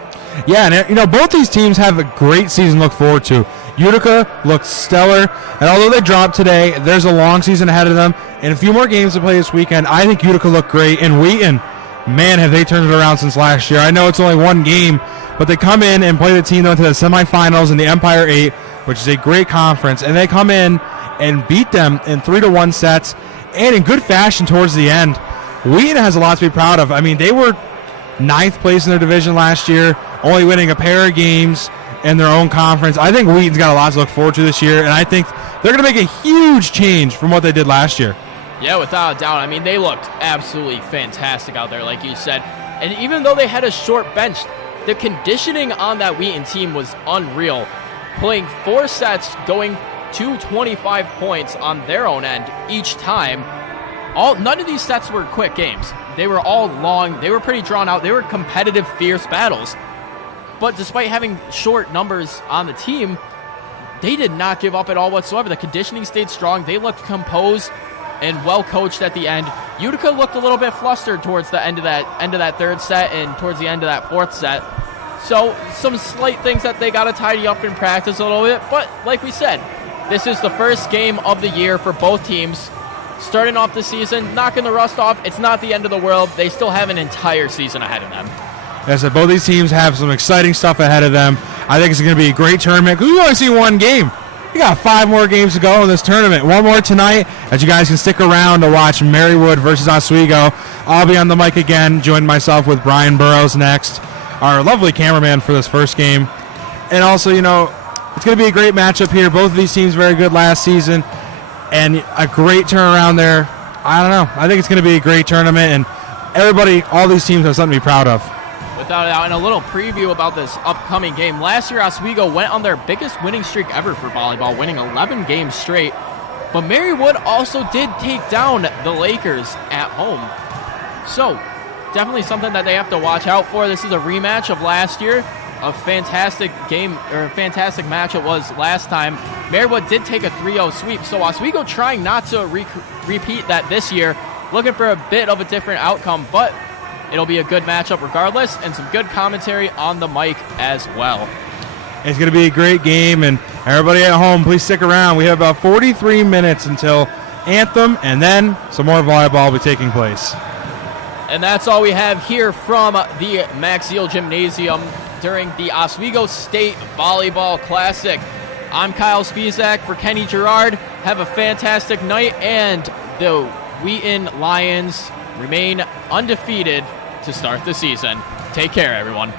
Yeah, and both these teams have a great season to look forward to. Utica looked stellar, and although they dropped today, there's a long season ahead of them and a few more games to play this weekend. I think Utica looked great, and Wheaton, man, have they turned it around since last year. I know it's only one game, but they come in and play the team into the semifinals in the Empire 8, which is a great conference, and they come in and beat them in 3-1 sets and in good fashion towards the end. Wheaton has a lot to be proud of. I mean, they were 9th place in their division last year, only winning a pair of games in their own conference. I think Wheaton's got a lot to look forward to this year, and I think they're going to make a huge change from what they did last year. Yeah, without a doubt. I mean, they looked absolutely fantastic out there, like you said. And even though they had a short bench, the conditioning on that Wheaton team was unreal. Playing 4 sets, going to 25 points on their own end each time. None of these sets were quick games. They were all long. They were pretty drawn out. They were competitive, fierce battles. But despite having short numbers on the team, they did not give up at all whatsoever. The conditioning stayed strong. They looked composed and well coached at the end. Utica looked a little bit flustered towards the end of that 3rd set and towards the end of that 4th set. So some slight things that they got to tidy up in practice a little bit. But like we said, this is the first game of the year for both teams. Starting off the season, knocking the rust off, it's not the end of the world. They still have an entire season ahead of them. As I said, both these teams have some exciting stuff ahead of them. I think it's going to be a great tournament because we've only seen one game. We got 5 more games to go in this tournament. One more tonight, as you guys can stick around to watch Marywood versus Oswego. I'll be on the mic again, joining myself with Brian Burrows next, our lovely cameraman for this first game. And also, it's going to be a great matchup here. Both of these teams very good last season, and a great turnaround there. I don't know. I think it's going to be a great tournament, and all these teams have something to be proud of. Without a doubt, and a little preview about this upcoming game. Last year, Oswego went on their biggest winning streak ever for volleyball, winning 11 games straight. But Marywood also did take down the Lakers at home. So, definitely something that they have to watch out for. This is a rematch of last year. A fantastic game, or a fantastic match it was last time. Marywood did take a 3-0 sweep, so Oswego trying not to repeat that this year, looking for a bit of a different outcome, but it'll be a good matchup regardless, and some good commentary on the mic as well. It's going to be a great game, and everybody at home, please stick around. We have about 43 minutes until anthem, and then some more volleyball will be taking place. And that's all we have here from the Maxiel Gymnasium during the Oswego State Volleyball Classic. I'm Kyle Spizak for Kenny Gerard. Have a fantastic night, and the Wheaton Lions remain undefeated to start the season. Take care, everyone.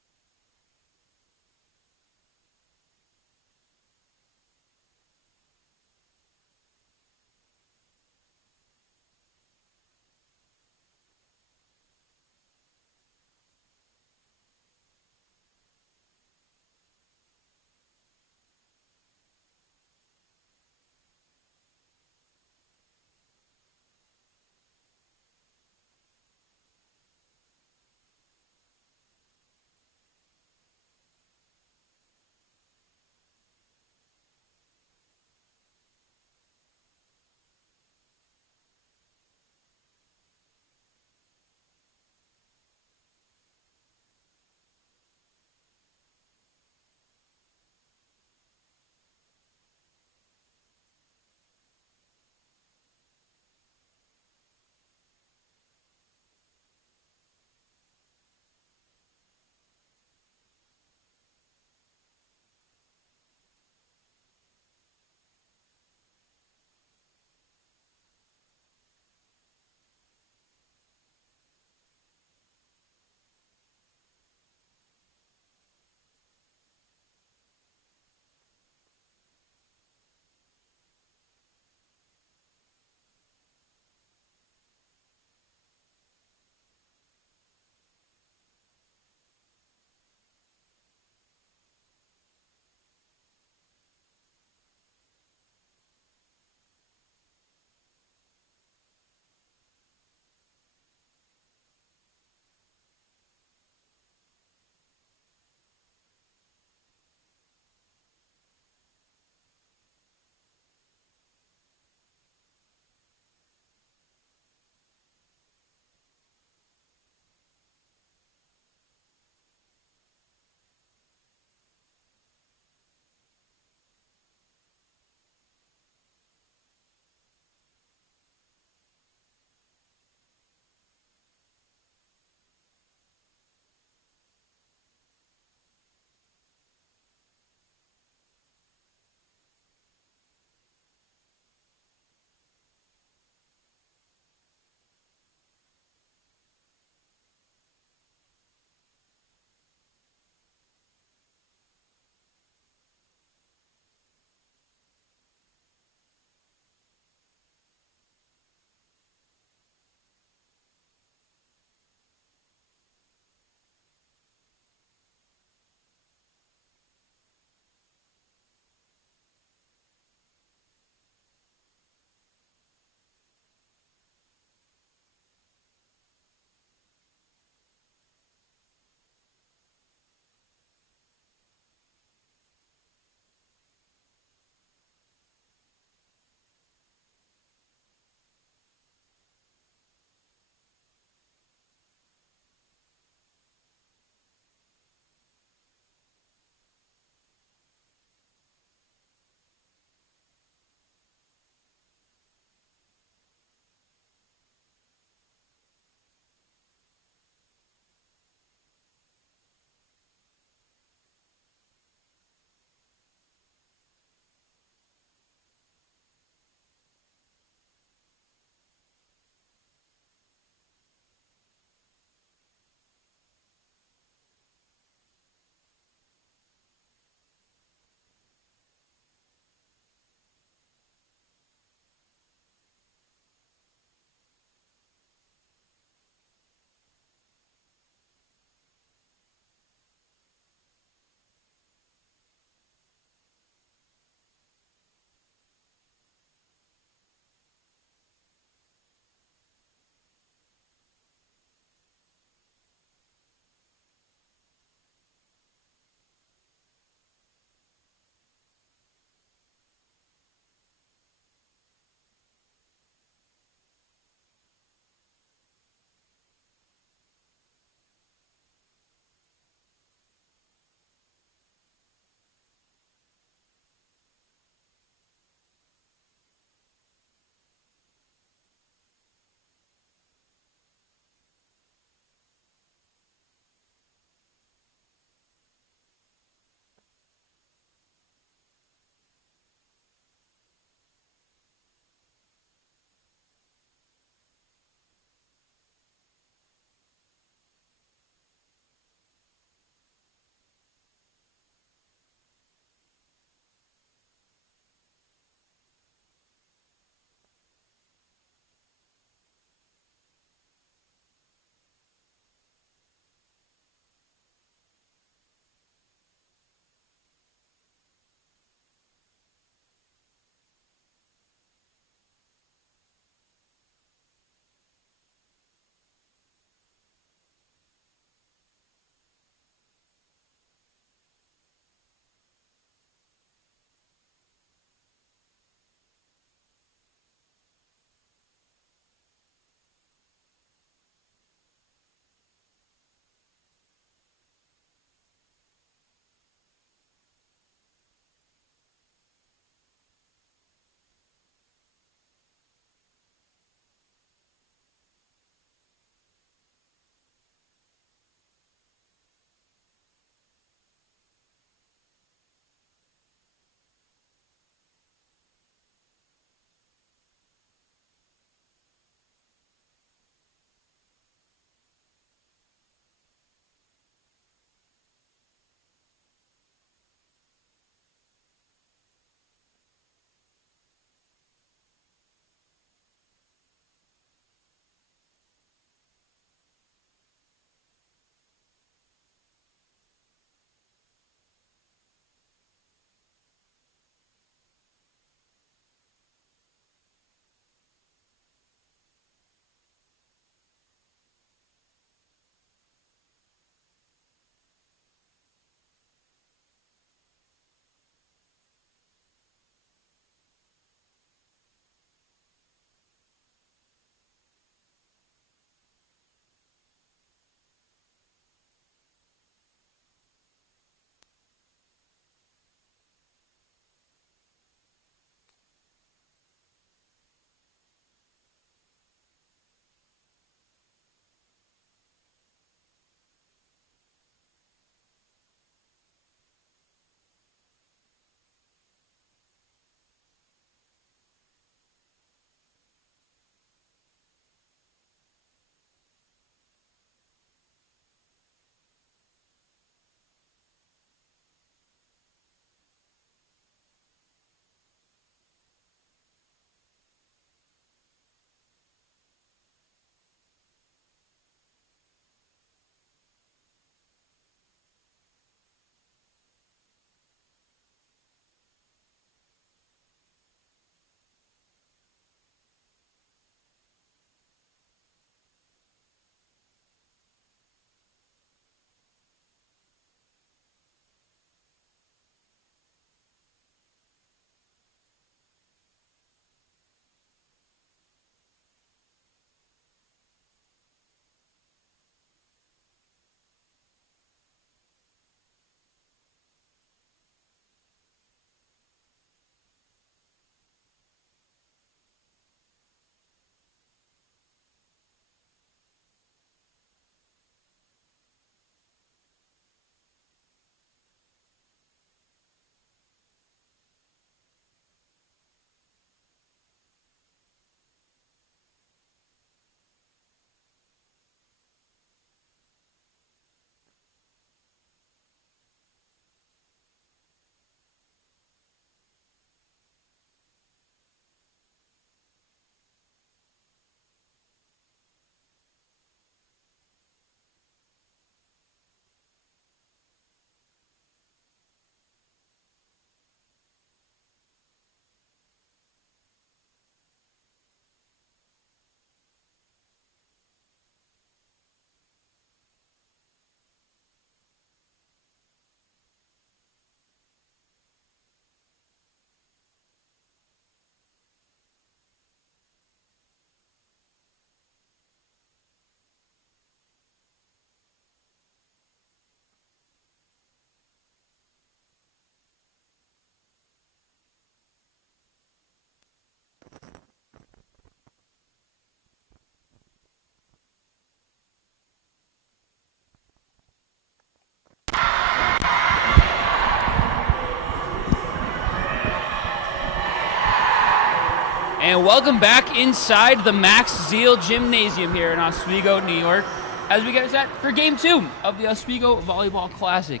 And welcome back inside the Max Zeal Gymnasium here in Oswego, New York, as we get set for Game 2 of the Oswego Volleyball Classic.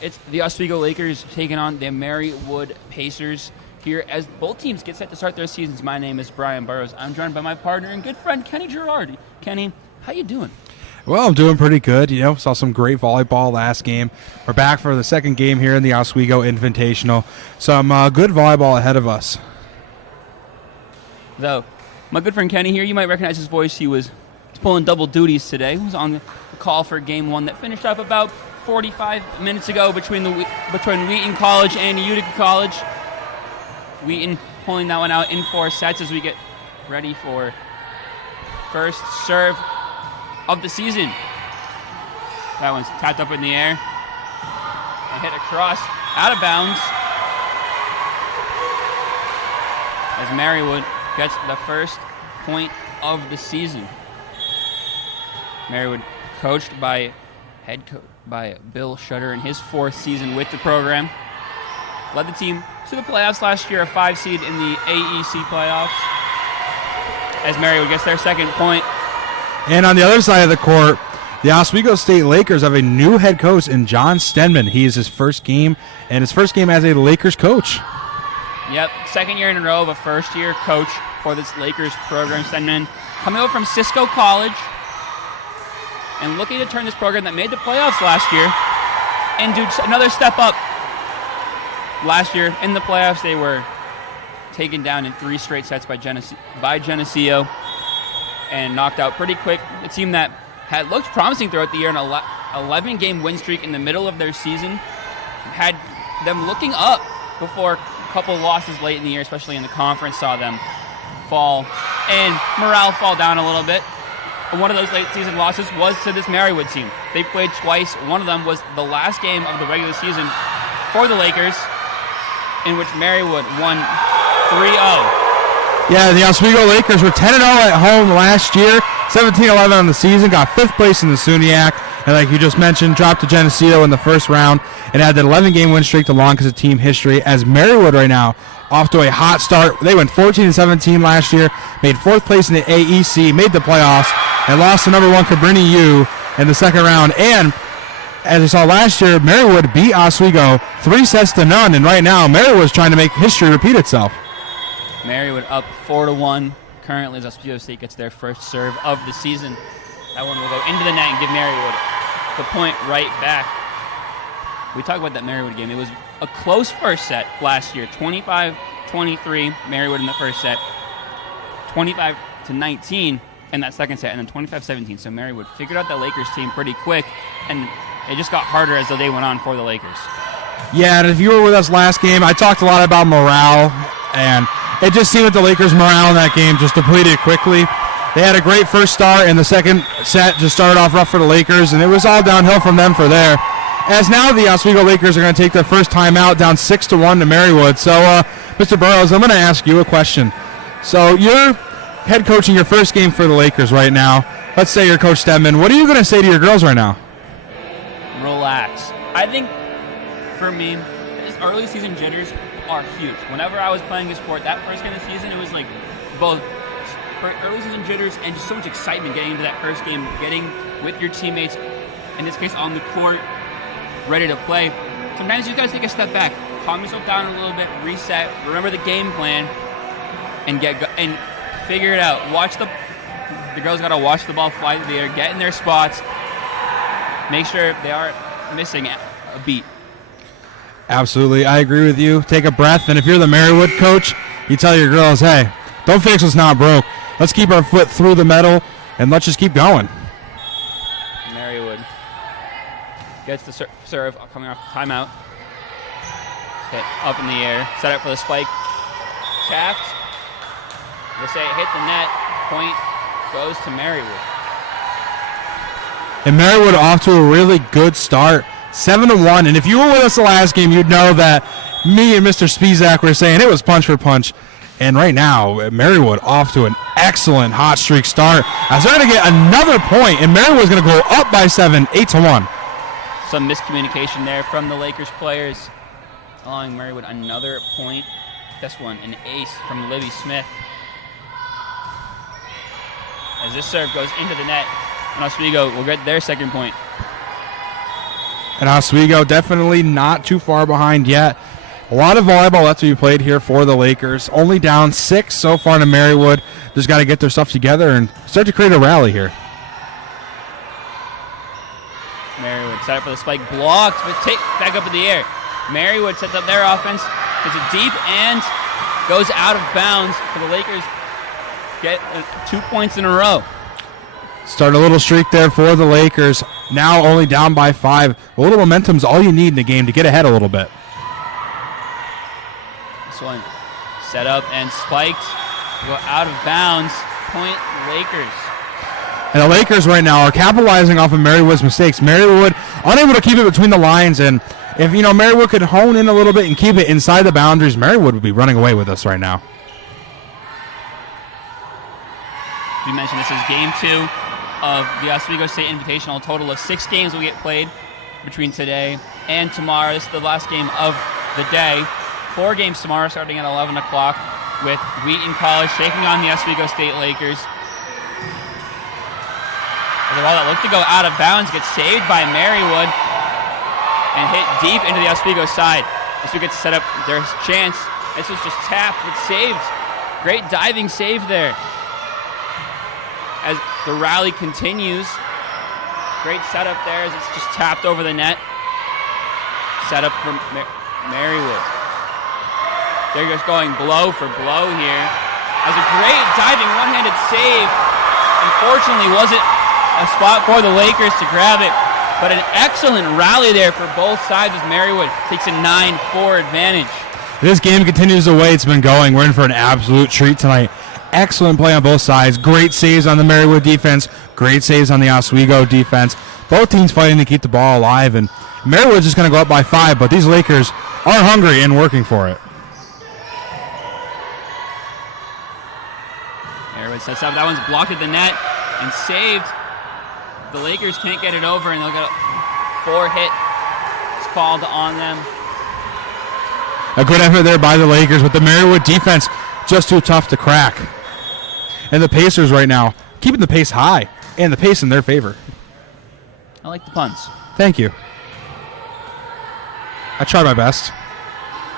It's the Oswego Lakers taking on the Marywood Pacers here as both teams get set to start their seasons. My name is Brian Burrows. I'm joined by my partner and good friend, Kenny Girardi. Kenny, how you doing? Well, I'm doing pretty good. Saw some great volleyball last game. We're back for the second game here in the Oswego Invitational. Some good volleyball ahead of us. Though, my good friend Kenny here, you might recognize his voice. He's pulling double duties today. He was on the call for Game 1 that finished up about 45 minutes ago between Wheaton College and Utica College. Wheaton pulling that one out in 4 sets as we get ready for first serve of the season. That one's tapped up in the air and hit across, out of bounds, as Marywood gets the first point of the season. Marywood, coached by Bill Shutter in his 4th season with the program, led the team to the playoffs last year, a 5 seed in the AEC playoffs, as Marywood gets their second point. And on the other side of the court, the Oswego State Lakers have a new head coach in John Stenman. He is his first game, and his first game as a Lakers coach. Yep, second year in a row of a first-year coach for this Lakers program. Stenman coming over from Cisco College and looking to turn this program that made the playoffs last year and do another step up. Last year in the playoffs, they were taken down in 3 straight sets by Geneseo and knocked out pretty quick. A team that had looked promising throughout the year, an 11-game win streak in the middle of their season, had them looking up before a couple losses late in the year, especially in the conference, saw them fall and morale fall down a little bit. And one of those late season losses was to this Marywood team. They played twice. One of them was the last game of the regular season for the Lakers, in which Marywood won 3-0. Yeah, the Oswego Lakers were 10-0 at home last year, 17-11 on the season, got 5th place in the SUNY, and like you just mentioned, dropped to Geneseo in the first round and had that 11-game win streak to long because of team history. As Marywood right now, off to a hot start. They went 14-17 last year, made 4th place in the AEC, made the playoffs, and lost to number 1 Cabrini U in the second round. And as we saw last year, Marywood beat Oswego 3-0, and right now Marywood's trying to make history repeat itself. Marywood up 4-1 currently as Oswego State gets their first serve of the season. That one will go into the net and give Marywood the point right back. We talk about that Marywood game. It was a close first set last year, 25-23, Marywood in the first set, 25-19 in that second set, and then 25-17. So Marywood figured out that Lakers team pretty quick, and it just got harder as the day went on for the Lakers. Yeah, and if you were with us last game, I talked a lot about morale, and it just seemed that the Lakers' morale in that game just depleted quickly. They had a great first start, and the second set just started off rough for the Lakers, and it was all downhill from them for there. As now the Oswego Lakers are going to take their first time out, down 6-1 to Marywood. So, Mr. Burrows, I'm going to ask you a question. So you're head coaching your first game for the Lakers right now. Let's say you're Coach Stedman. What are you going to say to your girls right now? Relax. I think, for me, these early season jitters are huge. Whenever I was playing this sport, that first game of the season, it was like both early season jitters and just so much excitement getting into that first game, getting with your teammates, in this case on the court, ready to play. Sometimes you gotta take a step back, calm yourself down a little bit, reset, remember the game plan, and figure it out. The girls gotta watch the ball fly through the air, get in their spots, make sure they aren't missing a beat. Absolutely, I agree with you. Take a breath, and if you're the Marywood coach, you tell your girls, hey, don't fix what's not broke. Let's keep our foot through the metal, and let's just keep going. Marywood gets the serve coming off timeout. Hit up in the air, set up for the spike. Tapped. They say it hit the net. Point goes to Marywood. And Marywood off to a really good start. 7-1, and if you were with us the last game, you'd know that me and Mr. Spizak were saying it was punch for punch. And right now, Marywood off to an excellent hot streak start as they're going to get another point, and Marywood's going to go up by 7, 8-1. Some miscommunication there from the Lakers players, allowing Marywood another point. this one, an ace from Libby Smith. As this serve goes into the net, and Oswego will get their second point. And Oswego definitely not too far behind yet. A lot of volleyball left to be played here for the Lakers. Only down 6 so far to Marywood. Just got to get their stuff together and start to create a rally here. Marywood set up for the spike, blocked, but take back up in the air. Marywood sets up their offense, gets it deep, and goes out of bounds for the Lakers. Get 2 points in a row. Start a little streak there for the Lakers. Now only down by 5. A little momentum's all you need in the game to get ahead a little bit. This one set up and spiked. Go out of bounds. Point Lakers. And the Lakers right now are capitalizing off of Marywood's mistakes. Marywood unable to keep it between the lines, and if Marywood could hone in a little bit and keep it inside the boundaries, Marywood would be running away with us right now. We mentioned this is game 2 of the Oswego State Invitational. A total of 6 games will get played between today and tomorrow. This is the last game of the day. 4 games tomorrow starting at 11 o'clock with Wheaton College taking on the Oswego State Lakers. The ball that looked to go out of bounds gets saved by Marywood and hit deep into the Oswego side. Oswego gets set up their chance. This was just tapped but saved. Great diving save there. As the rally continues, great setup there as it's just tapped over the net. Set up from Marywood. They're just going blow for blow here. As a great diving one-handed save. Unfortunately, wasn't a spot for the Lakers to grab it, but an excellent rally there for both sides as Marywood takes a 9-4 advantage. This game continues the way it's been going. We're in for an absolute treat tonight. Excellent play on both sides. Great saves on the Marywood defense. Great saves on the Oswego defense. Both teams fighting to keep the ball alive, and Marywood's just going to go up by 5, but these Lakers are hungry and working for it. Marywood sets up. That one's blocked at the net and saved. The Lakers can't get it over, and they'll get a 4-hit. It's called on them. A good effort there by the Lakers, but the Marywood defense just too tough to crack. And the Pacers right now keeping the pace high and the pace in their favor. I like the puns. Thank you. I tried my best.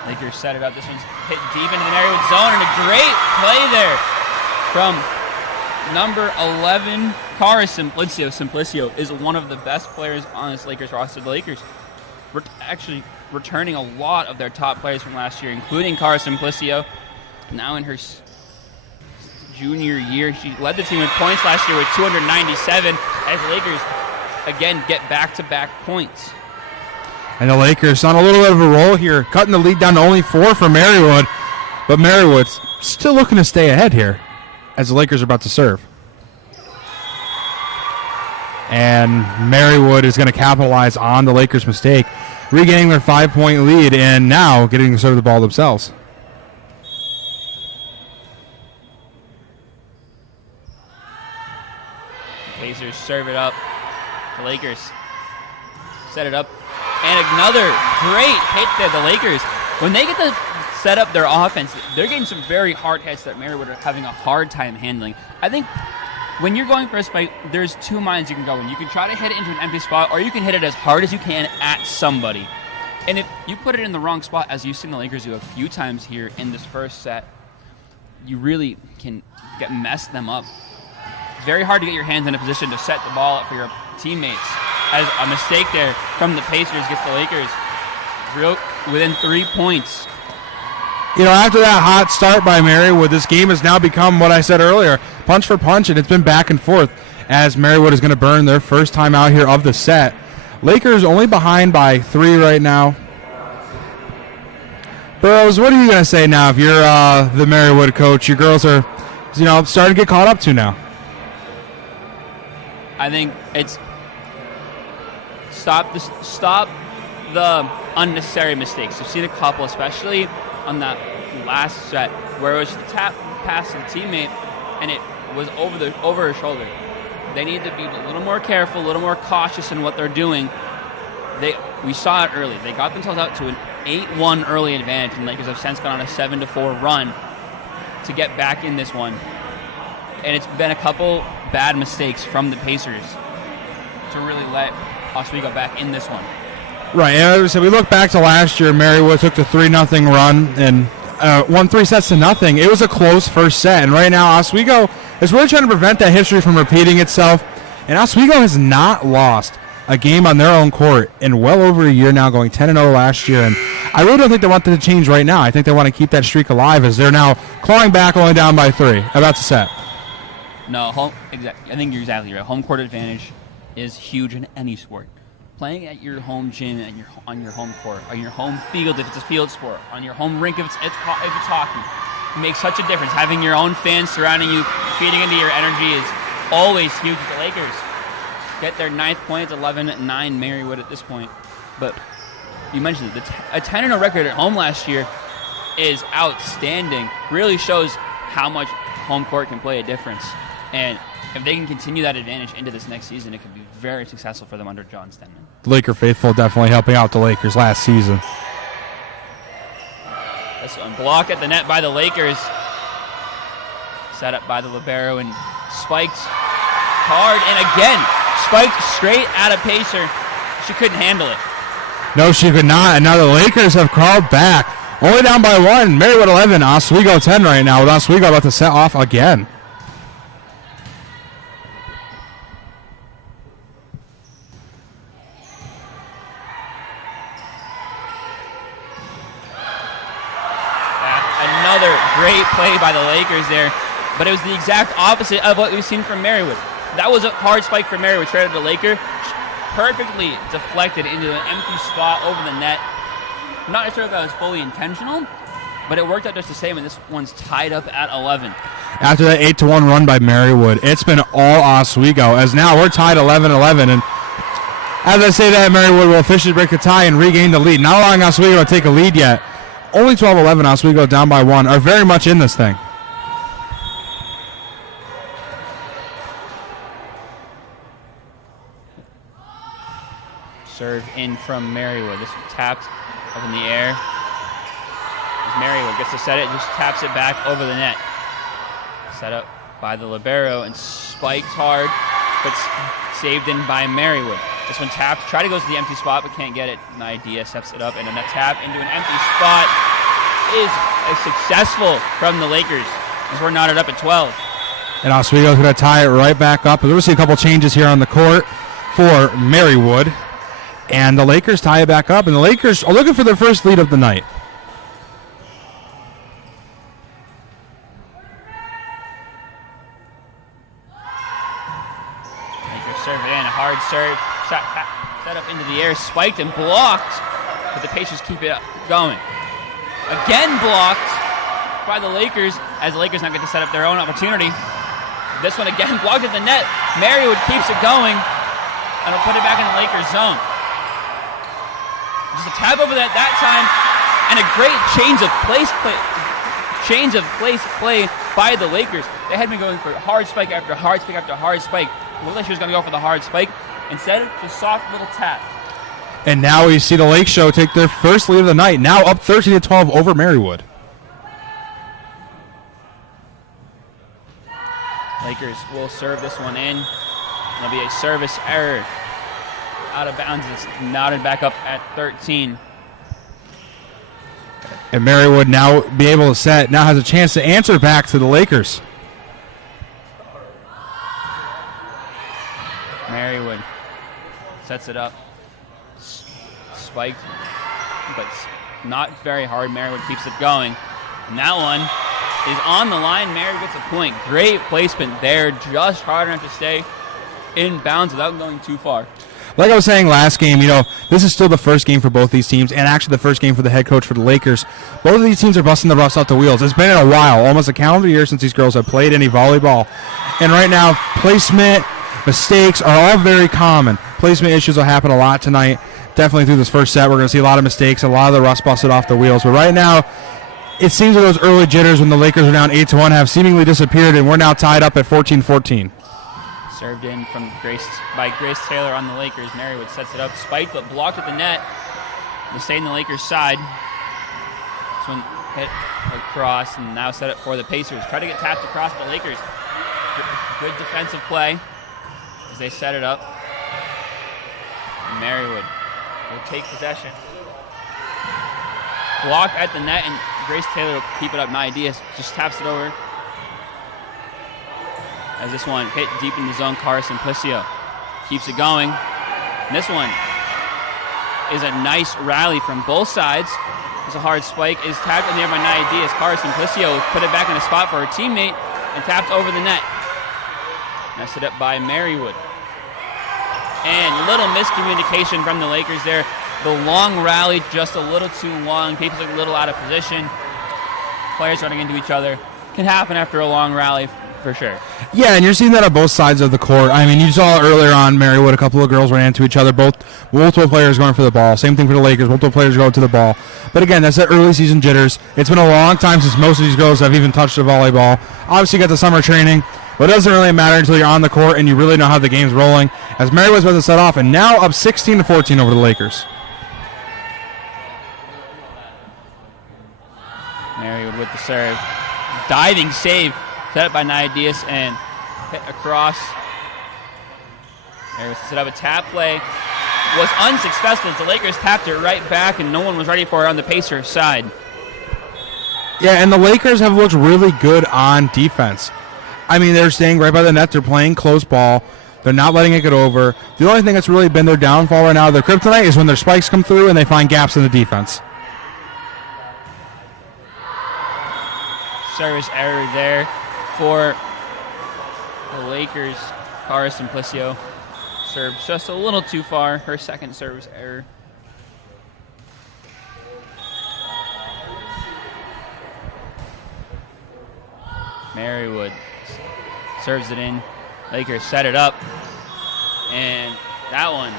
Lakers set it up. This one's hit deep into the Marywood zone, and a great play there from number 11, Cara Simplicio. Simplicio is one of the best players on this Lakers roster. The Lakers were actually returning a lot of their top players from last year, including Cara Simplicio. Now in her junior year, she led the team in points last year with 297 as the Lakers, again, get back-to-back points. And the Lakers on a little bit of a roll here, cutting the lead down to only 4 for Marywood. But Marywood's still looking to stay ahead here as the Lakers are about to serve. And Marywood is going to capitalize on the Lakers' mistake, regaining their 5-point lead and now getting to serve the ball themselves. Pacers serve it up. The Lakers set it up. And another great hit there. The Lakers, when they get to set up their offense, they're getting some very hard hits that Marywood are having a hard time handling. I think when you're going for a spike, there's 2 minds you can go in. You can try to hit it into an empty spot, or you can hit it as hard as you can at somebody. And if you put it in the wrong spot, as you've seen the Lakers do a few times here in this first set, you really can mess them up. It's very hard to get your hands in a position to set the ball up for your teammates. As a mistake there from the Pacers gets the Lakers within 3 points. After that hot start by Marywood, this game has now become what I said earlier, punch for punch, and it's been back and forth as Marywood is going to burn their first time out here of the set. Lakers only behind by 3 right now. Burrows, what are you going to say now if you're the Marywood coach? Your girls are, starting to get caught up to now. I think it's stop the unnecessary mistakes. You've seen a couple, especially on that last set, where it was the tap pass to the teammate, and it was over her shoulder. They need to be a little more careful, a little more cautious in what they're doing. We saw it early. They got themselves out to a 8-1 early advantage, and Lakers have since gone on a 7-4 run to get back in this one. And it's been a couple bad mistakes from the Pacers to really let Oswego back in this one. Right, and so we look back to last year. Marywood took the 3-0 run and won 3 sets to nothing. It was a close first set, and right now Oswego is really trying to prevent that history from repeating itself. And Oswego has not lost a game on their own court in well over a year now, going 10-0 last year. And I really don't think they want that to change right now. I think they want to keep that streak alive as they're now clawing back, only down by 3. About to set. No, I think you're exactly right. Home court advantage is huge in any sport. Playing at your home gym, on your home court, on your home field if it's a field sport, on your home rink if it's hockey, makes such a difference. Having your own fans surrounding you, feeding into your energy is always huge. The Lakers get their 9th point. It's 11-9 Marywood at this point. But you mentioned it. A 10-0 record at home last year is outstanding. Really shows how much home court can play a difference. And if they can continue that advantage into this next season, it could be very successful for them under John Stenman. Laker faithful definitely helping out the Lakers last season. This one blocked at the net by the Lakers. Set up by the libero and spiked hard. And again, spiked straight at a Pacer. She couldn't handle it. No, she could not. And now the Lakers have crawled back. Only down by 1. Marywood 11, Oswego 10 right now, with Oswego about to set off again. Another great play by the Lakers there, but it was the exact opposite of what we've seen from Marywood. That was a hard spike for Marywood, straight at the Laker. Perfectly deflected into an empty spot over the net. I'm not sure if that was fully intentional, but it worked out just the same, and this one's tied up at 11. After that 8-1 run by Marywood, it's been all Oswego, as now we're tied 11-11, and as I say that, Marywood will officially break the tie and regain the lead. Not allowing Oswego to take a lead yet. Only 12-11, Oswego down by 1, are very much in this thing. Serve in from Marywood. This one tapped up in the air. As Marywood gets to set it, just taps it back over the net. Set up by the libero and spiked hard, but saved in by Marywood. This one tapped, tried to go to the empty spot, but can't get it. An idea steps it up, and a net tap into an empty spot is successful from the Lakers, as we're knotted up at 12. And Oswego's going to tie it right back up. We're going to see a couple changes here on the court for Marywood. And the Lakers tie it back up, and the Lakers are looking for their first lead of the night. Lakers serve it in, a hard serve, set up into the air, spiked and blocked, but the Pacers keep it going. Again blocked by the Lakers, as the Lakers now get to set up their own opportunity. This one again blocked at the net. Marywood keeps it going, and will put it back in the Lakers zone. Just a tap over that time, and a great change of play by the Lakers. They had been going for hard spike after hard spike after hard spike. The Lakers going to go for the hard spike. Instead, just soft little tap. And now we see the Lake Show take their first lead of the night, now up 13-12 over Marywood. Lakers will serve this one in. It'll be a service error. Out of bounds, it's knotted back up at 13. And Marywood now be able to set, now has a chance to answer back to the Lakers. Marywood sets it up. Spiked, but not very hard. Marywood keeps it going. And that one is on the line. Marywood gets a point. Great placement there, just hard enough to stay in bounds without going too far. Like I was saying last game, this is still the first game for both these teams, and actually the first game for the head coach for the Lakers. Both of these teams are busting the rust off the wheels. It's been in a while, almost a calendar year since these girls have played any volleyball. And right now, placement, mistakes are all very common. Placement issues will happen a lot tonight. Definitely through this first set, we're going to see a lot of mistakes, a lot of the rust busted off the wheels. But right now, it seems that those early jitters when the Lakers are down 8-1 have seemingly disappeared, and we're now tied up at 14-14. Served in by Grace Taylor on the Lakers. Marywood sets it up, spiked but blocked at the net. They stay in the Lakers' side. This one hit across and now set it for the Pacers. Try to get tapped across the Lakers. Good defensive play as they set it up. And Marywood will take possession. Block at the net, and Grace Taylor will keep it up. Nia Diaz just taps it over. As this one hit deep in the zone, Cara Simplicio keeps it going. And this one is a nice rally from both sides. It's a hard spike. Is tapped in there by Nia Diaz. Cara Simplicio put it back in the spot for her teammate and tapped over the net. Messed it up by Marywood. And little miscommunication from the Lakers there. The long rally just a little too long. People look a little out of position. Players running into each other. Can happen after a long rally for sure. Yeah, and you're seeing that on both sides of the court. I mean, you saw earlier on Marywood, a couple of girls ran into each other, multiple players going for the ball. Same thing for the Lakers, multiple players going to the ball. But again, that's that early season jitters. It's been a long time since most of these girls have even touched a volleyball. Obviously, you got the summer training, but it doesn't really matter until you're on the court and you really know how the game's rolling. As Marywood's about to set off, and now up 16-14 over the Lakers. Marywood with the serve. Diving save. Set up by Nia Diaz and hit across. Marywood set up a tap play. Was unsuccessful as the Lakers tapped it right back and no one was ready for it on the Pacers side. Yeah, and the Lakers have looked really good on defense. I mean, they're staying right by the net. They're playing close ball. They're not letting it get over. The only thing that's really been their downfall right now, their kryptonite, is when their spikes come through and they find gaps in the defense. Service error there for the Lakers. Cara Simplicio served just a little too far. Her second service error. Marywood serves it in. Lakers set it up. And that one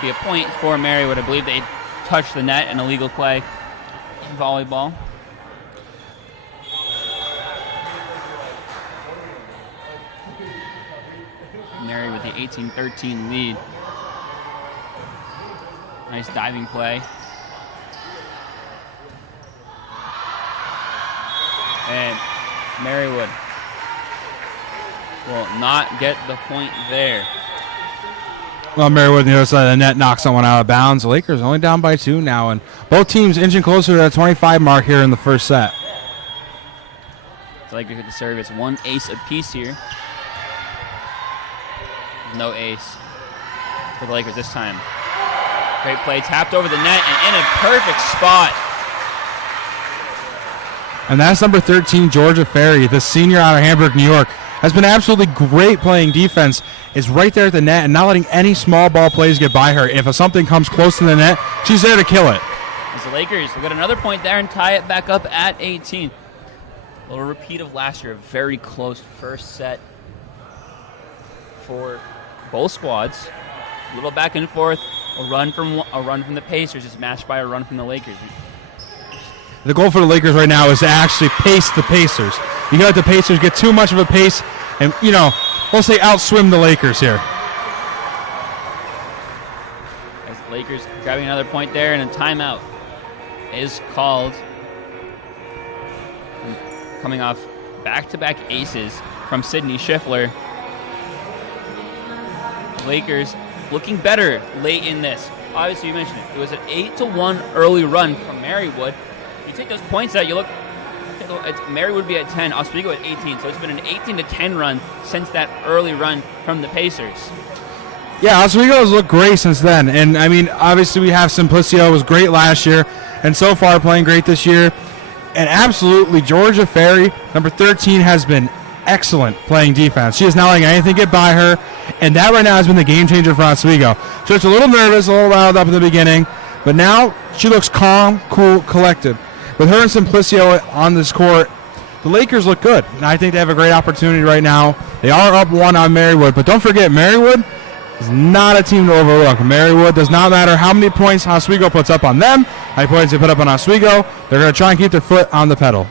be a point for Marywood. I believe they touched the net in illegal play in volleyball. Mary with the 18-13 lead. Nice diving play. And Marywood will not get the point there. Well, Marywood on the other side of the net knocks someone out of bounds. The Lakers only down by 2 now, and both teams inching closer to that 25 mark here in the first set. The Lakers get the serve. It's one ace apiece here. No ace for the Lakers this time. Great play, tapped over the net and in a perfect spot. And that's number 13, Georgia Ferry, the senior out of Hamburg, New York. Has been absolutely great playing defense. Is right there at the net and not letting any small ball plays get by her. If something comes close to the net, she's there to kill it. As the Lakers will get another point there and tie it back up at 18. A little repeat of last year, a very close first set for both squads. A little back and forth. A run from the Pacers is matched by a run from the Lakers. The goal for the Lakers right now is to actually pace the Pacers. You got the Pacers get too much of a pace and, we'll say outswim the Lakers here. As the Lakers grabbing another point there, and a timeout is called. And coming off back-to-back aces from Sydney Schiffler. Lakers looking better late in this. Obviously, you mentioned it. It was an 8-1 early run from Marywood. You take those points out, you look, Marywood would be at 10, Oswego at 18. So it's been an 18-10 run since that early run from the Pacers. Yeah, Oswego has looked great since then. And, I mean, obviously we have Simplicio, was great last year, and so far playing great this year. And absolutely, Georgia Ferry, number 13, has been excellent playing defense. She is not letting anything get by her, and that right now has been the game changer for Oswego. So it's a little nervous, a little riled up in the beginning, but now she looks calm, cool, collected. With her and Simplicio on this court, the Lakers look good, and I think they have a great opportunity right now. They are up 1 on Marywood, but don't forget, Marywood is not a team to overlook. Marywood does not matter how many points Oswego puts up on them, how many points they put up on Oswego. They're going to try and keep their foot on the pedal.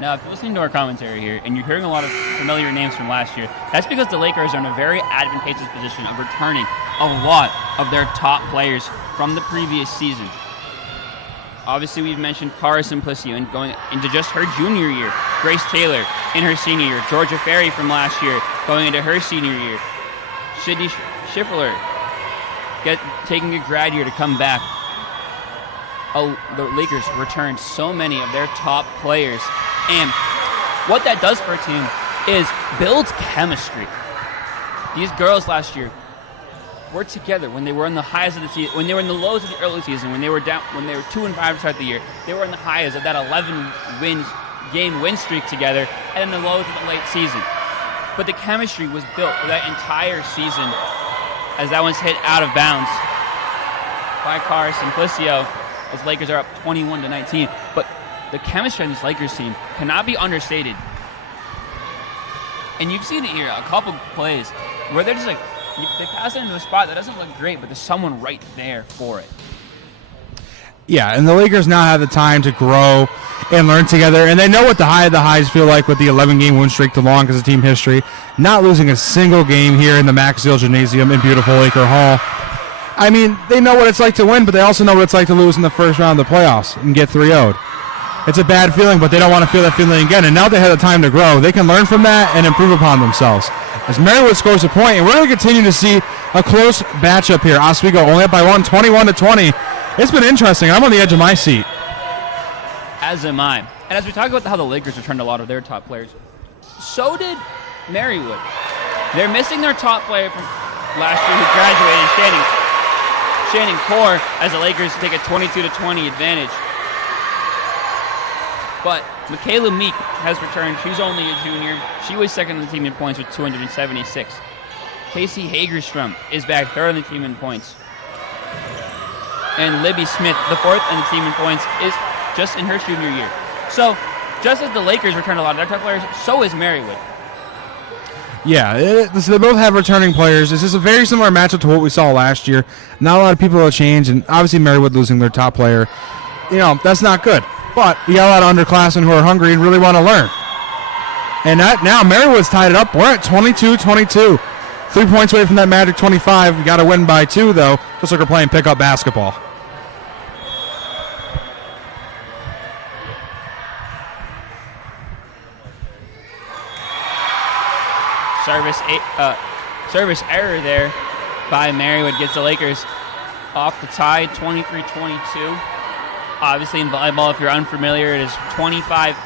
Now, if you're listening to our commentary here and you're hearing a lot of familiar names from last year, that's because the Lakers are in a very advantageous position of returning a lot of their top players from the previous season. Obviously, we've mentioned Cara Simplicio and going into just her junior year. Grace Taylor in her senior year. Georgia Ferry from last year going into her senior year. Sydney Schiffler taking a grad year to come back. The Lakers returned so many of their top players. And what that does for a team is builds chemistry. These girls last year were together when they were in the highs of the season, when they were in the lows of the early season, when they were down, when they were 2-5 to start the year. They were in the highs of that 11-game win streak together, and in the lows of the late season. But the chemistry was built for that entire season, as that one's hit out of bounds by Cara Simplicio, as Lakers are up 21-19. But the chemistry on this Lakers team cannot be understated. And you've seen it here, a couple plays where they're just like, they pass it into a spot that doesn't look great, but there's someone right there for it. Yeah, and the Lakers now have the time to grow and learn together, and they know what the high of the highs feel like with the 11-game win streak, the longest of team history, not losing a single game here in the Maxfield Gymnasium in beautiful Laker Hall. I mean, they know what it's like to win, but they also know what it's like to lose in the first round of the playoffs and get 3-0'd. It's a bad feeling, but they don't want to feel that feeling again, and now they have the time to grow. They can learn from that and improve upon themselves. As Marywood scores a point, and we're going to continue to see a close matchup here. Oswego only up by 21-20. It's been interesting. I'm on the edge of my seat. As am I. And as we talk about how the Lakers returned a lot of their top players, so did Marywood. They're missing their top player from last year who graduated, Shannon Kaur, as the Lakers take a 22-20 advantage. But Michaela Meek has returned. She's only a junior. She was second on the team in points with 276. Casey Hagerstrom is back third on the team in points. And Libby Smith, the fourth on the team in points, is just in her junior year. So, just as the Lakers returned a lot of their top players, so is Marywood. Yeah, so they both have returning players. This is a very similar matchup to what we saw last year. Not a lot of people have changed, and obviously Marywood losing their top player, that's not good. But you got a lot of underclassmen who are hungry and really want to learn. And now Marywood's tied it up. We're at 22-22. 3 points away from that magic 25. We got to win by 2, though, just like we're playing pickup basketball. Service error there by Marywood gets the Lakers off the tie, 23-22. Obviously, in volleyball, if you're unfamiliar, it is 25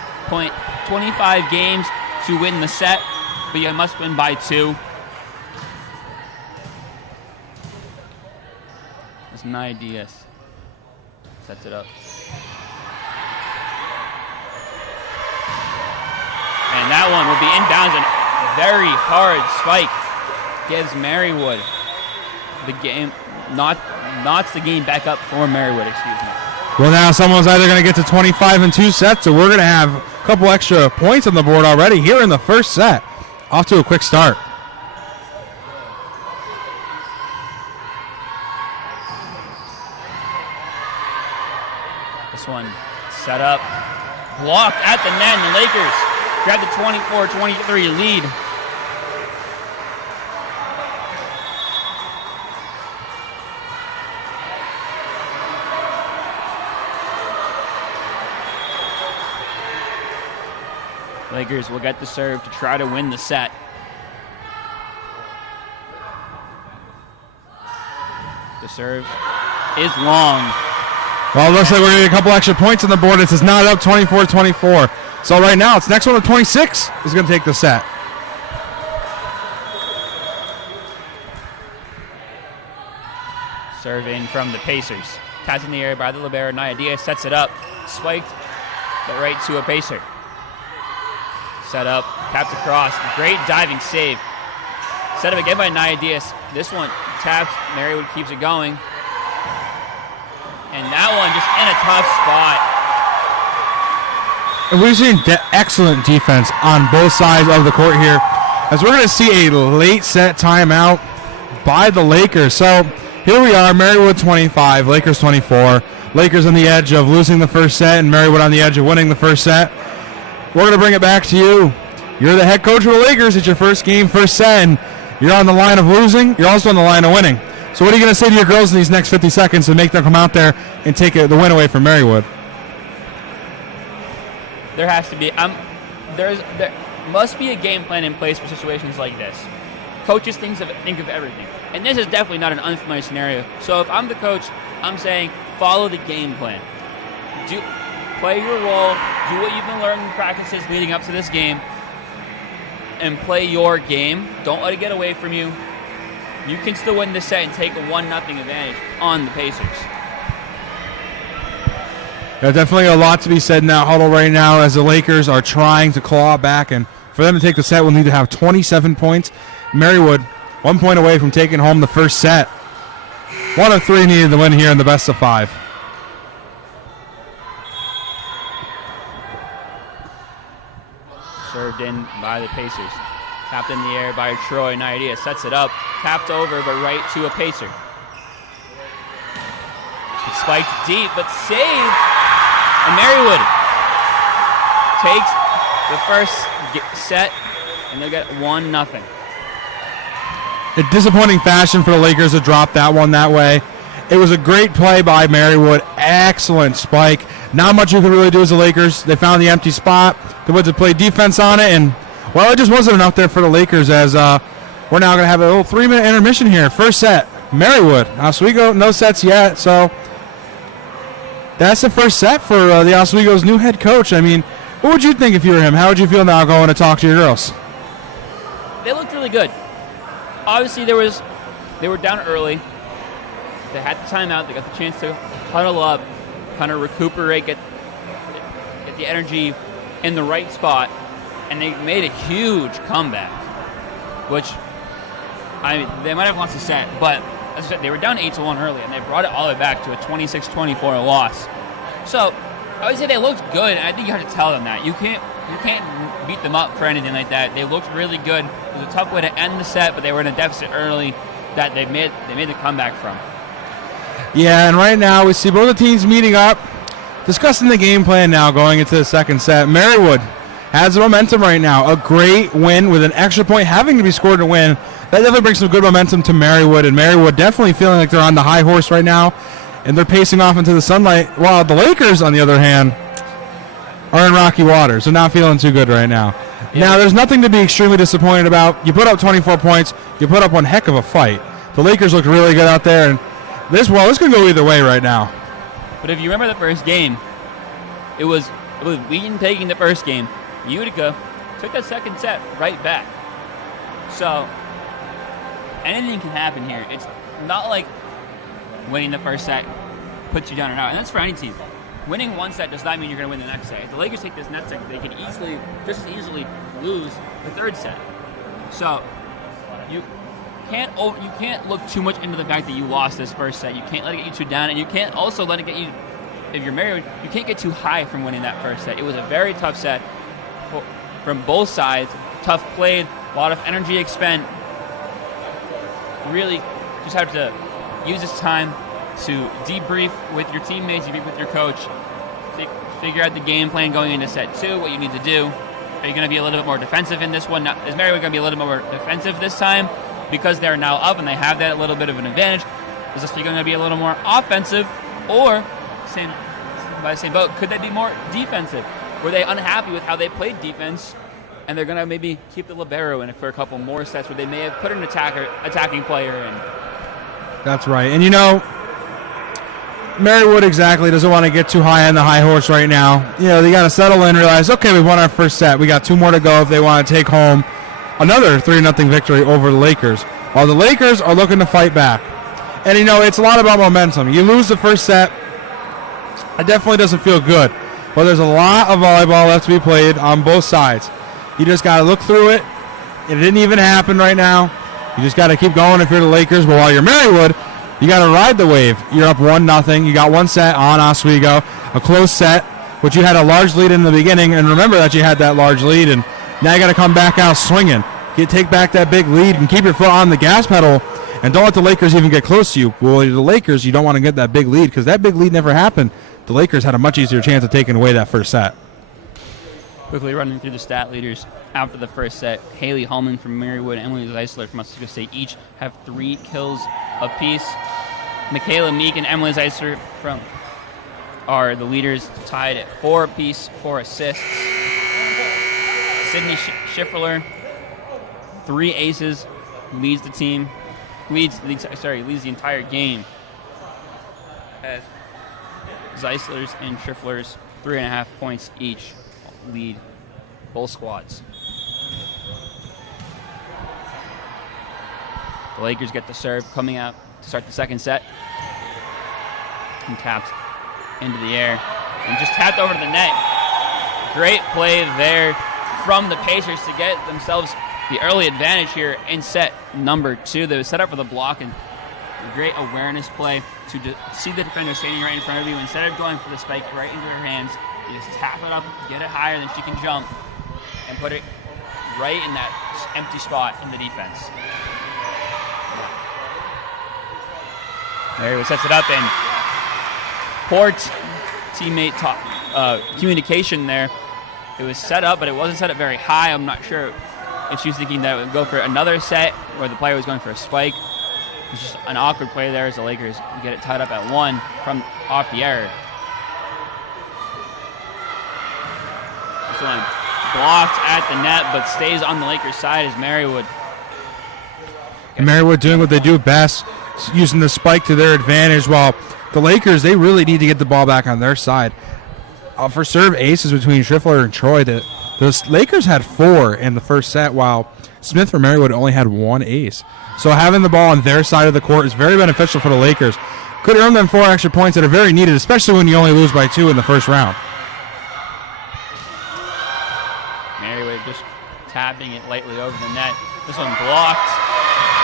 games to win the set, but you must win by 2. As Nia Diaz sets it up. And that one will be inbounds, and very hard spike gives Marywood the game, knots the game back up for Marywood, excuse me. Well, now someone's either going to get to 25 in 2 sets, or we're going to have a couple extra points on the board already here in the first set. Off to a quick start. This one set up, blocked at the net, and the Lakers grab the 24-23 lead. Lakers will get the serve to try to win the set. The serve is long. Well, it looks like we're going to get a couple extra points on the board. It's not up 24-24. So right now, it's next one to 26 is going to take the set. Serve in from the Pacers. Tapped in the air by the libero. Nia Diaz sets it up. Spiked, but right to a Pacer. Set up, tapped across. Great diving save. Set up again by Nia Diaz. This one tapped. Marywood keeps it going. And that one just in a tough spot. And we've seen excellent defense on both sides of the court here, as we're going to see a late set timeout by the Lakers. So here we are, Marywood 25, Lakers 24. Lakers on the edge of losing the first set, and Marywood on the edge of winning the first set. we're going to bring it back to you. You're the head coach of the Lakers. It's your first game, first set, and you're on the line of losing. You're also on the line of winning. So what are you going to say to your girls in these next 50 seconds to make them come out there and take the win away from Marywood? There has to be. There must be a game plan in place for situations like this. Coaches think of everything. And this is definitely not an unfamiliar scenario. So if I'm the coach, I'm saying follow the game plan. Play your role, do what you've been learning in practices leading up to this game, and play your game. Don't let it get away from you. You can still win this set and take a 1-0 advantage on the Pacers. There's definitely a lot to be said in that huddle right now as the Lakers are trying to claw back, and for them to take the set, we'll need to have 27 points. Marywood, 1 point away from taking home the first set. 1 of 3 needed to win here in the best of 5. Served in by the Pacers. Tapped in the air by Troy Naidea. Sets it up. Tapped over, but right to a Pacer. It's spiked deep, but saved. And Marywood takes the first set, and they'll get 1-0. A disappointing fashion for the Lakers to drop that one that way. It was a great play by Marywood. Excellent spike. Not much you could really do as the Lakers. They found the empty spot. They went to play defense on it, and, well, it just wasn't enough there for the Lakers as we're now going to have a little 3-minute intermission here. First set, Marywood. Oswego, no sets yet, so that's the first set for the Oswego's new head coach. I mean, what would you think if you were him? How would you feel now going to talk to your girls? They looked really good. Obviously, they were down early. They had the timeout. They got the chance to huddle up, kind of recuperate, get the energy in the right spot, and they made a huge comeback, which, they might have lost the set, but as I said, they were down 8-1 early, and they brought it all the way back to a 26-24 loss. So I would say they looked good, and I think you have to tell them that. You can't beat them up for anything like that. They looked really good. It was a tough way to end the set, but they were in a deficit early that they made the comeback from. Yeah, and right now we see both the teams meeting up, discussing the game plan now going into the second set. Marywood has the momentum right now. A great win with an extra point having to be scored to win. That definitely brings some good momentum to Marywood, and Marywood definitely feeling like they're on the high horse right now, and they're pacing off into the sunlight, while the Lakers, on the other hand, are in rocky waters. They're not feeling too good right now. Yeah. Now, there's nothing to be extremely disappointed about. You put up 24 points. You put up one heck of a fight. The Lakers looked really good out there, and this could go either way right now. But if you remember the first game, it was Wheaton taking the first game. Utica took that second set right back. So anything can happen here. It's not like winning the first set puts you down and out, and that's for any team. Winning one set does not mean you're going to win the next set. If the Lakers take this next set, they could just as easily lose the third set. So you can't look too much into the fact that you lost this first set. You can't let it get you too down, and you can't also let it get you, if you're married, you can't get too high from winning that first set. It was a very tough set from both sides. Tough played, a lot of energy expended. Really just have to use this time to debrief with your teammates, debrief with your coach, figure out the game plan going into set 2, what you need to do. Are you going to be a little bit more defensive in this one? Is Marywood going to be a little bit more defensive this time because they're now up and they have that little bit of an advantage? Is this going to be a little more offensive, or by the same boat, could they be more defensive? Were they unhappy with how they played defense, and they're going to maybe keep the libero in for a couple more sets where they may have put an attacking player in? That's right. And Marywood exactly doesn't want to get too high on the high horse right now. They got to settle in, realize, okay, we won our first set. We got 2 more to go if they want to take home another 3-0 victory over the Lakers. While the Lakers are looking to fight back. And, it's a lot about momentum. You lose the first set, it definitely doesn't feel good. But there's a lot of volleyball left to be played on both sides. You just got to look through it. It didn't even happen right now. You just got to keep going if you're the Lakers. But while you're Marywood, you got to ride the wave. You're up 1-0. You got 1 set on Oswego, a close set, which you had a large lead in the beginning. And remember that you had that large lead, and now you got to come back out swinging. Take back that big lead and keep your foot on the gas pedal, and don't let the Lakers even get close to you. Well, the Lakers, you don't want to get that big lead because that big lead never happened. The Lakers had a much easier chance of taking away that first set. Quickly running through the stat leaders after the first set. Haley Hallman from Marywood and Emily Zeisler from Oswego State each have 3 kills apiece. Michaela Meek and Emily Zeisler are the leaders, tied at 4 apiece, 4 assists. Sydney Schiffler, 3 aces, leads the entire game. As Zeisler's and Schiffler's 3.5 points each lead both squads. The Lakers get the serve coming out to start the second set. And tapped into the air and just tapped over to the net. Great play there from the Pacers to get themselves the early advantage here in set number 2. They were set up for the block, and a great awareness play to see the defender standing right in front of you. Instead of going for the spike right into her hands, you just tap it up, get it higher than she can jump, and put it right in that empty spot in the defense. Marywood sets it up, and poor teammate communication there. It was set up, but it wasn't set up very high. I'm not sure if she was thinking that it would go for another set where the player was going for a spike. It's just an awkward play there as the Lakers get it tied up at 1 from off the error. This one blocked at the net, but stays on the Lakers' side as Marywood. And Marywood doing what they do best, using the spike to their advantage, while the Lakers, they really need to get the ball back on their side. For serve aces between Schiffler and Troy, the Lakers had 4 in the first set, while Smith from Marywood only had 1 ace. So having the ball on their side of the court is very beneficial for the Lakers. Could earn them 4 extra points that are very needed, especially when you only lose by 2 in the first round. Marywood just tapping it lightly over the net. This one blocked,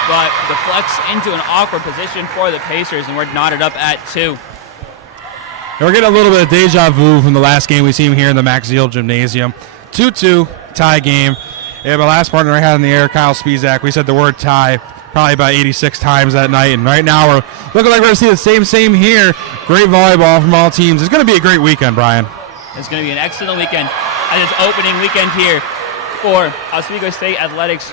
but deflects into an awkward position for the Pacers, and we're knotted up at 2. And we're getting a little bit of deja vu from the last game we seen here in the Max Zeal Gymnasium. 2-2, tie game. Yeah, my last partner I had in the air, Kyle Spizak, we said the word tie probably about 86 times that night, and right now we're looking like we're going to see the same here. Great volleyball from all teams. It's going to be a great weekend, Brian. It's going to be an excellent weekend, as it's opening weekend here for Oswego State Athletics.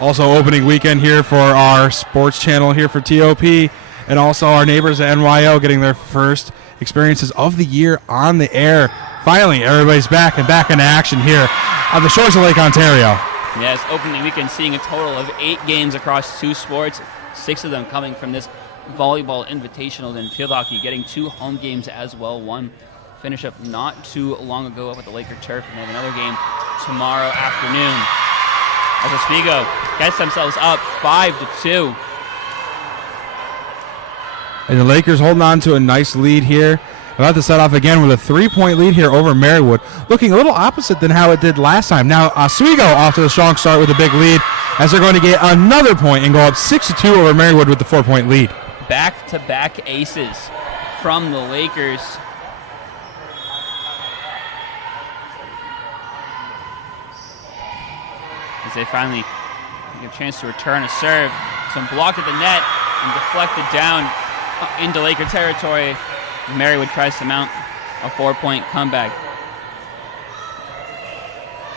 Also opening weekend here for our sports channel here for TOP, and also our neighbors at NYO getting their first experiences of the year on the air. Finally, everybody's back in action here on the shores of Lake Ontario. Yes, opening weekend seeing a total of 8 games across 2 sports, 6 of them coming from this volleyball invitational, and field hockey getting 2 home games as well. One finished up not too long ago up at the Laker Turf, and they have another game tomorrow afternoon. As Oswego gets themselves up 5-2. And the Lakers holding on to a nice lead here. About to set off again with a 3-point lead here over Marywood. Looking a little opposite than how it did last time. Now Oswego off to a strong start with a big lead as they're going to get another point and go up 6-2 over Marywood with the 4-point lead. Back-to-back aces from the Lakers. As they finally get a chance to return a serve. Some blocked at the net and deflected down into Laker territory. Marywood tries to mount a 4-point comeback.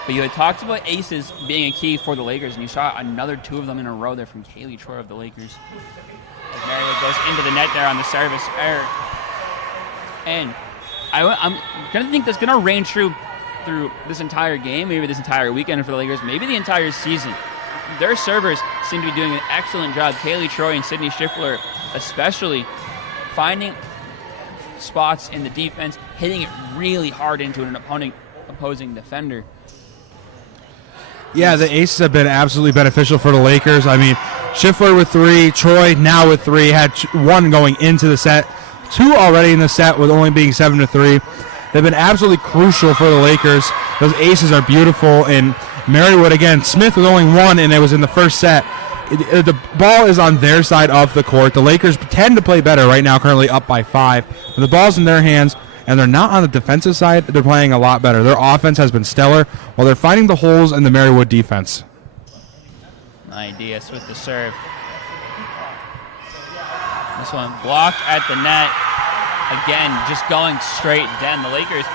But you had talked about aces being a key for the Lakers, and you saw another 2 of them in a row there from Kaylee Troy of the Lakers. As Marywood goes into the net there on the service error. And I'm going to think that's going to reign true through this entire game, maybe this entire weekend for the Lakers, maybe the entire season. Their servers seem to be doing an excellent job. Kaylee Troy and Sydney Schiffler especially finding spots in the defense, hitting it really hard into an opposing defender. Yeah, the aces have been absolutely beneficial for the Lakers. I mean, Schiffler with 3, Troy now with 3, had 1 going into the set, 2 already in the set with only being 7-3. They've been absolutely crucial for the Lakers. Those aces are beautiful, and Marywood, again, Smith with only 1, and it was in the first set. The ball is on their side of the court. The Lakers tend to play better right now, currently up by 5. When the ball's in their hands, and they're not on the defensive side, they're playing a lot better. Their offense has been stellar, while they're finding the holes in the Marywood defense. Ideas with the serve. This one blocked at the net. Again, just going straight down. The Lakers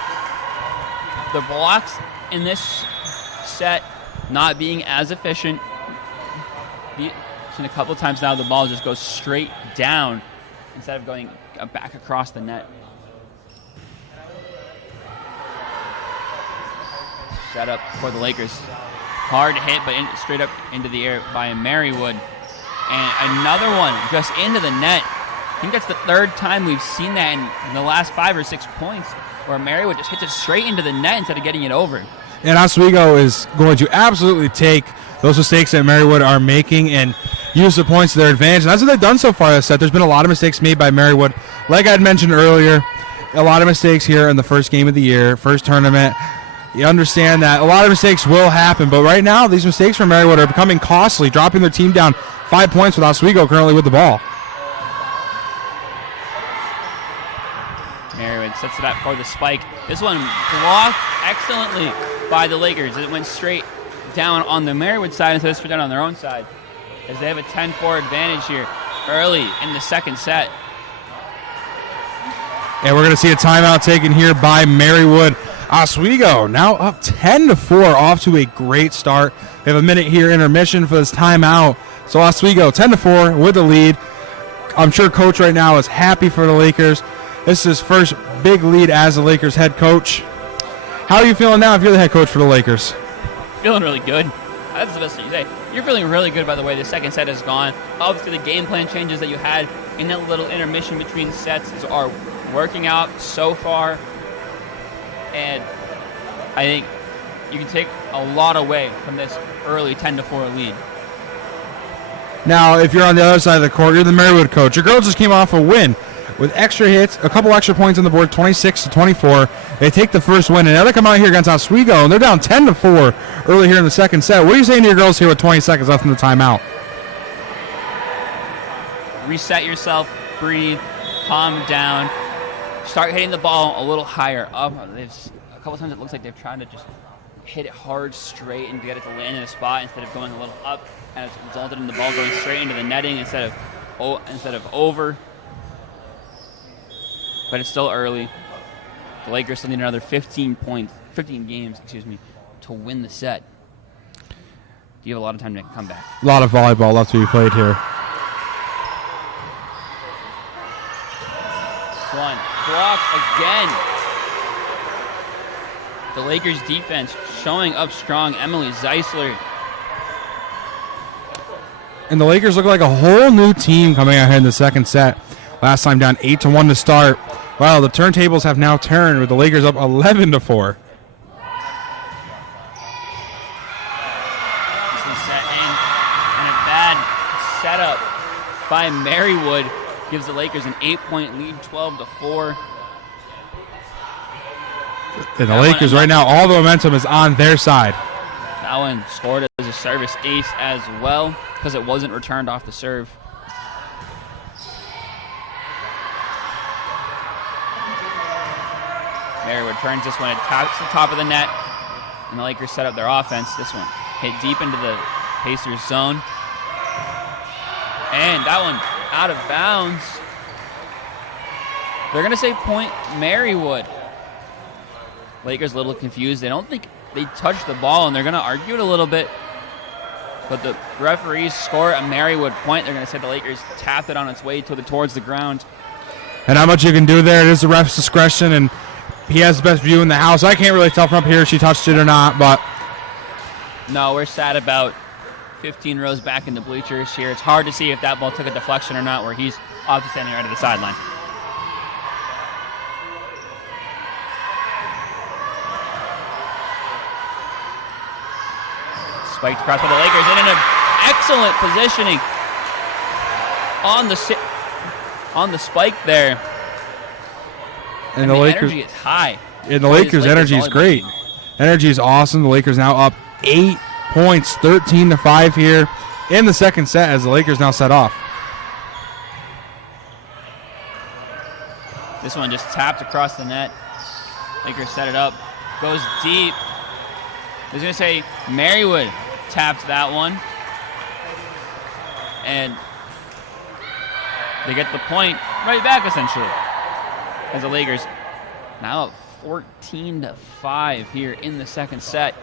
The blocks in this set not being as efficient. Seen a couple times now the ball just goes straight down instead of going back across the net. Set up for the Lakers. Hard hit, but straight up into the air by Marywood. And another one just into the net. I think that's the third time we've seen that in the last 5 or 6 points, where Marywood just hits it straight into the net instead of getting it over. And Oswego is going to absolutely take those mistakes that Marywood are making and use the points to their advantage. And that's what they've done so far this set. There's been a lot of mistakes made by Marywood. Like I had mentioned earlier, a lot of mistakes here in the first game of the year, first tournament. You understand that a lot of mistakes will happen, but right now these mistakes from Marywood are becoming costly, dropping their team down 5 points with Oswego currently with the ball. Marywood sets it up for the spike. This one blocked excellently by the Lakers. It went straight down on the Marywood side instead of straight down on their own side, as they have a 10-4 advantage here early in the second set. And we're going to see a timeout taken here by Marywood. Oswego now up 10-4, off to a great start. We have a minute here intermission for this timeout. So Oswego 10-4 with the lead. I'm sure Coach right now is happy for the Lakers. This is his first big lead as the Lakers head coach. How are you feeling now if you're the head coach for the Lakers? Feeling really good. That's the best thing you say. You're feeling really good by the way the second set has gone. Obviously the game plan changes that you had in that little intermission between sets are working out so far. And I think you can take a lot away from this early 10-4 lead. Now, if you're on the other side of the court, you're the Marywood coach. Your girls just came off a win with extra hits, a couple extra points on the board, 26-24. They take the first win, and now they come out here against Oswego, and they're down 10-4 early here in the second set. What are you saying to your girls here with 20 seconds left in the timeout? Reset yourself, breathe, calm down, start hitting the ball a little higher up. A couple times it looks like they're trying to just hit it hard straight and get it to land in a spot instead of going a little up, and it's resulted in the ball going straight into the netting instead of over. But it's still early. The Lakers still need another 15 games, to win the set. You have a lot of time to come back. A lot of volleyball left to be played here. One blocked again. The Lakers defense showing up strong. Emily Zeisler. And the Lakers look like a whole new team coming out here in the second set. Last time down 8-1 to start. Wow, the turntables have now turned with the Lakers up 11-4. This is set in, and a bad setup by Marywood gives the Lakers an 8-point lead, 12-4. And the Lakers right now, all the momentum is on their side. That one scored as a service ace as well because it wasn't returned off the serve. Marywood turns this one, it taps the top of the net, and the Lakers set up their offense. This one hit deep into the Pacers zone. And that one out of bounds. They're going to say point Marywood. Lakers a little confused. They don't think they touched the ball, and they're going to argue it a little bit. But the referees score a Marywood point. They're going to say the Lakers tapped it on its way towards the ground. And how much you can do there, it is the ref's discretion, and he has the best view in the house. I can't really tell from up here if she touched it or not, but... No, we're sat about 15 rows back in the bleachers here. It's hard to see if that ball took a deflection or not, where he's obviously standing right at the sideline. Spiked across by the Lakers, and in an excellent positioning on the spike there. And the Lakers energy is high. And the Lakers' energy is great. Energy is awesome. The Lakers now up 8 points, 13-5 here in the second set as the Lakers now set off. This one just tapped across the net. Lakers set it up. Goes deep. I was going to say Marywood tapped that one. And they get the point right back, essentially. As the Lakers now up 14-5 here in the second set.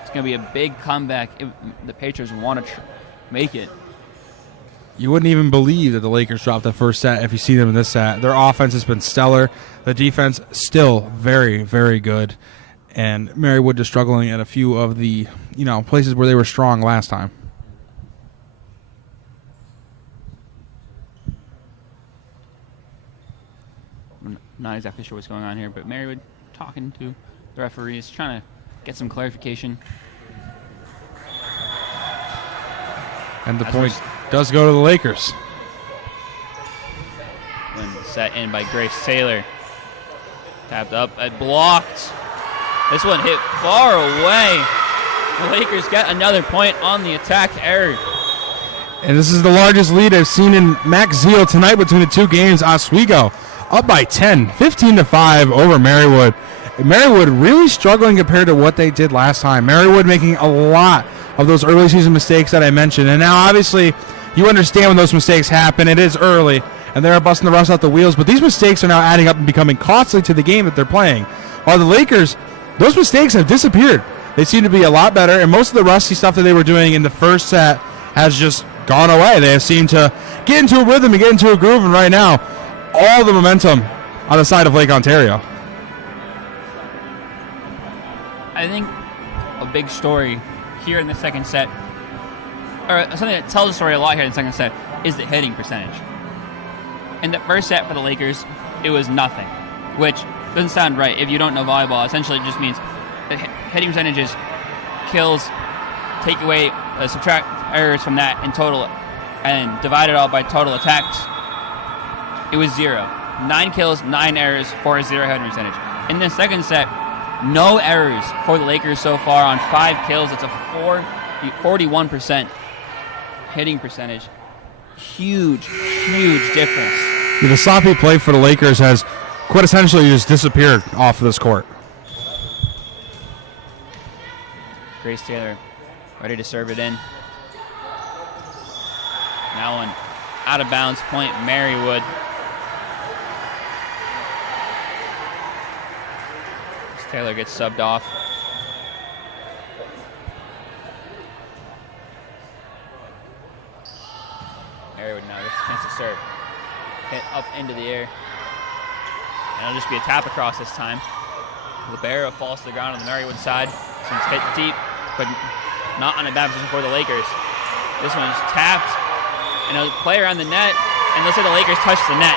It's going to be a big comeback if the Pacers want to make it. You wouldn't even believe that the Lakers dropped the first set if you see them in this set. Their offense has been stellar. The defense still very, very good. And Marywood is struggling at a few of the places where they were strong last time. I'm not exactly sure what's going on here, but Marywood talking to the referees, trying to get some clarification. And the point does go to the Lakers. When set in by Grace Taylor. Tapped up and blocked. This one hit far away. The Lakers get another point on the attack error. And this is the largest lead I've seen in Max Zeal tonight between the two games. Oswego up by 10, 15-5 over Marywood. Marywood really struggling compared to what they did last time. Marywood making a lot of those early season mistakes that I mentioned. And now obviously you understand when those mistakes happen. It is early and they're busting the rust out the wheels. But these mistakes are now adding up and becoming costly to the game that they're playing. While the Lakers, those mistakes have disappeared. They seem to be a lot better. And most of the rusty stuff that they were doing in the first set has just gone away. They have seemed to get into a rhythm and get into a groove. And right now, all the momentum on the side of Lake Ontario. I think a big story here in the second set, or something that tells the story a lot here in the second set, is the hitting percentage. In the first set for the Lakers, it was nothing, which doesn't sound right if you don't know volleyball. Essentially, it just means the hitting percentages kills, take away, subtract errors from that in total, and divide it all by total attacks. It was 0. 9 kills, 9 errors for a 0 hitting percentage. In the second set, no errors for the Lakers so far on 5 kills. It's a 41% hitting percentage. Huge, huge difference. Yeah, the sloppy play for the Lakers has quintessentially just disappeared off of this court. Grace Taylor ready to serve it in. Now one out of bounds point, Marywood. Taylor gets subbed off. Marywood now gets a chance to serve. Hit up into the air. And it'll just be a tap across this time. The barrow falls to the ground on the Marywood side. This one's hit deep, but not on a bad position for the Lakers. This one's tapped, and a player on the net, and looks like the Lakers touched the net.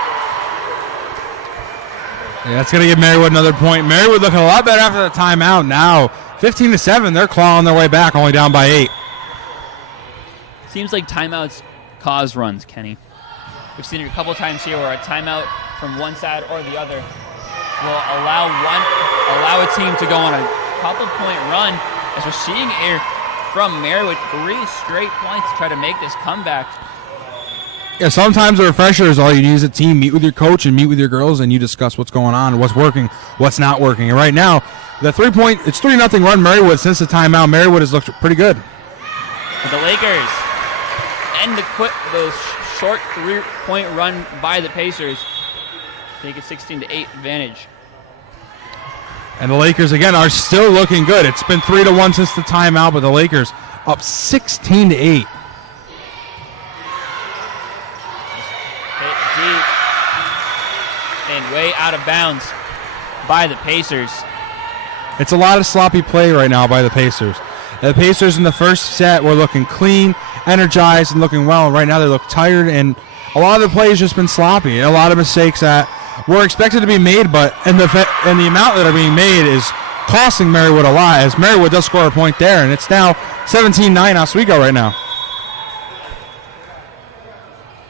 Yeah, that's going to give Marywood another point. Marywood looking a lot better after the timeout now. 15-7, they're clawing their way back, only down by 8. Seems like timeouts cause runs, Kenny. We've seen it a couple times here where a timeout from one side or the other will allow a team to go on a couple-point run, as we're seeing here from Marywood, 3 straight points to try to make this comeback. Yeah, sometimes a refresher is all you need as a team. Meet with your coach and meet with your girls, and you discuss what's going on, what's working, what's not working. And right now, the 3-point, it's 3-0 run Marywood since the timeout. Marywood has looked pretty good. The Lakers end the short 3-point run by the Pacers. Take a 16-8 advantage. And the Lakers, again, are still looking good. It's been 3-1 since the timeout, but the Lakers up 16-8. And way out of bounds by the Pacers. It's a lot of sloppy play right now by the Pacers. The Pacers in the first set were looking clean, energized, and looking well. And right now they look tired, and a lot of the play has just been sloppy. A lot of mistakes that were expected to be made, but and the amount that are being made is costing Marywood a lot, as Marywood does score a point there, and it's now 17-9 Oswego right now.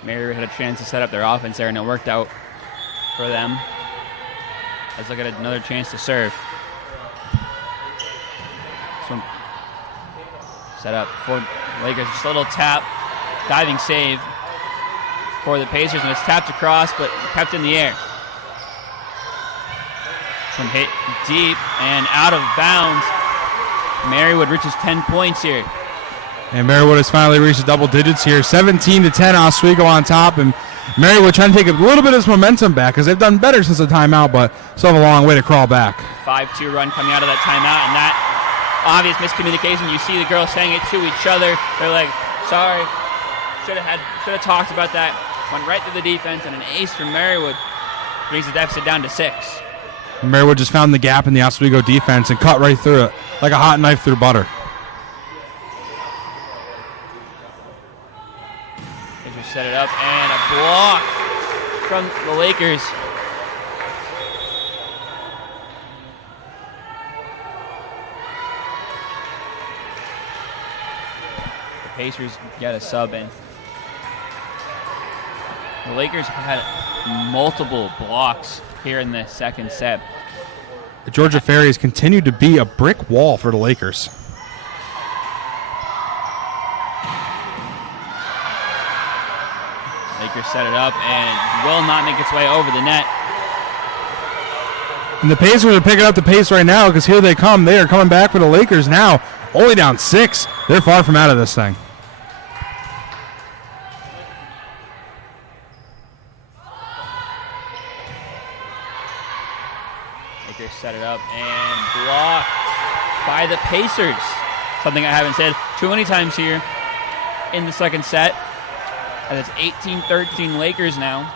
Marywood had a chance to set up their offense there, and it worked out for them. Let's look at another chance to serve. This one set up for Lakers. Just a little tap, diving save for the Pacers, and it's tapped across, but kept in the air. This one hit deep and out of bounds. Marywood reaches 10 points here. And Marywood has finally reached the double digits here. 17-10 Oswego on top, and Marywood trying to take a little bit of this momentum back because they've done better since the timeout, but still have a long way to crawl back. 5-2 run coming out of that timeout, and that obvious miscommunication. You see the girls saying it to each other. They're like, sorry, should have talked about that. Went right through the defense, and an ace from Marywood brings the deficit down to 6. Marywood just found the gap in the Oswego defense and cut right through it like a hot knife through butter. Pacers set it up, and a block from the Lakers. The Pacers get a sub in. The Lakers have had multiple blocks here in the second set. The Georgia Fairies continue to be a brick wall for the Lakers. Lakers set it up and will not make its way over the net. And the Pacers are picking up the pace right now because here they come. They are coming back for the Lakers now. Only down 6. They're far from out of this thing. Lakers set it up and blocked by the Pacers. Something I haven't said too many times here in the second set. And it's 18-13 Lakers now.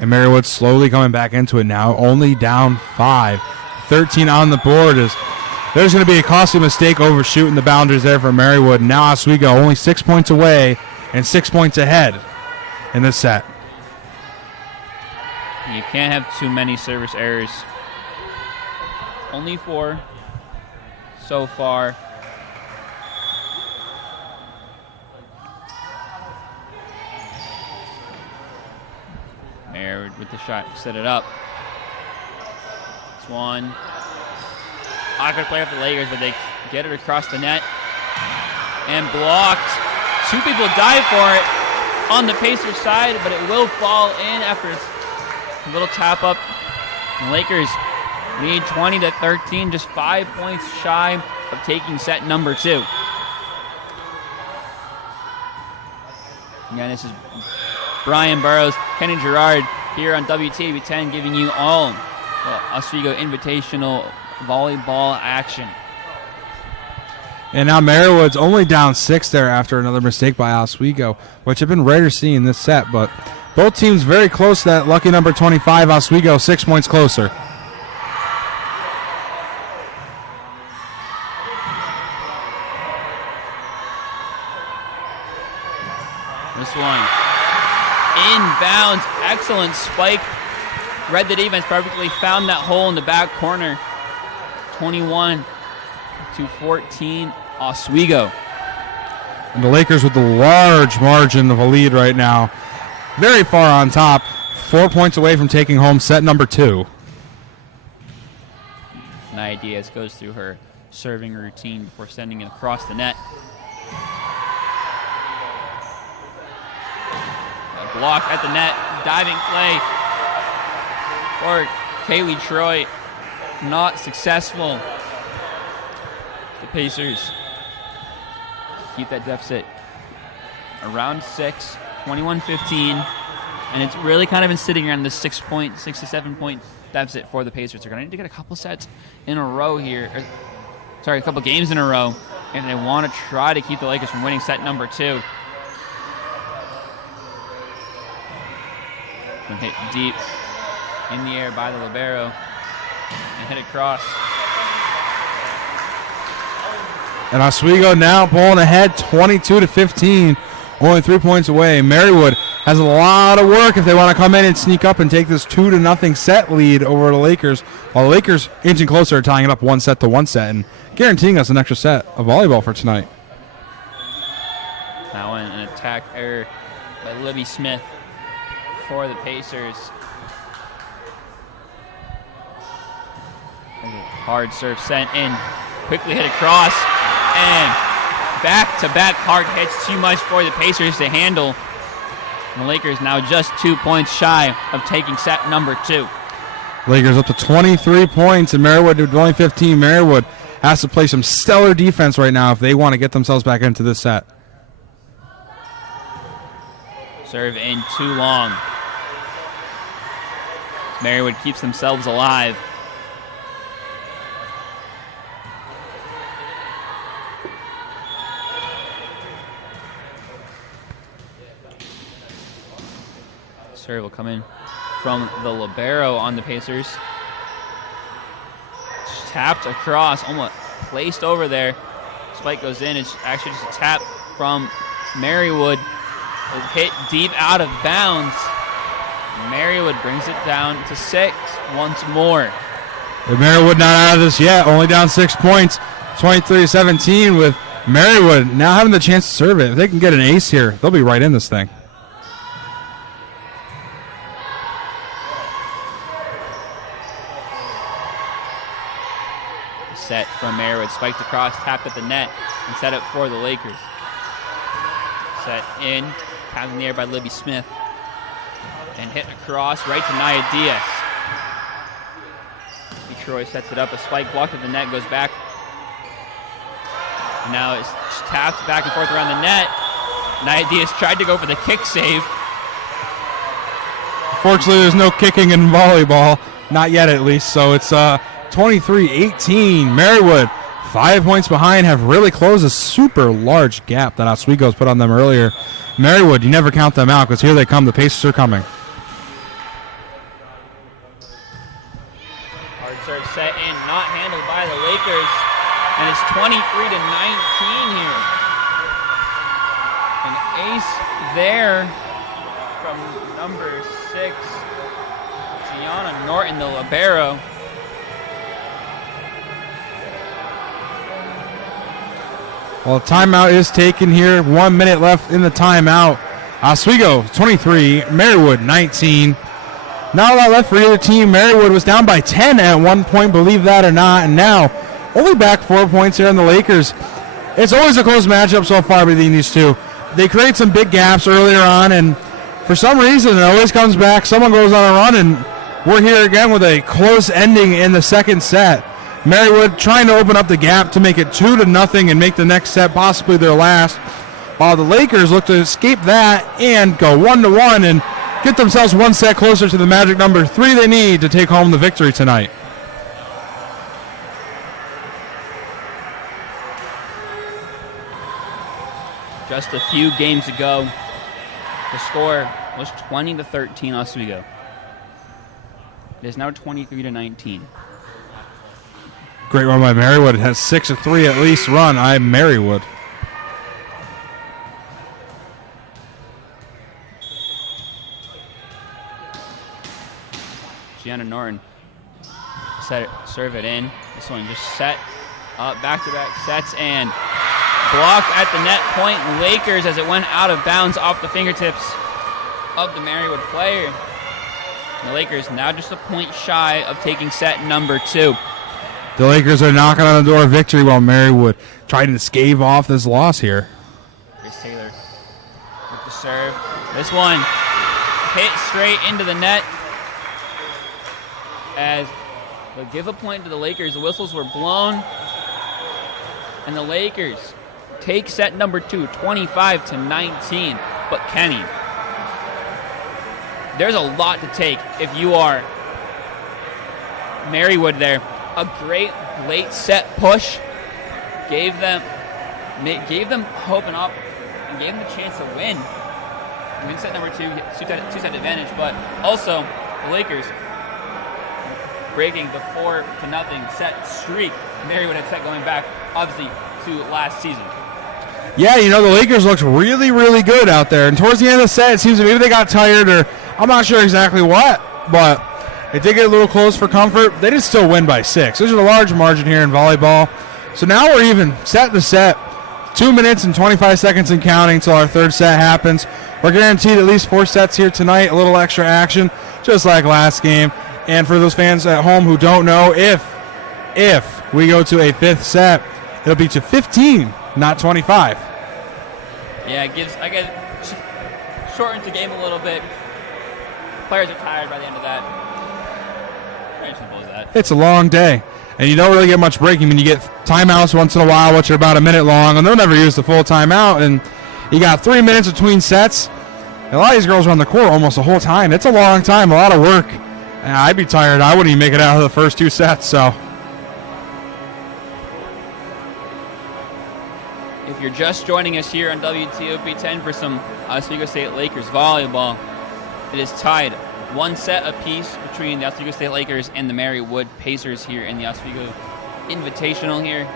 And Marywood slowly coming back into it now, only down 5. 13 on the board. There's going to be a costly mistake overshooting the boundaries there for Marywood. Now Oswego only 6 points away and 6 points ahead in this set. You can't have too many service errors. Only 4 so far. Marywood with the shot, set it up. Swan. Not going to play off the Lakers, but they get it across the net. And blocked. 2 people dive for it on the Pacers side, but it will fall in after a little tap up. The Lakers lead 20-13, just 5 points shy of taking set number 2. Again, this is Brian Burrows, Kenny Gerard here on WTAB 10, giving you all Oswego Invitational volleyball action. And now Marywood's only down 6 there after another mistake by Oswego, which have been rare to see in this set. But both teams very close to that lucky number 25. Oswego 6 points closer. This one inbounds, excellent spike. Read the defense perfectly, found that hole in the back corner. 21-14, Oswego. And the Lakers with the large margin of a lead right now. Very far on top. 4 points away from taking home set number 2. Nia Diaz goes through her serving routine before sending it across the net. A block at the net, diving play for Kaylee Troy. Not successful. The Pacers keep that deficit around 6, 21-15, and it's really kind of been sitting around this 6 to 7 point deficit for the Pacers. They're going to need to get a couple sets in a row here. A couple games in a row, and they want to try to keep the Lakers from winning set number 2. And hit deep in the air by the libero and hit across. And Oswego now pulling ahead 22-15, only 3 points away. Marywood has a lot of work if they want to come in and sneak up and take this 2-0 set lead over the Lakers, while the Lakers inching closer, tying it up 1-1 set and guaranteeing us an extra set of volleyball for tonight. Now an attack error by Libby Smith for the Pacers. There's a hard serve sent in, quickly hit across, and back-to-back hard hits, too much for the Pacers to handle. And the Lakers now just 2 points shy of taking set number 2. Lakers up to 23 points, and Marywood with only 15. Marywood has to play some stellar defense right now if they want to get themselves back into this set. Serve in too long. Marywood keeps themselves alive. serve will come in from the libero on the Pacers. Tapped across, almost placed over there. Spike goes in. It's actually just a tap from Marywood. It hit deep out of bounds. Marywood brings it down to 6 once more. But Marywood not out of this yet. Only down 6 points. 23-17 with Marywood now having the chance to serve it. If they can get an ace here, they'll be right in this thing. Set from Marywood, spiked across, tapped at the net, and set up for the Lakers. Set in, tapped in the air by Libby Smith, and hit across right to Nia Diaz. Detroit sets it up, a spike blocked at the net, goes back. Now it's tapped back and forth around the net. Nia Diaz tried to go for the kick save. Fortunately, there's no kicking in volleyball, not yet at least, so it's 23-18. Marywood, 5 points behind, have really closed a super large gap that Oswego's put on them earlier. Marywood, you never count them out because here they come. The Pacers are coming. Hard serve set in, not handled by the Lakers, and it's 23-19 here. An ace there from number 6, Gianna Norton, the libero. Well, timeout is taken here. 1 minute left in the timeout. Oswego 23, Marywood 19. Not a lot left for either team. Marywood was down by 10 at one point, believe that or not, and now only back 4 points here on the Lakers. It's always a close matchup so far between these two. They create some big gaps earlier on, and for some reason it always comes back. Someone goes on a run, and we're here again with a close ending in the second set. Marywood trying to open up the gap to make it 2-0 and make the next set possibly their last, while the Lakers look to escape that and go 1-1 and get themselves one set closer to the magic number 3 they need to take home the victory tonight. Just a few games ago, the score was 20-13 Oswego. It is now 23-19. Great run by Marywood. It has 6 of 3 at least run. I'm Marywood. Gianna Norton serve it in. This one just set up, back-to-back sets, and blocked at the net point. Lakers as it went out of bounds off the fingertips of the Marywood player. The Lakers now just a point shy of taking set number 2. The Lakers are knocking on the door of victory while Marywood trying to stave off this loss here. Grace Taylor with the serve. This one hit straight into the net. As they'll give a point to the Lakers. The whistles were blown. And the Lakers take set number 2, 25-19. But Kenny, there's a lot to take if you are Marywood there. A great late set push gave them hope and up and gave them the chance to win set number 2, two-set advantage. But also the Lakers breaking the 4-0 set streak Marywood had set going back obviously to last season. Yeah, you know, the Lakers looked really, really good out there. And towards the end of the set, it seems that maybe they got tired or I'm not sure exactly what, but they did get a little close for comfort. They did still win by 6. There's a large margin here in volleyball. So now we're even set to set. 2 minutes and 25 seconds and counting until our third set happens. We're guaranteed at least 4 sets here tonight, a little extra action, just like last game. And for those fans at home who don't know, if we go to a 5th set, it'll be to 15, not 25. Yeah, I guess shortens the game a little bit. Players are tired by the end of that. Very simple as that. It's a long day, and you don't really get much breaking. I mean, you get timeouts once in a while, which are about a minute long, and they'll never use the full timeout. And you got 3 minutes between sets. And a lot of these girls are on the court almost the whole time. It's a long time, a lot of work. And I'd be tired. I wouldn't even make it out of the first 2 sets. So, if you're just joining us here on WTOP 10 for some Oswego State Lakers volleyball, It is tied 1 set apiece between the Oswego State Lakers and the Marywood Pacers here in the Oswego Invitational here.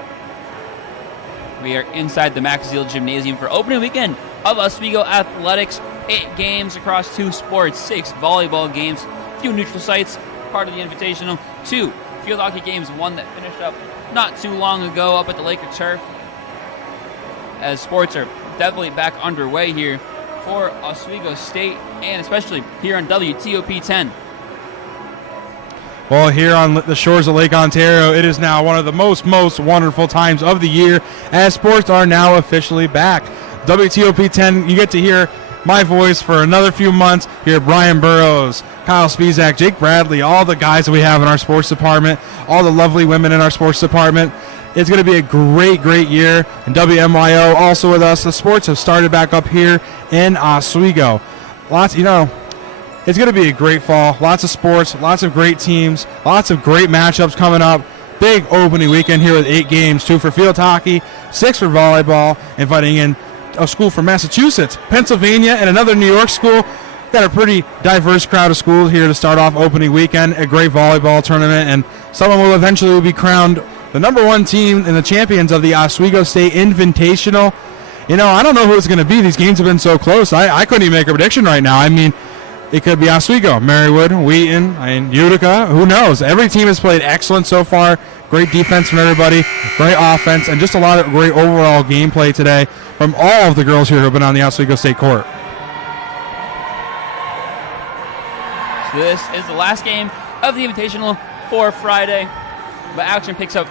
We are inside the Max Zeal Gymnasium for opening weekend of Oswego Athletics. 8 games across 2 sports, 6 volleyball games, a few neutral sites, part of the Invitational, 2 field hockey games, 1 that finished up not too long ago up at the Laker Turf. As sports are definitely back underway here for Oswego State, and especially here on WTOP 10. Well, here on the shores of Lake Ontario, it is now one of the most wonderful times of the year as sports are now officially back. WTOP 10, you get to hear my voice for another few months. Hear Brian Burrows, Kyle Spizak, Jake Bradley, all the guys that we have in our sports department, all the lovely women in our sports department. It's going to be a great year. And WMYO also with us. The sports have started back up here in Oswego. It's going to be a great fall. Lots of sports, lots of great teams, lots of great matchups coming up. Big opening weekend here with 8 games, 2 for field hockey, 6 for volleyball, inviting in a school from Massachusetts, Pennsylvania, and another New York school. Got a pretty diverse crowd of schools here to start off opening weekend. A great volleyball tournament, and someone will eventually be crowned the number 1 team and the champions of the Oswego State Invitational. I don't know who it's going to be. These games have been so close. I couldn't even make a prediction right now. I mean, it could be Oswego, Marywood, Wheaton, and Utica. Who knows? Every team has played excellent so far. Great defense from everybody, great offense, and just a lot of great overall gameplay today from all of the girls here who have been on the Oswego State court. So this is the last game of the Invitational for Friday. But action picks up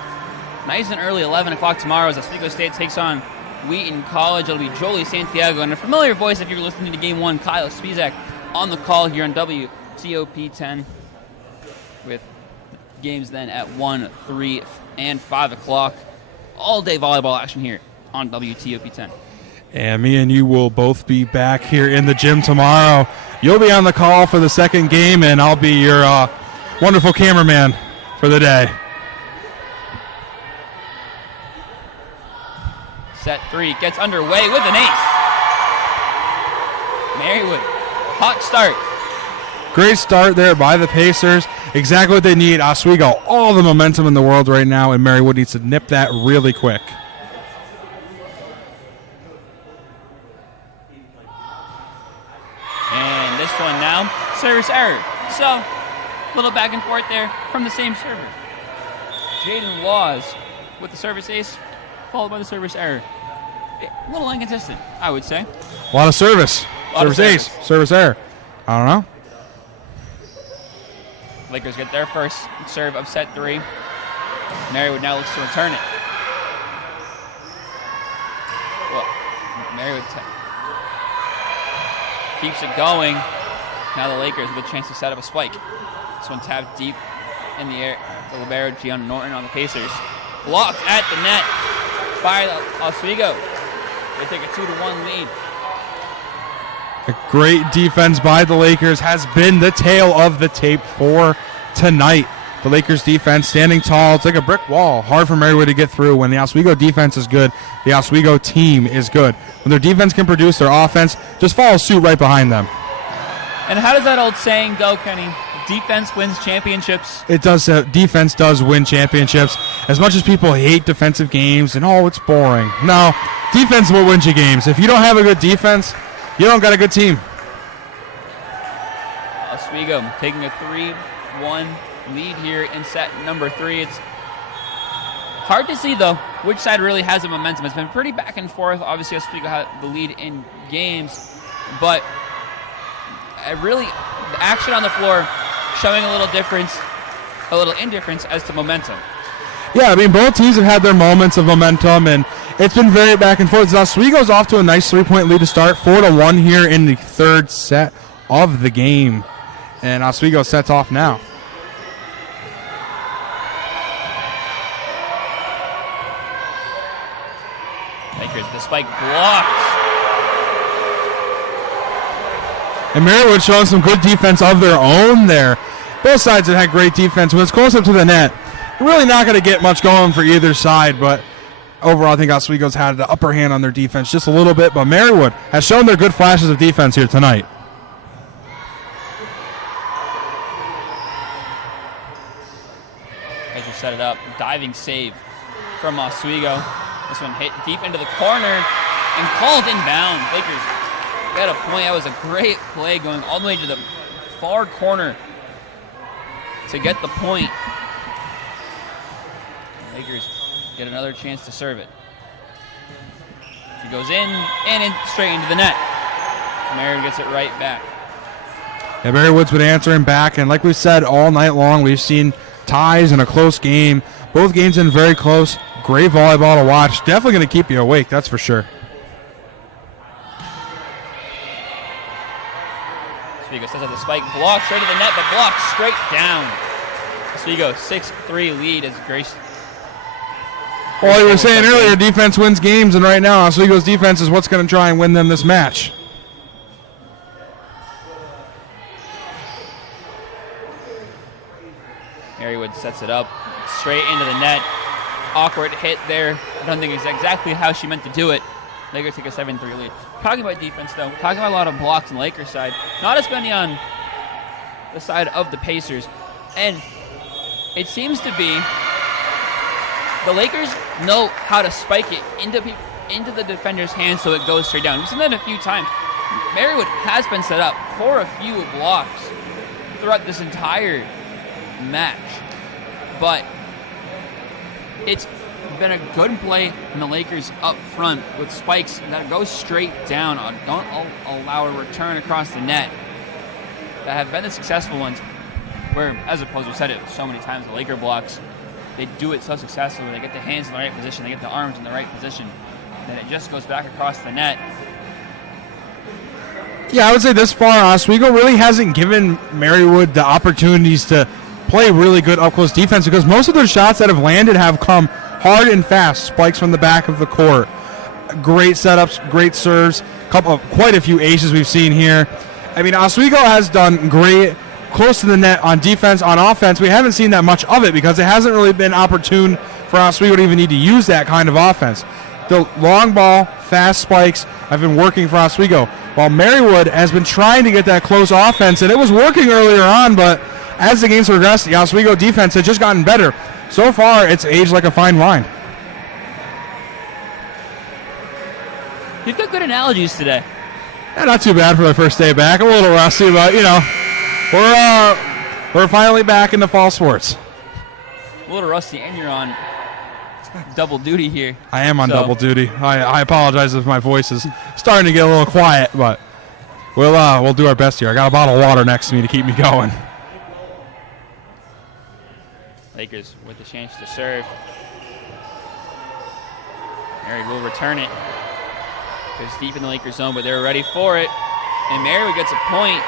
nice and early, 11 o'clock tomorrow, as Oswego State takes on Wheaton College. It'll be Jolie Santiago, and a familiar voice if you're listening to Game 1, Kyle Spizak, on the call here on WTOP 10, with games then at 1, 3, and 5 o'clock. All-day volleyball action here on WTOP 10. And me and you will both be back here in the gym tomorrow. You'll be on the call for the second game, and I'll be your wonderful cameraman for the day. Set 3 gets underway with an ace. Marywood, hot start. Great start there by the Pacers. Exactly what they need. Oswego, all the momentum in the world right now, and Marywood needs to nip that really quick. And this one now, service error. So, a little back and forth there from the same server. Jaden Laws with the service ace, followed by the service error. A little inconsistent, I would say. A lot of service. Service ace, service error. I don't know. Lakers get their first serve of set 3. Marywood now looks to return it. Well, Marywood keeps it going. Now the Lakers with a chance to set up a spike. This one tapped deep in the air. The libero, Gianna Norton on the Pacers. Blocked at the net by Oswego. They take a 2-1 lead. A great defense by the Lakers has been the tail of the tape for tonight. The Lakers defense standing tall. It's like a brick wall. Hard for Marywood to get through. When the Oswego defense is good, the Oswego team is good. When their defense can produce, their offense just follows suit right behind them. And how does that old saying go, Kenny? Defense wins championships. It does. Defense does win championships. As much as people hate defensive games and, it's boring. No, defense will win you games. If you don't have a good defense, you don't got a good team. Oswego taking a 3-1 lead here in set number 3. It's hard to see, though, which side really has the momentum. It's been pretty back and forth. Obviously, Oswego had the lead in games, but really, the action on the floor showing a little indifference as to momentum. Yeah, I mean, both teams have had their moments of momentum, and it's been very back and forth. Oswego's off to a nice 3-point lead to start, 4-1 here in the third set of the game. And Oswego sets off now. Lakers, the spike blocked. And Marywood showing some good defense of their own there. Both sides have had great defense. When it's close up to the net, you're really not going to get much going for either side, but overall I think Oswego's had the upper hand on their defense just a little bit, but Marywood has shown their good flashes of defense here tonight. Pacers set it up. Diving save from Oswego. This one hit deep into the corner and called inbound. Lakers got a point. That was a great play going all the way to the far corner to get the point. Lakers get another chance to serve it. She goes in and straight into the net. Marywood gets it right back. Yeah, Marywood's been answering back, and like we said all night long, we've seen ties in a close game. Both games in very close. Great volleyball to watch. Definitely going to keep you awake, that's for sure. Oswego sets up the spike, blocked straight to the net, but blocked straight down. Oswego 6-3 lead as Grace. Well, you were saying earlier, defense wins games, and right now Oswego's defense is what's going to try and win them this match. Marywood sets it up straight into the net. Awkward hit there. I don't think it's exactly how she meant to do it. Lakers take a 7-3 lead. Talking about defense, though, talking about a lot of blocks on the Lakers side. Not as many on the side of the Pacers. And it seems to be the Lakers know how to spike it into the defender's hands so it goes straight down. We've seen that a few times. Marywood has been set up for a few blocks throughout this entire match. But it's been a good play from the Lakers up front with spikes that go straight down. Don't allow a return across the net. That have been the successful ones where, as opposed to, we've said it so many times, the Laker blocks, they do it so successfully. They get the hands in the right position, they get the arms in the right position, then it just goes back across the net. Yeah, I would say this far, Oswego really hasn't given Marywood the opportunities to play really good up-close defense because most of their shots that have landed have come hard and fast, spikes from the back of the court. Great setups, great serves, quite a few aces we've seen here. I mean, Oswego has done great close to the net on defense. On offense, we haven't seen that much of it because it hasn't really been opportune for Oswego to even need to use that kind of offense. The long ball, fast spikes have been working for Oswego, while Marywood has been trying to get that close offense, and it was working earlier on, but as the games progressed, the Oswego defense has just gotten better. So far, it's aged like a fine wine. You've got good analogies today. Yeah, not too bad for the first day back. I'm a little rusty, but, we're finally back into fall sports. A little rusty, and you're on double duty here. I am on double duty. I apologize if my voice is starting to get a little quiet, but we'll do our best here. I got a bottle of water next to me to keep me going. Lakers with the chance to serve. Mary will return it. Goes deep in the Lakers zone, but they're ready for it. And Marywood gets a point.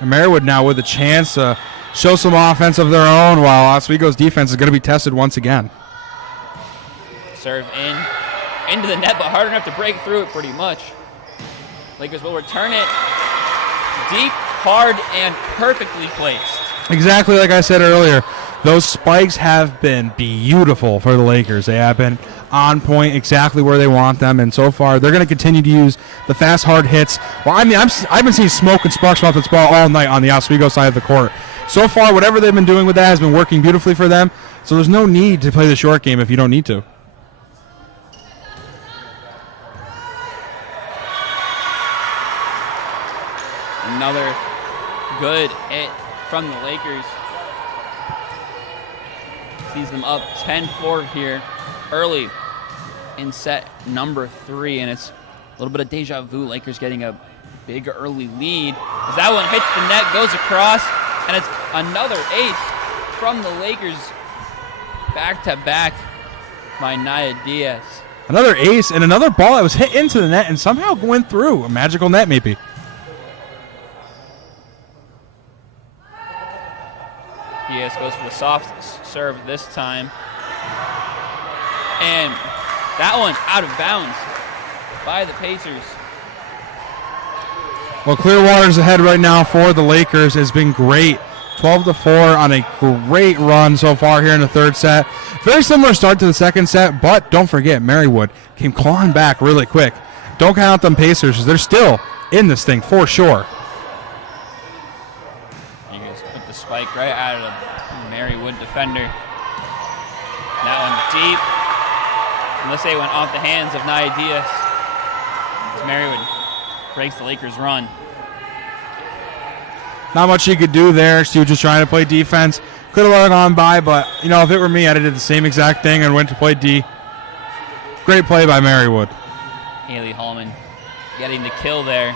And Marywood now with a chance to show some offense of their own, while Oswego's defense is going to be tested once again. Serve into the net, but hard enough to break through it pretty much. Lakers will return it. Deep, hard, and perfectly placed. Exactly like I said earlier, those spikes have been beautiful for the Lakers. They have been on point, exactly where they want them, and so far they're going to continue to use the fast, hard hits. Well, I mean, I've been seeing smoke and sparks off this ball all night on the Oswego side of the court. So far, whatever they've been doing with that has been working beautifully for them, so there's no need to play the short game if you don't need to. Another good hit from the Lakers. Sees them up 10-4 here early in set number 3, and it's a little bit of deja vu. Lakers getting a big early lead. As that one hits the net, goes across, and it's another ace from the Lakers. Back-to-back by Nia Diaz. Another ace and another ball that was hit into the net and somehow went through. A magical net, maybe. Diaz goes for the soft serve this time. And that one out of bounds by the Pacers. Well, Clearwater's ahead right now for the Lakers. Has been great. 12-4 on a great run so far here in the third set. Very similar start to the second set, but don't forget, Marywood came clawing back really quick. don't count out them Pacers, 'cause they're still in this thing for sure. You guys put the spike right out of the Marywood defender. That one deep. Unless they went off the hands of Nia Diaz. As Marywood breaks the Lakers' run. Not much she could do there. She was just trying to play defense. Could have let it on by, but, you know, if it were me, I'd have did the same exact thing and went to play D. Great play by Marywood. Haley Hallman getting the kill there.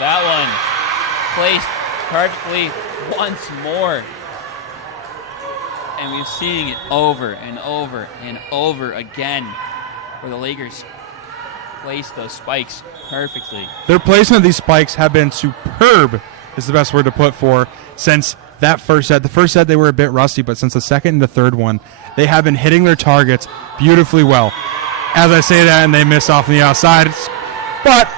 That one placed perfectly once more. And we've seen it over and over and over again where the Lakers place those spikes perfectly. Their placement of these spikes have been superb, is the best word to put for, since that first set. The first set they were a bit rusty, but since the second and the third one, they have been hitting their targets beautifully well. As I say that, and they miss off on the outside, but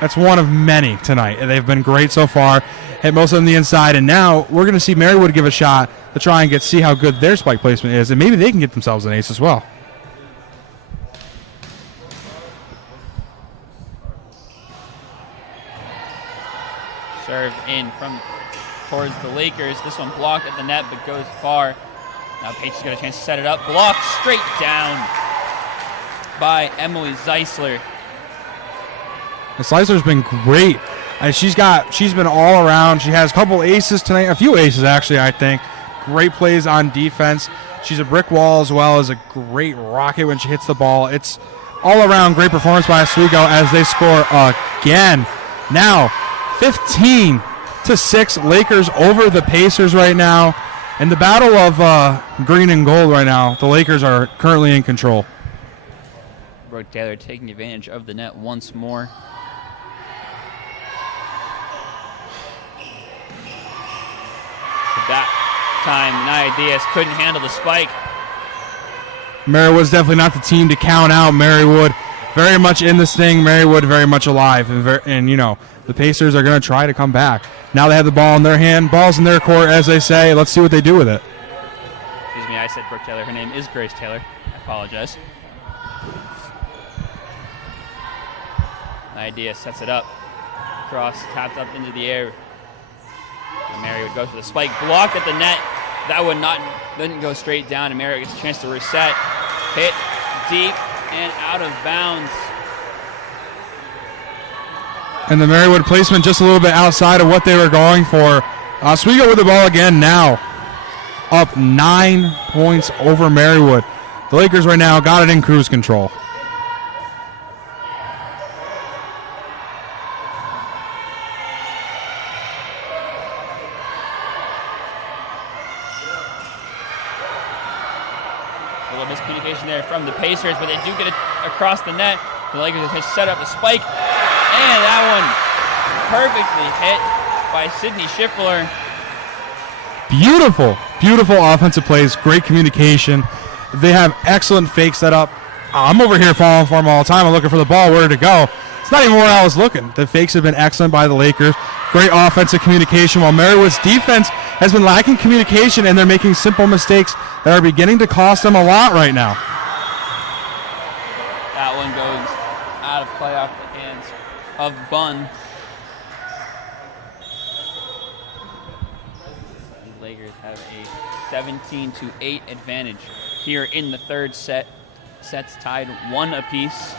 that's one of many tonight. And they've been great so far. Hit most of them on the inside, and now we're going to see Marywood give a shot to try and see how good their spike placement is, and maybe they can get themselves an ace as well. Serve in from towards the Lakers. This one blocked at the net, but goes far. Now Patriots got a chance to set it up. Blocked straight down by Emily Zeisler. And Zeisler's been great. She's been all around. She has a couple aces tonight, a few aces actually, I think. Great plays on defense. She's a brick wall as well as a great rocket when she hits the ball. It's all around great performance by Oswego as they score again. Now, 15-6, Lakers over the Pacers right now. In the battle of green and gold right now, the Lakers are currently in control. Brooke Taylor taking advantage of the net once more. But that time, Nia Diaz couldn't handle the spike. Marywood's definitely not the team to count out. Marywood very much in this thing. Marywood very much alive. And you know, the Pacers are going to try to come back. Now they have the ball in their hand. Ball's in their court, as they say. Let's see what they do with it. Excuse me, I said Brooke Taylor. Her name is Grace Taylor. I apologize. Nia Diaz sets it up. Cross tapped up into the air. And Marywood goes for the spike. Blocked at the net. That one didn't go straight down, and Marywood gets a chance to reset. Hit deep and out of bounds. And the Marywood placement just a little bit outside of what they were going for. Oswego with the ball again now. Up 9 points over Marywood. The Lakers right now got it in cruise control. A little miscommunication there from the Pacers, but they do get it across the net. The Lakers have set up a spike. And that one perfectly hit by Sydney Schiffler. Beautiful, beautiful offensive plays, great communication. They have excellent fake setup. I'm over here falling for them all the time. I'm looking for the ball, where to go. It's not even where I was looking. The fakes have been excellent by the Lakers. Great offensive communication, while Marywood's defense has been lacking communication, and they're making simple mistakes that are beginning to cost them a lot right now. That one goes out of play off the hands of Bunn. The Lakers have a 17-8 advantage here in the third set. Sets tied 1 apiece.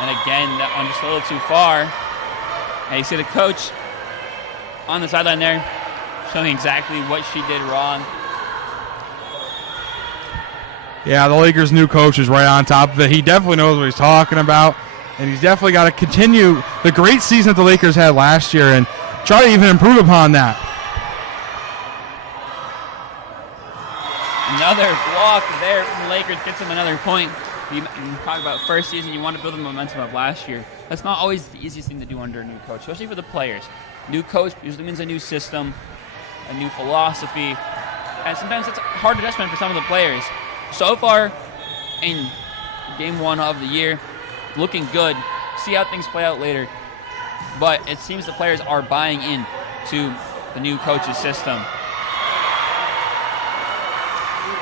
And again, that one just a little too far. And you see the coach on the sideline there showing exactly what she did wrong. Yeah, the Lakers' new coach is right on top of it. He definitely knows what he's talking about, and he's definitely got to continue the great season that the Lakers had last year and try to even improve upon that. Another block there from the Lakers gets them another point. You talk about first season, you want to build the momentum of last year. That's not always the easiest thing to do under a new coach, especially for the players. New coach usually means a new system, a new philosophy, and sometimes it's a hard adjustment for some of the players. So far, in game 1 of the year, looking good. See how things play out later. But it seems the players are buying in to the new coach's system.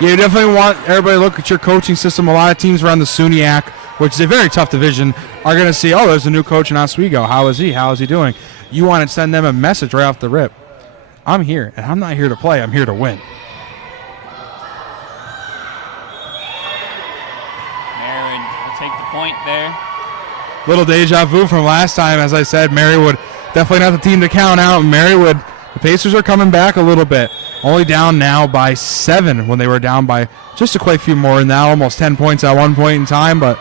You definitely want everybody to look at your coaching system. A lot of teams around the SUNY, which is a very tough division, are going to see, oh, there's a new coach in Oswego. How is he? How is he doing? You want to send them a message right off the rip. I'm here, and I'm not here to play. I'm here to win. Marywood will take the point there. Little deja vu from last time. As I said, Marywood definitely not the team to count out. Marywood, the Pacers are coming back a little bit. Only down now by 7 when they were down by just a quite few more. Now almost 10 points at one point in time, but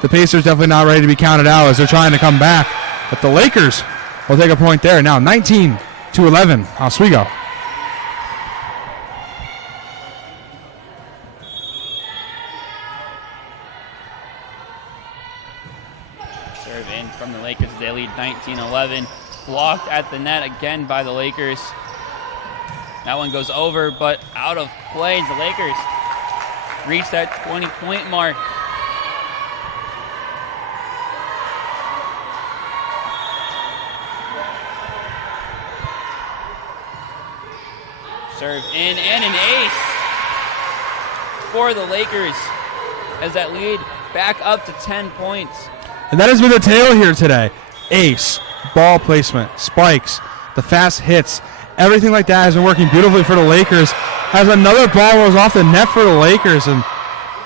the Pacers definitely not ready to be counted out as they're trying to come back. But the Lakers will take a point there. Now 19-11, Oswego. Serve in from the Lakers. They lead 19-11. Blocked at the net again by the Lakers. That one goes over, but out of play. The Lakers reach that 20-point mark. Serve in and an ace for the Lakers as that lead back up to 10 points. And that has been the tale here today. Ace, ball placement, spikes, the fast hits, everything like that has been working beautifully for the Lakers. As another ball goes off the net for the Lakers, and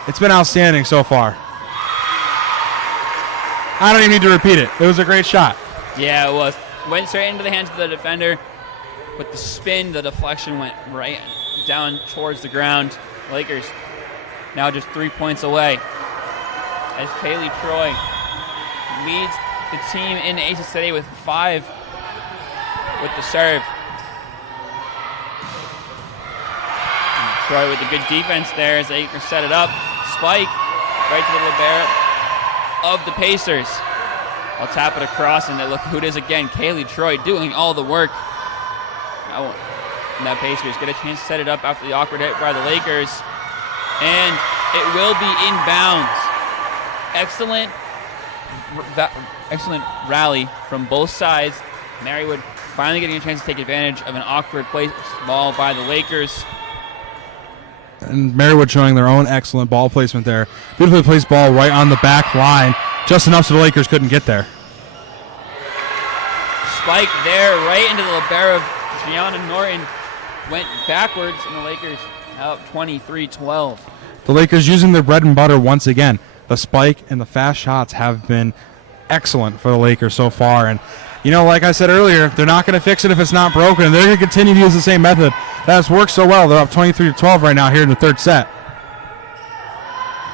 it's been outstanding so far. I don't even need to repeat it. It was a great shot. Yeah, it was. Went straight into the hands of the defender. With the spin, the deflection went right down towards the ground. Lakers now just 3 points away as Kaylee Troy leads the team in aces today with 5 with the serve. And Troy with the good defense there as they set it up. Spike right to the libero of the Pacers. I'll tap it across, and look who it is again. Kaylee Troy doing all the work. Now Pacers get a chance to set it up after the awkward hit by the Lakers. And it will be inbounds. Excellent rally from both sides. Marywood finally getting a chance to take advantage of an awkward place ball by the Lakers. And Marywood showing their own excellent ball placement there. Beautifully placed ball right on the back line. Just enough so the Lakers couldn't get there. Spike there right into the libero. Gianna Norton went backwards, and the Lakers out 23-12. The Lakers using their bread and butter once again. The spike and the fast shots have been excellent for the Lakers so far. And, you know, like I said earlier, they're not going to fix it if it's not broken. They're going to continue to use the same method. That's worked so well. They're up 23-12 right now here in the third set.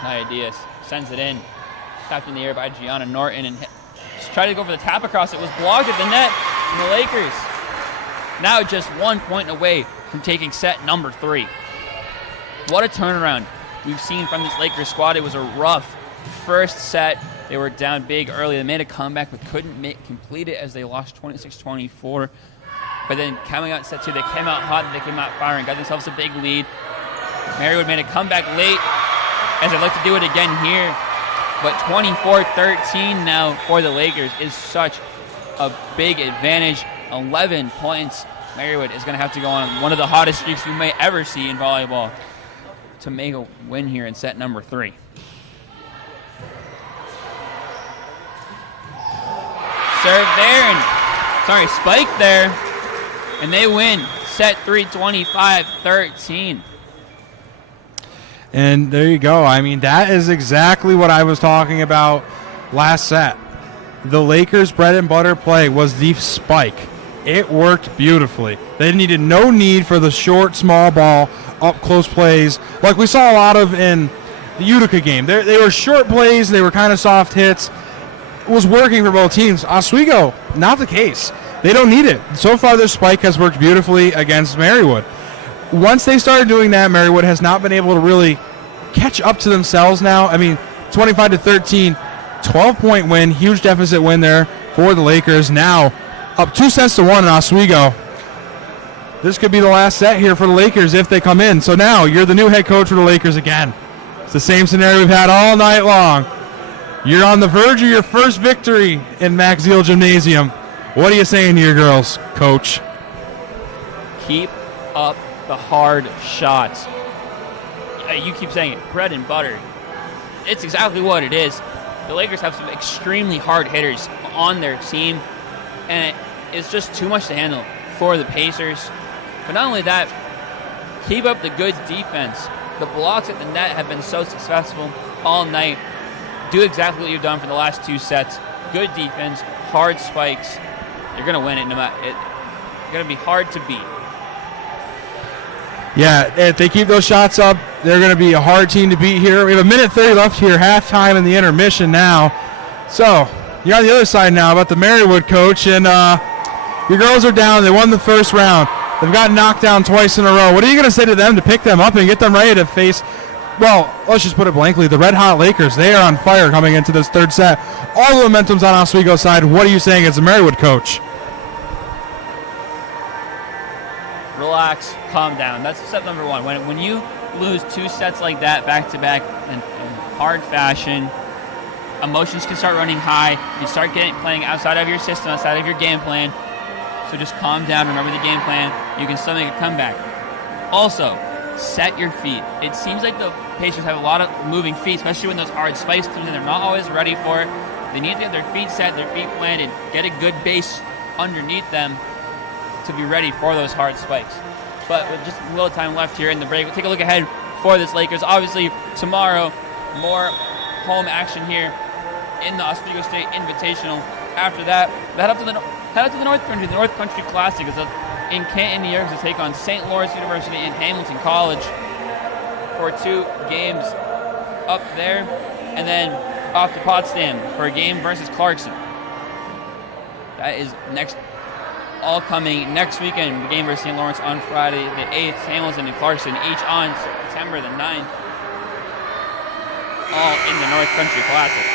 Nia Diaz sends it in. Tapped in the air by Gianna Norton and tried to go for the tap across. It was blocked at the net, and the Lakers now just 1 point away from taking set number 3. What a turnaround we've seen from this Lakers squad. It was a rough first set. They were down big early. They made a comeback but couldn't complete it as they lost 26-24. But then coming out in set 2, they came out hot and they came out firing, got themselves a big lead. Marywood made a comeback late as they'd like to do it again here. But 24-13 now for the Lakers is such a big advantage. 11 points. Marywood is going to have to go on one of the hottest streaks we may ever see in volleyball to make a win here in set number 3. Serve there, spike there, and they win set 3, 25-13. And there you go. I mean, that is exactly what I was talking about last set. The Lakers' bread and butter play was the spike. It worked beautifully. They needed no need for the short, small ball, up-close plays like we saw a lot of in the Utica game. They were short plays. They were kind of soft hits. It was working for both teams. Oswego, not the case. They don't need it. So far, their spike has worked beautifully against Marywood. Once they started doing that, Marywood has not been able to really catch up to themselves now. I mean, 25-13, 12-point win, huge deficit win there for the Lakers. Now up 2-1 in Oswego. This could be the last set here for the Lakers if they come in. So now you're the new head coach for the Lakers again. It's the same scenario we've had all night long. You're on the verge of your first victory in Max Zeal Gymnasium. What are you saying to your girls, Coach? Keep up the hard shots. you keep saying it, bread and butter. It's exactly what it is. The Lakers have some extremely hard hitters on their team, and it's just too much to handle for the Pacers. But not only that, keep up the good defense. The blocks at the net have been so successful all night. Do exactly what you've done for the last 2 sets. Good defense, hard spikes. You're going to win it no matter. It's going to be hard to beat. Yeah, if they keep those shots up, they're going to be a hard team to beat here. We have 1:30 left here, halftime in the intermission now. So, you're on the other side now about the Marywood coach, and your girls are down. They won the first round. They've gotten knocked down twice in a row. What are you going to say to them to pick them up and get them ready to face, well, let's just put it blankly, the red-hot Lakers? They are on fire coming into this third set. All the momentum's on Oswego's side. What are you saying as a Marywood coach? Relax, calm down. That's step number one. When you lose 2 sets like that back-to-back in hard fashion, emotions can start running high. You start playing outside of your system, outside of your game plan. So just calm down, remember the game plan. You can still make a comeback. Also, set your feet. It seems like the Pacers have a lot of moving feet, especially when those hard spikes come in. They're not always ready for it. They need to get their feet set, their feet planted, get a good base underneath them to be ready for those hard spikes. But with just a little time left here in the break, we'll take a look ahead for this Lakers. Obviously, tomorrow, more home action here in the Oswego State Invitational. After that, head up to the North Country. The North Country Classic is in Canton, New York, to take on St. Lawrence University and Hamilton College for 2 games up there, and then off to Potsdam for a game versus Clarkson. That is all coming next weekend. The game versus St. Lawrence on Friday the 8th, Hamilton and Clarkson each on September the 9th, all in the North Country Classic.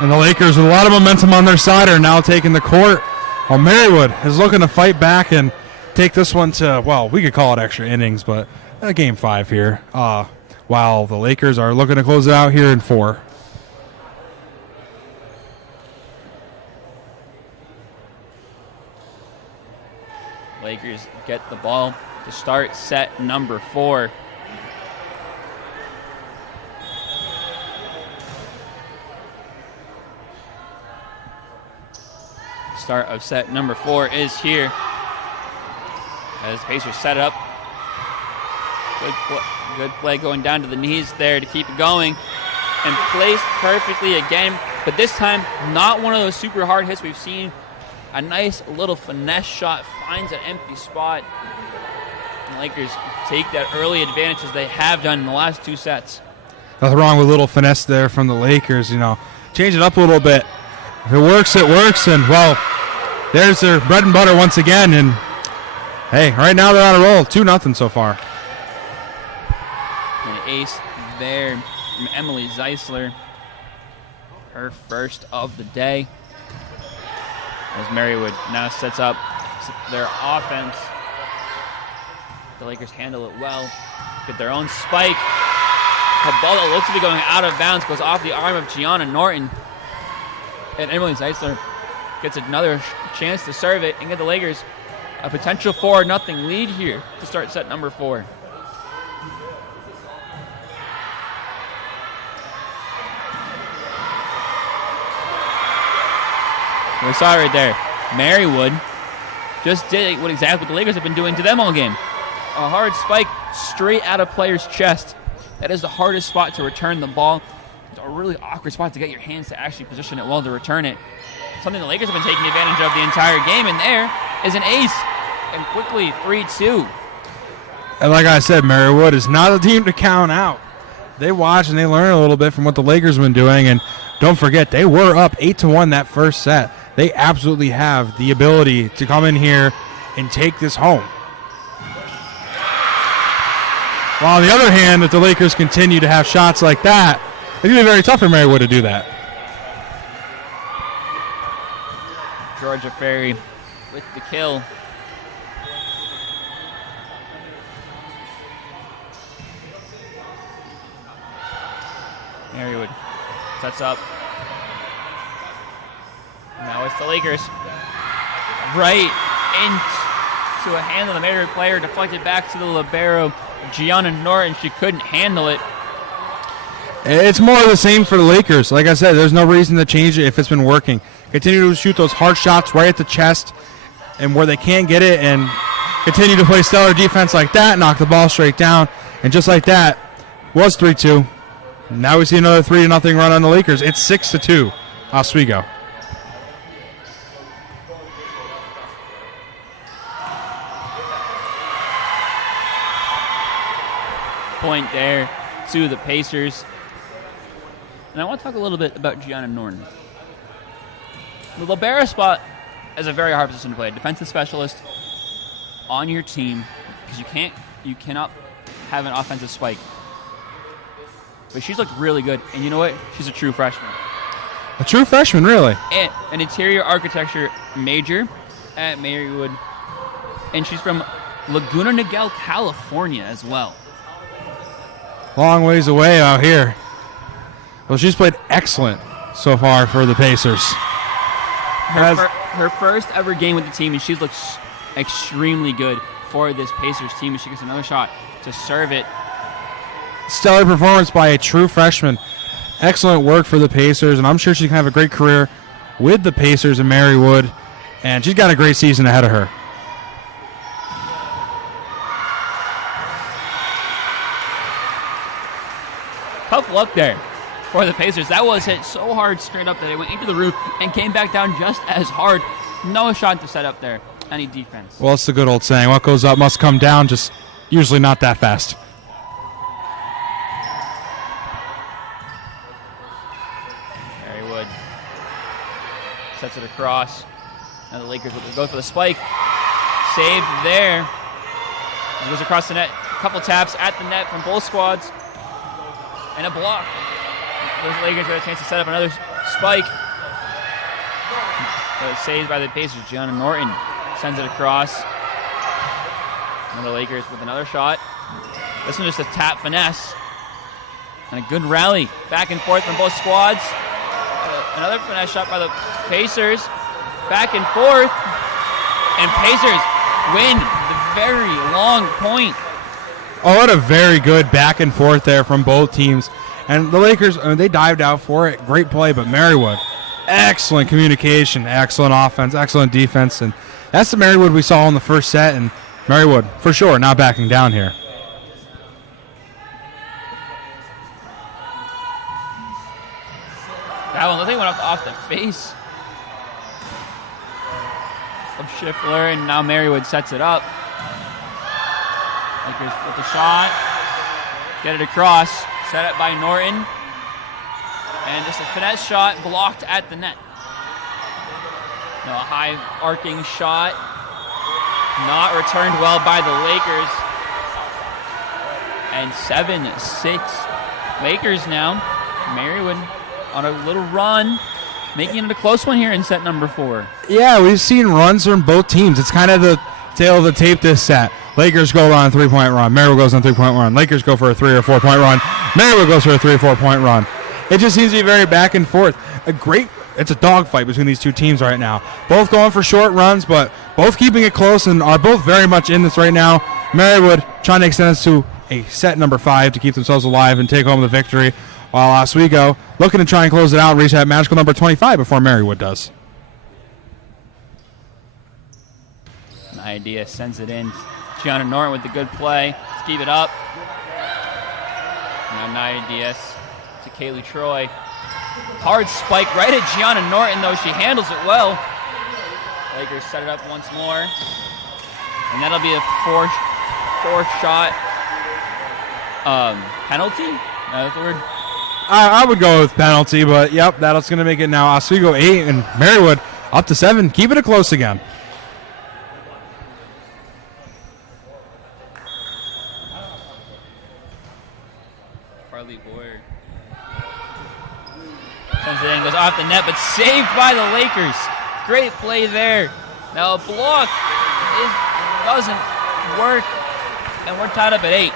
And the Lakers, with a lot of momentum on their side, are now taking the court. While Marywood is looking to fight back and take this one to, well, we could call it extra innings, but game 5 here. While the Lakers are looking to close it out here in 4. Lakers get the ball to start set number 4. Start of set number 4 is here as Pacers set up. Good play going down to the knees there to keep it going, and placed perfectly again, but this time not one of those super hard hits we've seen. A nice little finesse shot finds an empty spot, and the Lakers take that early advantage as they have done in the last 2 sets. Nothing wrong with a little finesse there from the Lakers, change it up a little bit. If it works, it works, and, well, there's their bread and butter once again, and, hey, right now they're on a roll, 2-0 so far. An ace there from Emily Zeisler, her first of the day, as Marywood now sets up their offense. The Lakers handle it well, get their own spike. The ball that looks to be going out of bounds goes off the arm of Gianna Norton. And Emily Zeisler gets another chance to serve it and get the Lakers a potential 4-0 lead here to start set number 4. We saw it right there. Marywood just did exactly what the Lakers have been doing to them all game. A hard spike straight out of player's chest. That is the hardest spot to return the ball. It's a really awkward spot to get your hands to actually position it well to return it. Something the Lakers have been taking advantage of the entire game, and there is an ace. And quickly, 3-2. And like I said, Marywood is not a team to count out. They watch and they learn a little bit from what the Lakers have been doing, and don't forget, they were up 8-1 that first set. They absolutely have the ability to come in here and take this home. While on the other hand, if the Lakers continue to have shots like that, it's going to be very tough for Marywood to do that. Georgia Ferry with the kill. Marywood sets up. Now it's the Lakers. Right into a hand of the Marywood player, deflected back to the libero, Gianna Norton. She couldn't handle it. It's more of the same for the Lakers. Like I said, there's no reason to change it if it's been working. Continue to shoot those hard shots right at the chest and where they can't get it, and continue to play stellar defense like that, knock the ball straight down. And just like that, was 3-2. Now we see another 3-0 run on the Lakers. It's 6-2, Oswego. Point there to the Pacers. And I want to talk a little bit about Gianna Norton. The libero spot is a very hard position to play. Defensive specialist on your team, because you cannot have an offensive spike. But she's looked really good, and you know what? She's a true freshman. A true freshman, really? And an interior architecture major at Marywood, and she's from Laguna Niguel, California as well. Long ways away out here. Well, she's played excellent so far for the Pacers. Her first ever game with the team, and she's looked extremely good for this Pacers team. And she gets another shot to serve it. Stellar performance by a true freshman. Excellent work for the Pacers, and I'm sure she can have a great career with the Pacers and Marywood. And she's got a great season ahead of her. Tough luck there for the Pacers. That was hit so hard straight up that it went into the roof and came back down just as hard. No shot to set up there. Any defense. Well, it's the good old saying, what goes up must come down, just usually not that fast. Marywood sets it across. Now the Lakers will go for the spike. Saved there. It goes across the net. A couple taps at the net from both squads. And a block. Those Lakers got a chance to set up another spike. But it's saved by the Pacers. Gianna Norton sends it across. And the Lakers with another shot. This one just a tap finesse. And a good rally back and forth from both squads. Another finesse shot by the Pacers. Back and forth. And Pacers win the very long point. Oh, what a very good back and forth there from both teams. And the Lakers, they dived out for it. Great play, but Marywood, excellent communication, excellent offense, excellent defense. And that's the Marywood we saw in the first set. And Marywood, for sure, not backing down here. That one, I think, went off the face of Schiffler, and now Marywood sets it up. Lakers with the shot, get it across, set up by Norton, and just a finesse shot blocked at the net. Now a high arcing shot, not returned well by the Lakers, and 7-6 Lakers now. Marywood on a little run, making it a close one here in set number 4. Yeah, we've seen runs from both teams. It's kind of the tail of the tape this set. Lakers go on a 3-point run. Marywood goes on a 3-point run. Lakers go for a 3 or 4 point run. Marywood goes for a 3 or 4 point run. It just seems to be very back and forth. It's a dogfight between these two teams right now. Both going for short runs, but both keeping it close and are both very much in this right now. Marywood trying to extend this to a set number 5 to keep themselves alive and take home the victory, while Oswego looking to try and close it out and reach that magical number 25 before Marywood does. Idea sends it in. Gianna Norton with the good play to keep it up. Now Nia Diaz to Kaylee Troy. Hard spike right at Gianna Norton, though. She handles it well. Lakers set it up once more. And that'll be a fourth shot penalty. That's the word. I would go with penalty, but yep, that's going to make it now Oswego 8 and Marywood up to 7. Keeping it close again. Sends it in, goes off the net, but saved by the Lakers. Great play there. Now a block doesn't work, and we're tied up at 8.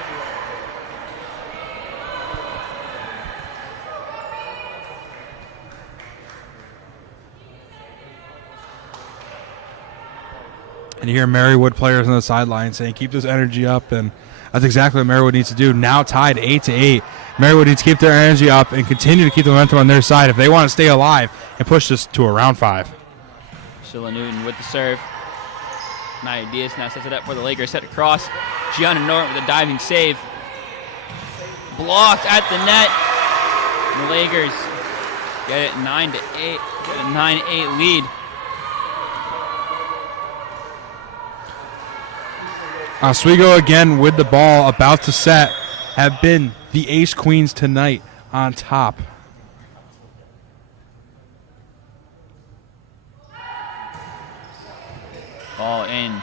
And you hear Marywood players on the sideline saying, keep this energy up, and that's exactly what Marywood needs to do. Now tied 8-8. Marywood needs to keep their energy up and continue to keep the momentum on their side if they want to stay alive and push this to a round 5. Sheila Newton with the serve. Nia Diaz now sets it up for the Lakers. Set across. Gianna Norton with a diving save. Blocked at the net. And the Lakers get it 9-8. Get a 9-8 lead. Oswego again with the ball, about to set, have been the ace queens tonight on top. Ball in.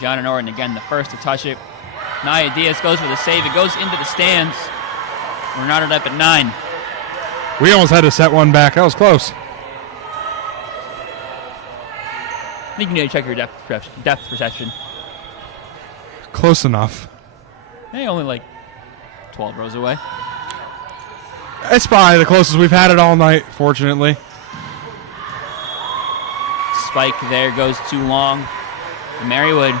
Gianna Norton again, the first to touch it. Nia Diaz goes for the save. It goes into the stands. We're knotted up at 9. We almost had to set one back. That was close. I think you need to check your depth perception. Close enough. Hey, only like 12 rows away. It's probably the closest we've had it all night, fortunately. Spike there goes too long. Marywood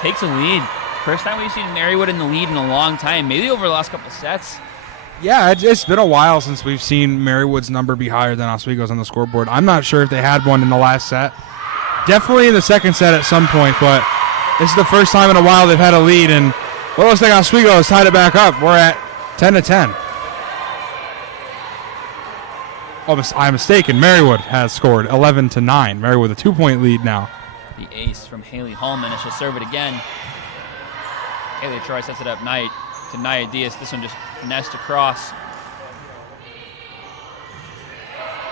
takes a lead. First time we've seen Marywood in the lead in a long time, maybe over the last couple sets. Yeah, it's been a while since we've seen Marywood's number be higher than Oswego's on the scoreboard. I'm not sure if they had one in the last set. Definitely in the second set at some point, but this is the first time in a while they've had a lead, and well, it looks like Oswego has tied it back up. We're at 10-10. Oh, I'm mistaken. Marywood has scored 11-9. Marywood with a 2-point lead now. The ace from Haley Hallman, and she'll serve it again. Haley Troy sets it up to Nia Diaz. This one just finessed across.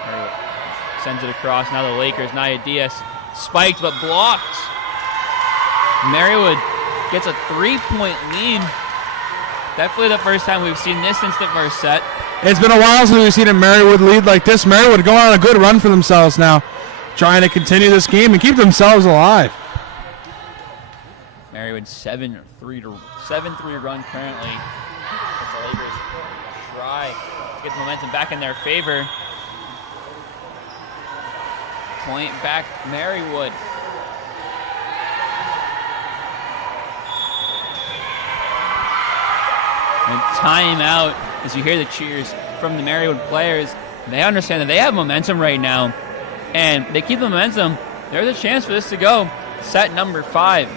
Marywood sends it across. Now the Lakers. Nia Diaz spiked but blocked. Marywood gets a 3-point lead. Definitely the first time we've seen this since the first set. It's been a while since we've seen a Marywood lead like this. Marywood going on a good run for themselves now, trying to continue this game and keep themselves alive. Marywood 7-3 run currently. But the Lakers try to get the momentum back in their favor. Point back Marywood. And timeout as you hear the cheers from the Marywood players. They understand that they have momentum right now, and they keep the momentum. There's a chance for this to go set number 5.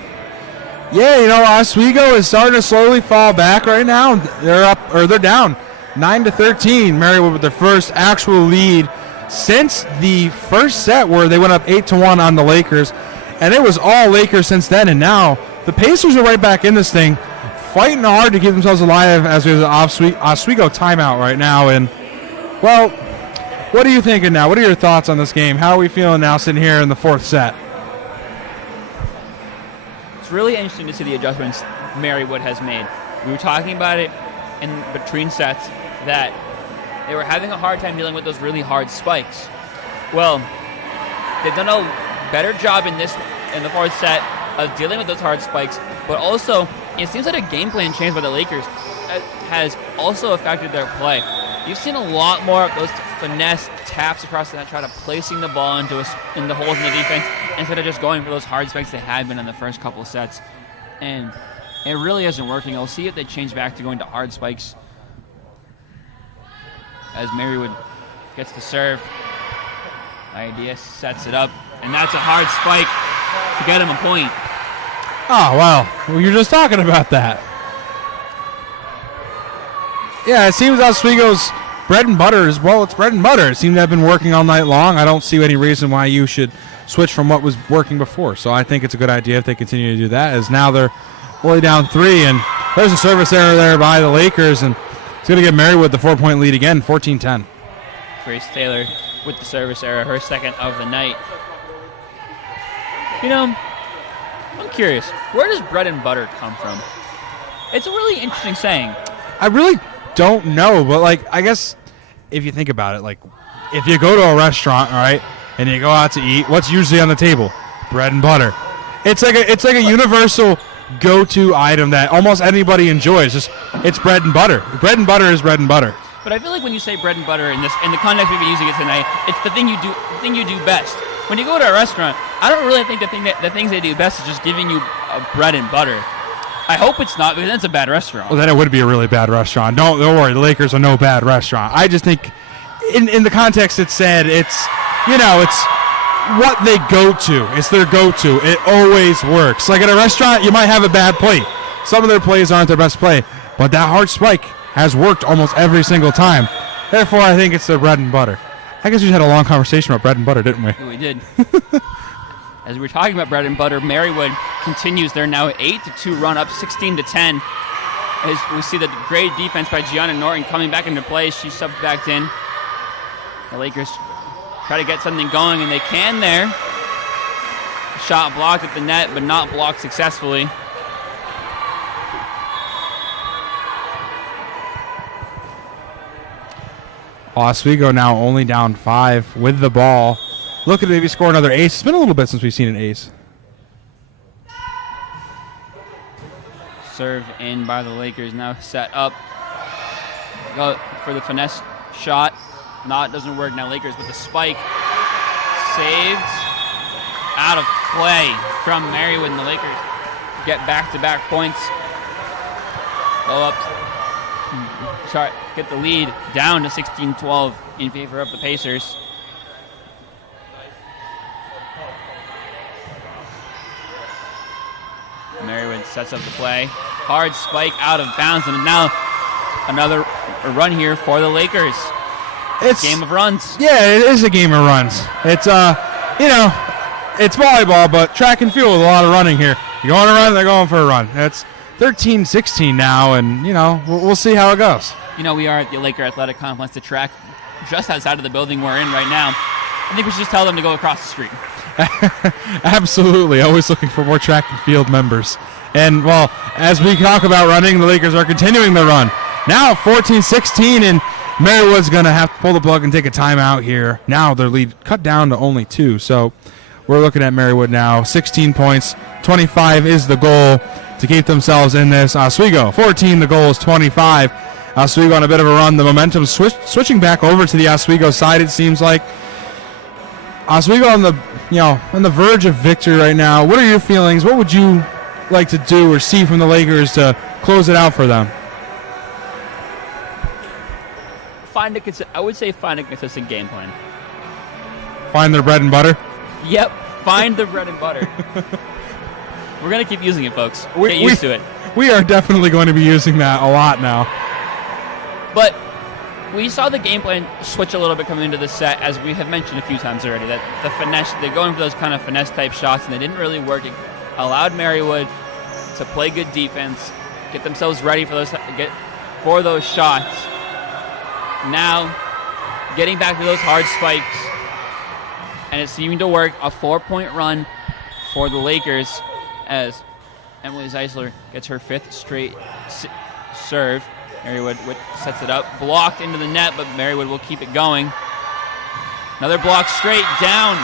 Yeah, Oswego is starting to slowly fall back right now. They're down 9-13. Marywood with their first actual lead since the first set where they went up 8-1 on the Lakers, and it was all Lakers since then. And now the Pacers are right back in this thing, fighting hard to keep themselves alive as we have the Oswego timeout right now. And, well, what are you thinking now? What are your thoughts on this game? How are we feeling now sitting here in the 4th set? It's really interesting to see the adjustments Marywood has made. We were talking about it in between sets that they were having a hard time dealing with those really hard spikes. Well, they've done a better job in the 4th set of dealing with those hard spikes, but also it seems like a game plan change by the Lakers has also affected their play. You've seen a lot more of those finesse taps across the net, try to placing the ball in the holes in the defense instead of just going for those hard spikes they had been in the first couple of sets. And it really isn't working. We'll see if they change back to going to hard spikes as Marywood gets the serve. Nia sets it up, and that's a hard spike to get him a point. Oh, well, you're just talking about that. Yeah, it seems Oswego's bread and butter is, well, it's bread and butter. It seems to have been working all night long. I don't see any reason why you should switch from what was working before. So I think it's a good idea if they continue to do that, as now they're only down 3, and there's a service error there by the Lakers, and it's going to get Marywood the 4-point lead again, 14-10. Grace Taylor with the service error, her second of the night. I'm curious, where does bread and butter come from? It's a really interesting saying. I really don't know, but, I guess if you think about it, if you go to a restaurant, all right, and you go out to eat, what's usually on the table? Bread and butter. It's like a universal go-to item that almost anybody enjoys. It's bread and butter. Bread and butter is bread and butter. But I feel like when you say bread and butter in the context we've been using it tonight, it's the thing you do best. When you go to a restaurant, I don't really think the things they do best is just giving you bread and butter. I hope it's not, because that's a bad restaurant. Well, then it would be a really bad restaurant. Don't worry, the Lakers are no bad restaurant. I just think, in the context it said, it's what they go to. It's their go-to. It always works. Like at a restaurant, you might have a bad plate. Some of their plays aren't their best play, but that hard spike has worked almost every single time. Therefore, I think it's their bread and butter. I guess we just had a long conversation about bread and butter, didn't we? We did. As we were talking about bread and butter, Marywood continues their now 8-2 run, up 16-10. As we see the great defense by Gianna Norton coming back into play. She subbed back in. The Lakers try to get something going, and they can there. Shot blocked at the net, but not blocked successfully. Oswego now only down 5 with the ball. Look at maybe score another ace. It's been a little bit since we've seen an ace. Serve in by the Lakers, now set up. Go for the finesse shot. Doesn't work now. Lakers with the spike. Saved. Out of play from Marywood, and the Lakers get back-to-back points. Go up. Get the lead down to 16-12 in favor of the Pacers. Marywood sets up the play. Hard spike out of bounds, and now another run here for the Lakers. It's a game of runs. Yeah, it is a game of runs. It's it's volleyball, but track and field with a lot of running here. You go on a run, they're going for a run. It's 13-16 now, and we'll see how it goes. We are at the Laker Athletic Complex, the track just outside of the building we're in right now. I think we should just tell them to go across the street. Absolutely. Always looking for more track and field members. And, well, as we talk about running, the Lakers are continuing the run. Now 14-16, and Marywood's going to have to pull the plug and take a timeout here. Now their lead cut down to only 2. So we're looking at Marywood now. 16 points. 25 is the goal to keep themselves in this. Oswego, 14. The goal is 25. Oswego on a bit of a run. The momentum switching back over to the Oswego side, it seems like. Oswego on the verge of victory right now. What are your feelings? What would you like to do or see from the Lakers to close it out for them? I would say find a consistent game plan. Find their bread and butter? Yep, find the bread and butter. We're going to keep using it, folks. Get used to it. We are definitely going to be using that a lot now. But we saw the game plan switch a little bit coming into the set, as we have mentioned a few times already, that the finesse, they're going for those kind of finesse-type shots, and they didn't really work. It allowed Marywood to play good defense, get themselves ready for those shots. Now, getting back to those hard spikes, and it seeming to work. A 4-point run for the Lakers as Emily Zeisler gets her 5th straight serve. Marywood sets it up, blocked into the net, but Marywood will keep it going. Another block straight down.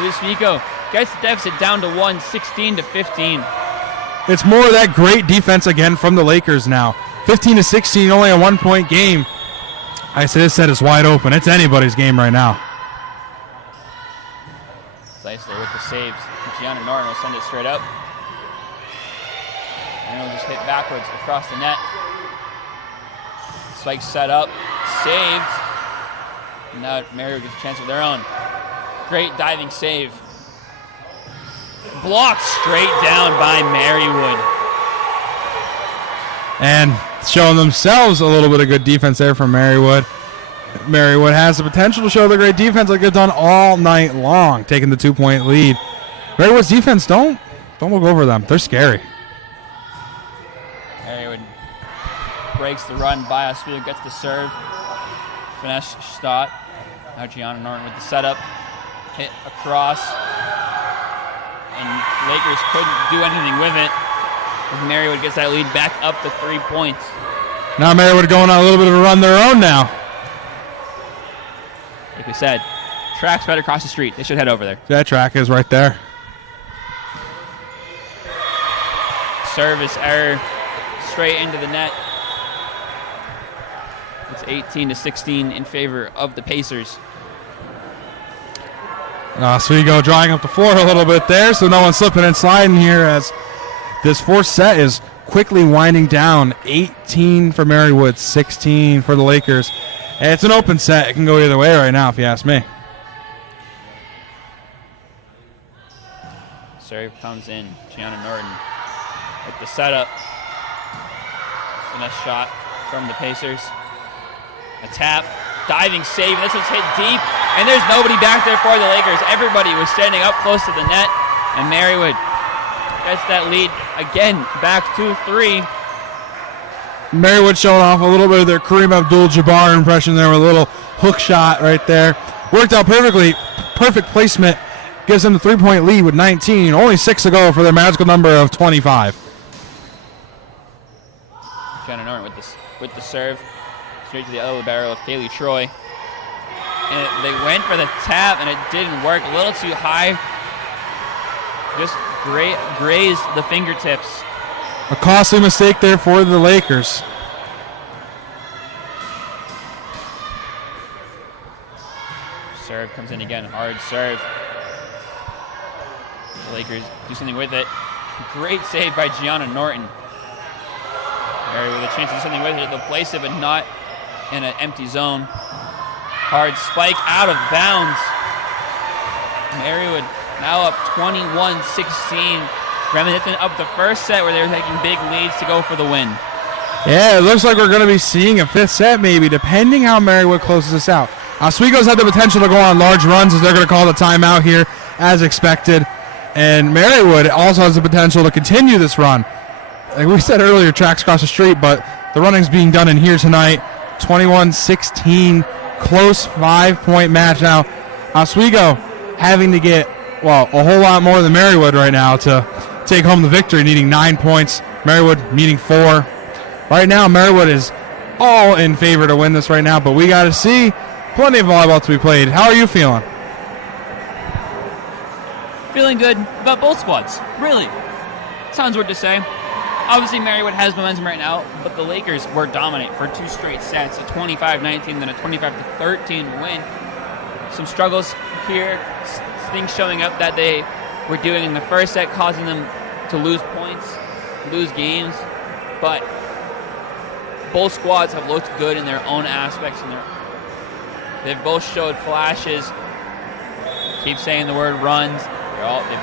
Luis Fico gets the deficit down to 1, 16-15. It's more of that great defense again from the Lakers now. 15-16, only a 1-point game. I say this set is wide open. It's anybody's game right now. Zeisler with the saves. Gianna Norton will send it straight up. And it'll just hit backwards across the net. Spike set up, saved. And now Marywood gets a chance of their own. Great diving save. Blocked straight down by Marywood. And showing themselves a little bit of good defense there from Marywood. Marywood has the potential to show the great defense like they've done all night long, taking the 2-point lead. Marywood's defense, don't look over them. They're scary. Marywood breaks the run by Oswego, gets the serve. Finesse shot. Now Gianna Norton with the setup. Hit across. And Lakers couldn't do anything with it. Marywood gets that lead back up to 3 points. Now Marywood going on a little bit of a run their own now. Like we said, track's right across the street. They should head over there. That track is right there. Service error straight into the net. It's 18-16 in favor of the Pacers. Oswego drying up the floor a little bit there, so no one's slipping and sliding here as this fourth set is quickly winding down. 18 for Marywood, 16 for the Lakers. And it's an open set. It can go either way right now, if you ask me. Serve comes in. Gianna Norton with the setup. Finesse shot from the Pacers. A tap. Diving save. This was hit deep. And there's nobody back there for the Lakers. Everybody was standing up close to the net. And Marywood gets that lead again back 2-3. Marywood showing off a little bit of their Kareem Abdul-Jabbar impression there with a little hook shot right there. Worked out perfectly. Perfect placement. Gives them the 3-point lead with 19. Only 6 to go for their magical number of 25. Shannon Norton with the serve. Straight to the elbow barrel of Kaylee Troy. And they went for the tap, and it didn't work. A little too high. Just grazed the fingertips. A costly mistake there for the Lakers. Serve comes in again. Hard serve. The Lakers do something with it. Great save by Gianna Norton. Mary with a chance to do something with it. They'll place it, but not in an empty zone. Hard spike out of bounds. Marywood now up 21-16. Reminiscent of the first set where they were taking big leads to go for the win. Yeah, it looks like we're going to be seeing a fifth set maybe, depending how Marywood closes this out. Oswego's had the potential to go on large runs as they're going to call the timeout here as expected. And Marywood also has the potential to continue this run. Like we said earlier, tracks across the street, but the running's being done in here tonight. 21-16, close 5-point match. Now, Oswego having to get, well, a whole lot more than Marywood right now to take home the victory, needing 9 points. Marywood needing 4. Right now, Marywood is all in favor to win this right now, but we got to see plenty of volleyball to be played. How are you feeling? Feeling good about both squads, really. Sounds weird to say. Obviously, Marywood has momentum right now, but the Lakers were dominant for 2 straight sets, a 25-19, then a 25-13 win. Some struggles here, things showing up that they were doing in the first set, causing them to lose points, lose games, but both squads have looked good in their own aspects, and they've both showed flashes. Keep saying the word runs.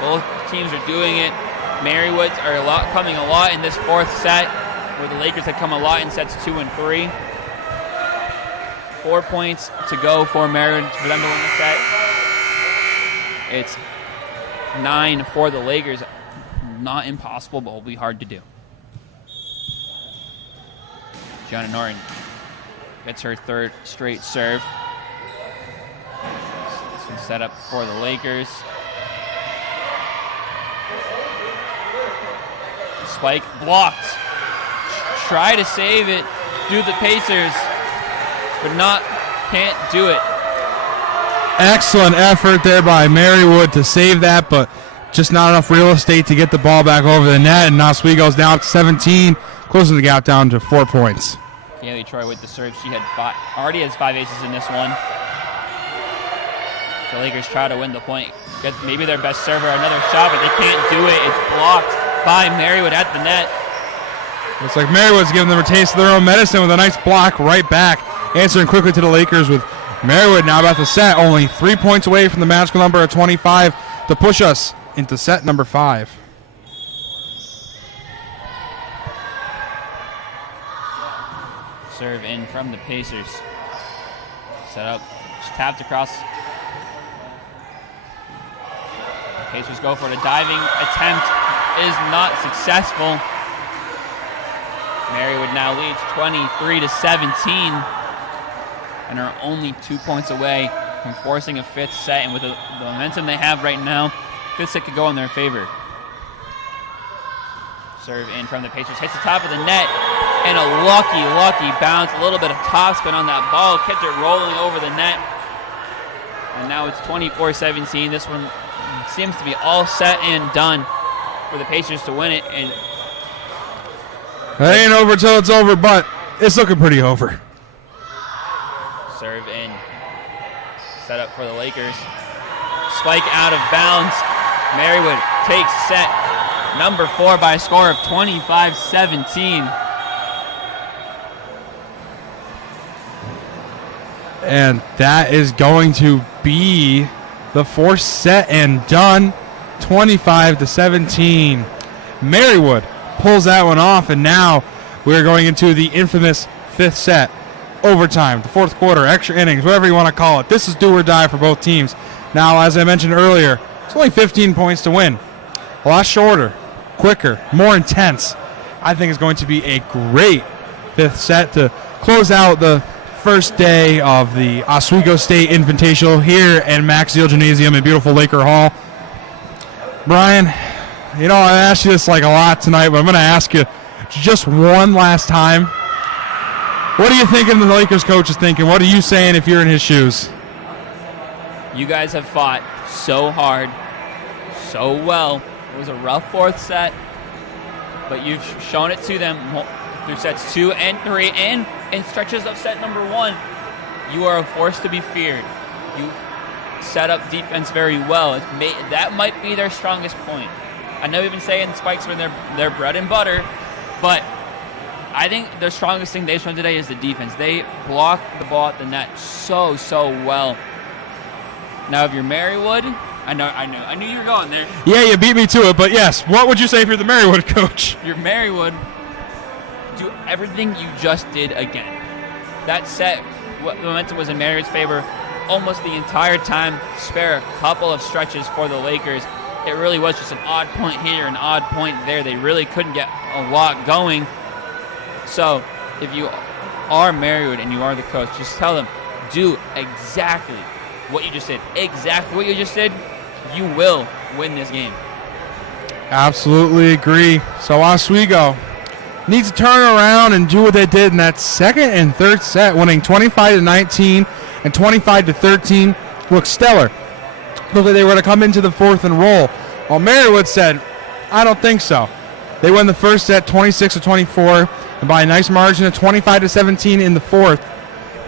Both teams are doing it. Marywoods are coming a lot in this fourth set, where the Lakers have come a lot in sets 2 and 3. 4 points to go for Marywood for them to win the set. It's 9 for the Lakers. Not impossible, but will be hard to do. Gianna Norton gets her 3rd straight serve. This one's set up for the Lakers. Spike blocked. Try to save it. Do the Pacers, but can't do it. Excellent effort there by Marywood to save that, but just not enough real estate to get the ball back over the net. And Oswego's now up to 17, closing the gap down to 4 points. Kaylee Troy with the serve. She already has 5 aces in this one. The Lakers try to win the point. Get maybe their best server another shot, but they can't do it. It's blocked by Marywood at the net. Looks like Marywood's giving them a taste of their own medicine with a nice block right back. Answering quickly to the Lakers with Marywood now about to set. Only 3 points away from the magical number of 25 to push us into set number 5. Serve in from the Pacers. Set up. Just tapped across. Pacers go for it. A diving attempt is not successful. Marywood now leads 23-17 and are only 2 points away from forcing a 5th set. And with the momentum they have right now, 5th set could go in their favor. Serve in from the Pacers. Hits the top of the net. And a lucky bounce. A little bit of topspin on that ball. Kept it rolling over the net. And now it's 24-17. This one seems to be all set and done for the Pacers to win it. And it ain't over till it's over, but it's looking pretty over. Serve in. Set up for the Lakers. Spike out of bounds. Marywood takes set number 4 by a score of 25-17. And that is going to be the 4th set and done, 25-17. Marywood pulls that one off, and now we're going into the infamous 5th set. Overtime, the 4th quarter, extra innings, whatever you want to call it. This is do or die for both teams. Now, as I mentioned earlier, it's only 15 points to win. A lot shorter, quicker, more intense. I think it's going to be a great 5th set to close out the first day of the Oswego State Invitational here in Max Zeal Gymnasium in beautiful Laker Hall. Brian, I asked you this like a lot tonight, but I'm going to ask you just one last time. What are you thinking the Lakers coach is thinking? What are you saying if you're in his shoes? You guys have fought so hard, so well. It was a rough 4th set, but you've shown it to them through sets 2 and 3 and in stretches of set number 1. You are a force to be feared. You set up defense very well. That might be their strongest point. I know we've been saying spikes were their bread and butter, but I think the strongest thing they've shown today is the defense. They block the ball at the net so well. Now, if you're Marywood, I knew you were going there. Yeah, you beat me to it, but yes, what would you say if you're the Marywood coach? If you're Marywood, do everything you just did again. That set, the momentum was in Marywood's favor almost the entire time. Spare a couple of stretches for the Lakers. It really was just an odd point here, an odd point there. They really couldn't get a lot going. So, if you are Marywood and you are the coach, just tell them, do exactly what you just did. Exactly what you just did. You will win this game. Absolutely agree. So Oswego needs to turn around and do what they did in that 2nd and 3rd set, winning 25-19 and 25-13. Looked stellar. Looked like they were going to come into the 4th and roll. While Marywood said, I don't think so. They win the 1st set 26-24 and by a nice margin of 25-17 in the 4th.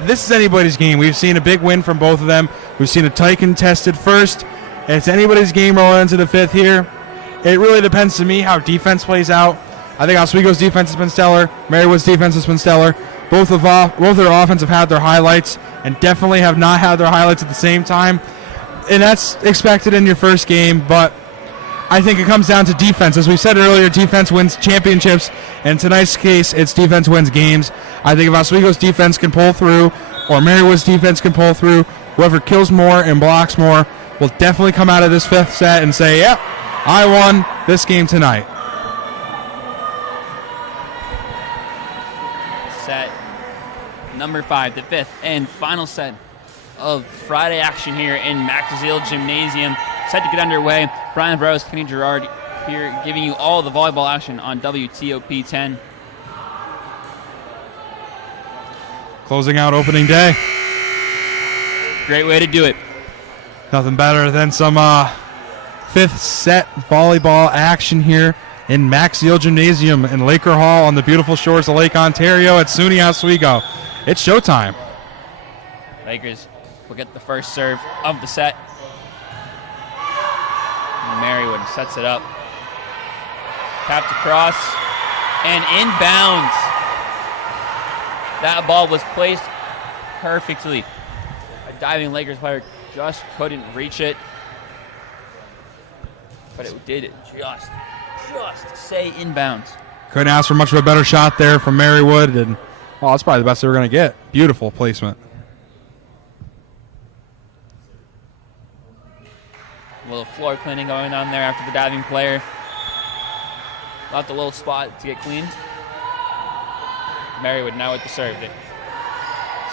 This is anybody's game. We've seen a big win from both of them. We've seen a tight contested 1st. And it's anybody's game rolling into the 5th here. It really depends to me how defense plays out. I think Oswego's defense has been stellar. Marywood's defense has been stellar. Both their offense have had their highlights and definitely have not had their highlights at the same time. And that's expected in your first game, but I think it comes down to defense. As we said earlier, defense wins championships. In tonight's case, it's defense wins games. I think if Oswego's defense can pull through or Marywood's defense can pull through, whoever kills more and blocks more will definitely come out of this 5th set and say, yep, I won this game tonight. Set number 5, the 5th and final set of Friday action here in Max Zeal Gymnasium. Set to get underway. Brian Burrows, Kenny Gerard here giving you all the volleyball action on WTOP 10. Closing out opening day. Great way to do it. Nothing better than some 5th set volleyball action here in Max Zeal Gymnasium in Laker Hall on the beautiful shores of Lake Ontario at SUNY Oswego. It's showtime. Lakers will get the first serve of the set. Marywood sets it up. Tapped across and inbounds. That ball was placed perfectly. A diving Lakers player just couldn't reach it. But it did just say inbounds. Couldn't ask for much of a better shot there from Marywood, and that's probably the best they were going to get. Beautiful placement. A little floor cleaning going on there after the diving player left a little spot to get cleaned. Marywood now with the serve. They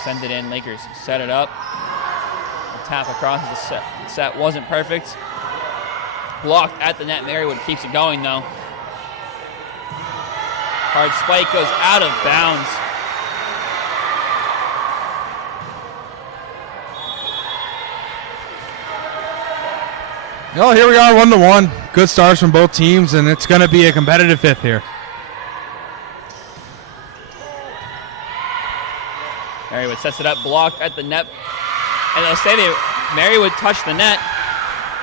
send it in. Lakers set it up. A tap across the set wasn't perfect. Blocked at the net. Marywood keeps it going though. Hard spike goes out of bounds. Well, here we are, 1-1. Good starts from both teams, and it's going to be a competitive 5th here. Marywood sets it up, blocked at the net. And they'll say Marywood touched the net.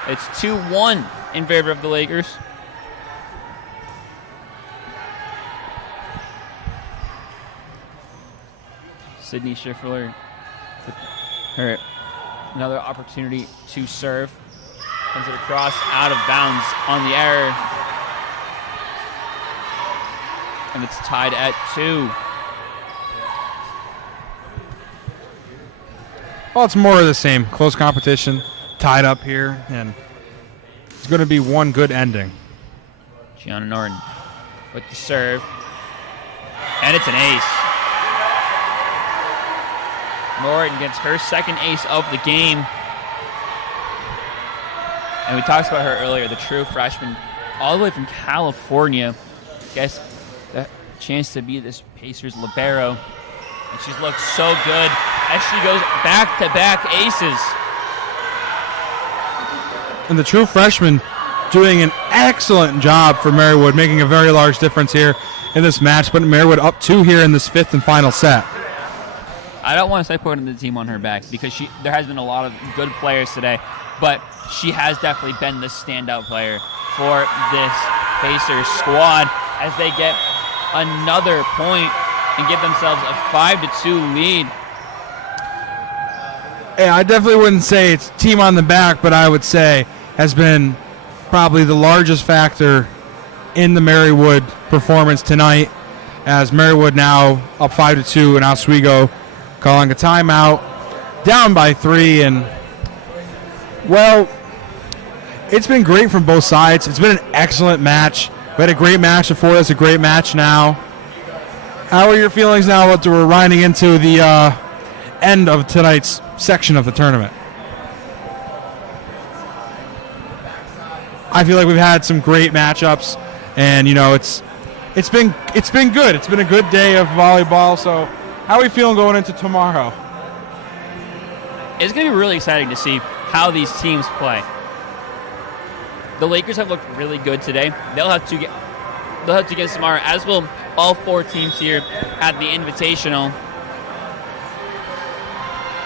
It's 2-1 in favor of the Lakers. Sydney Schiffler with her another opportunity to serve. Sends it across, out of bounds on the error. And it's tied at 2. Well, it's more of the same. Close competition, tied up here, and it's going to be one good ending. Gianna Norton with the serve. And it's an ace. Norton gets her second ace of the game. And we talked about her earlier, the true freshman, all the way from California. Gets the chance to be this Pacers libero. And she's looked so good as she goes back-to-back aces. And the true freshman doing an excellent job for Marywood, making a very large difference here in this match. But Marywood up 2 here in this 5th and final set. I don't want to say putting the team on her back because there has been a lot of good players today, but she has definitely been the standout player for this Pacers squad as they get another point and give themselves a 5-2 lead. Yeah, I definitely wouldn't say it's team on the back, but I would say has been probably the largest factor in the Marywood performance tonight, as Marywood now up 5-2 and Oswego calling a timeout, down by 3, and well, it's been great from both sides. It's been an excellent match. We had a great match before. It's a great match now. How are your feelings now that we're riding into the end of tonight's section of the tournament? I feel like we've had some great matchups, and it's been good. It's been a good day of volleyball. So, how are we feeling going into tomorrow? It's going to be really exciting to see how these teams play. The Lakers have looked really good today. They'll have to get tomorrow, as will all 4 teams here at the Invitational.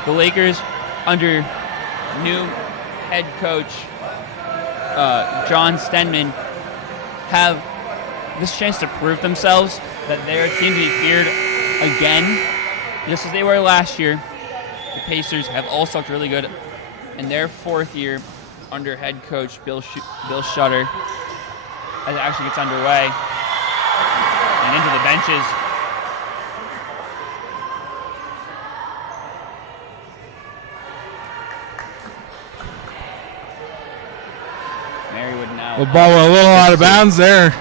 The Lakers, under new head coach John Stenman, have this chance to prove themselves that they're a team to be feared again, just as they were last year. The Pacers have also looked really good in their 4th year under head coach Bill Shutter, as it actually gets underway and into the benches. Marywood now. The ball went a little out of bounds there.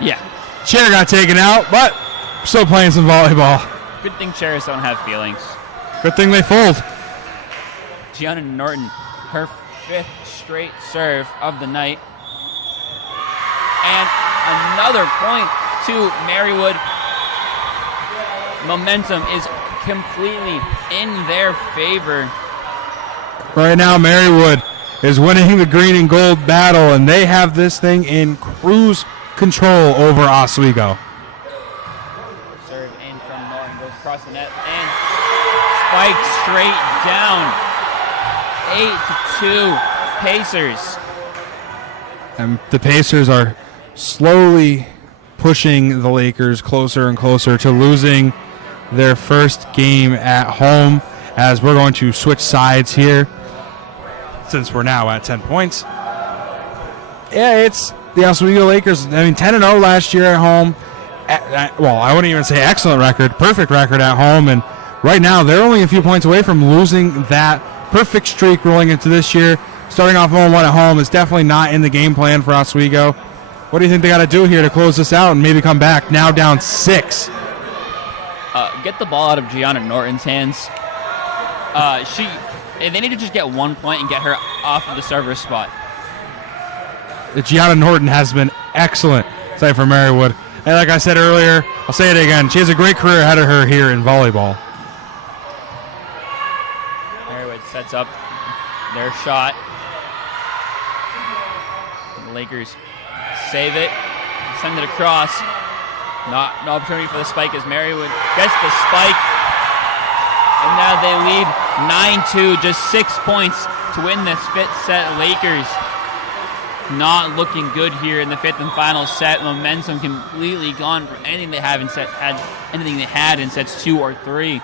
Yeah. Chair got taken out, but still playing some volleyball. Good thing chairs don't have feelings. Good thing they fold. Gianna Norton, her 5th straight serve of the night. And another point to Marywood. Momentum is completely in their favor. Right now, Marywood is winning the green and gold battle, and they have this thing in cruise control over Oswego. Serve in from Norton, goes across the net, and spikes straight down. 8-2 Pacers. And the Pacers are slowly pushing the Lakers closer and closer to losing their first game at home, as we're going to switch sides here since we're now at 10 points. Yeah, it's the Oswego Lakers. 10-0 last year at home. Well, I wouldn't even say excellent record, perfect record at home, and right now they're only a few points away from losing that perfect streak rolling into this year. Starting off 0-1 at home is definitely not in the game plan for Oswego. What do you think they got to do here to close this out and maybe come back now down 6? Get the ball out of Gianna Norton's hands. They need to just get 1 point and get her off of the server spot. Gianna Norton has been excellent tonight for Marywood. And like I said earlier, I'll say it again, she has a great career ahead of her here in volleyball. Marywood sets up their shot. The Lakers save it, send it across. No opportunity for the spike as Marywood gets the spike. And now they lead 9-2, just 6 points to win this 5th set. Lakers not looking good here in the fifth and final set. Momentum completely gone from anything they had in sets 2 or 3.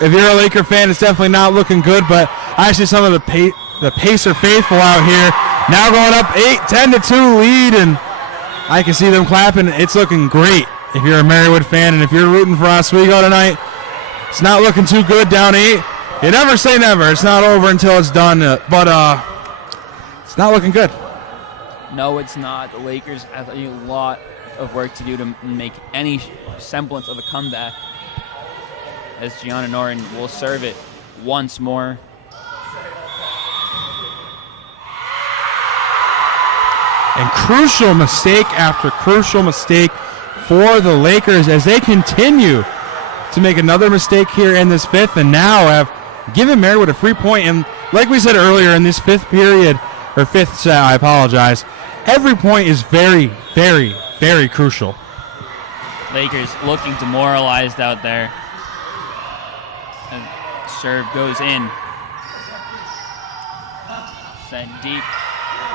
If you're a Laker fan, it's definitely not looking good, but I see some of the Pacer faithful out here now going up 10-2 lead, and I can see them clapping. It's looking great if you're a Marywood fan, and if you're rooting for Oswego tonight, it's not looking too good down 8. You never say never. It's not over until it's done, but it's not looking good. No, it's not. The Lakers have a lot of work to do to make any semblance of a comeback, as Gianna Noren will serve it once more. And crucial mistake after crucial mistake for the Lakers as they continue to make another mistake here in this fifth, and now have given Marywood a free point. And like we said earlier, in this fifth set, I apologize, every point is very, very, very crucial. Lakers looking demoralized out there. And serve goes in. Sent deep,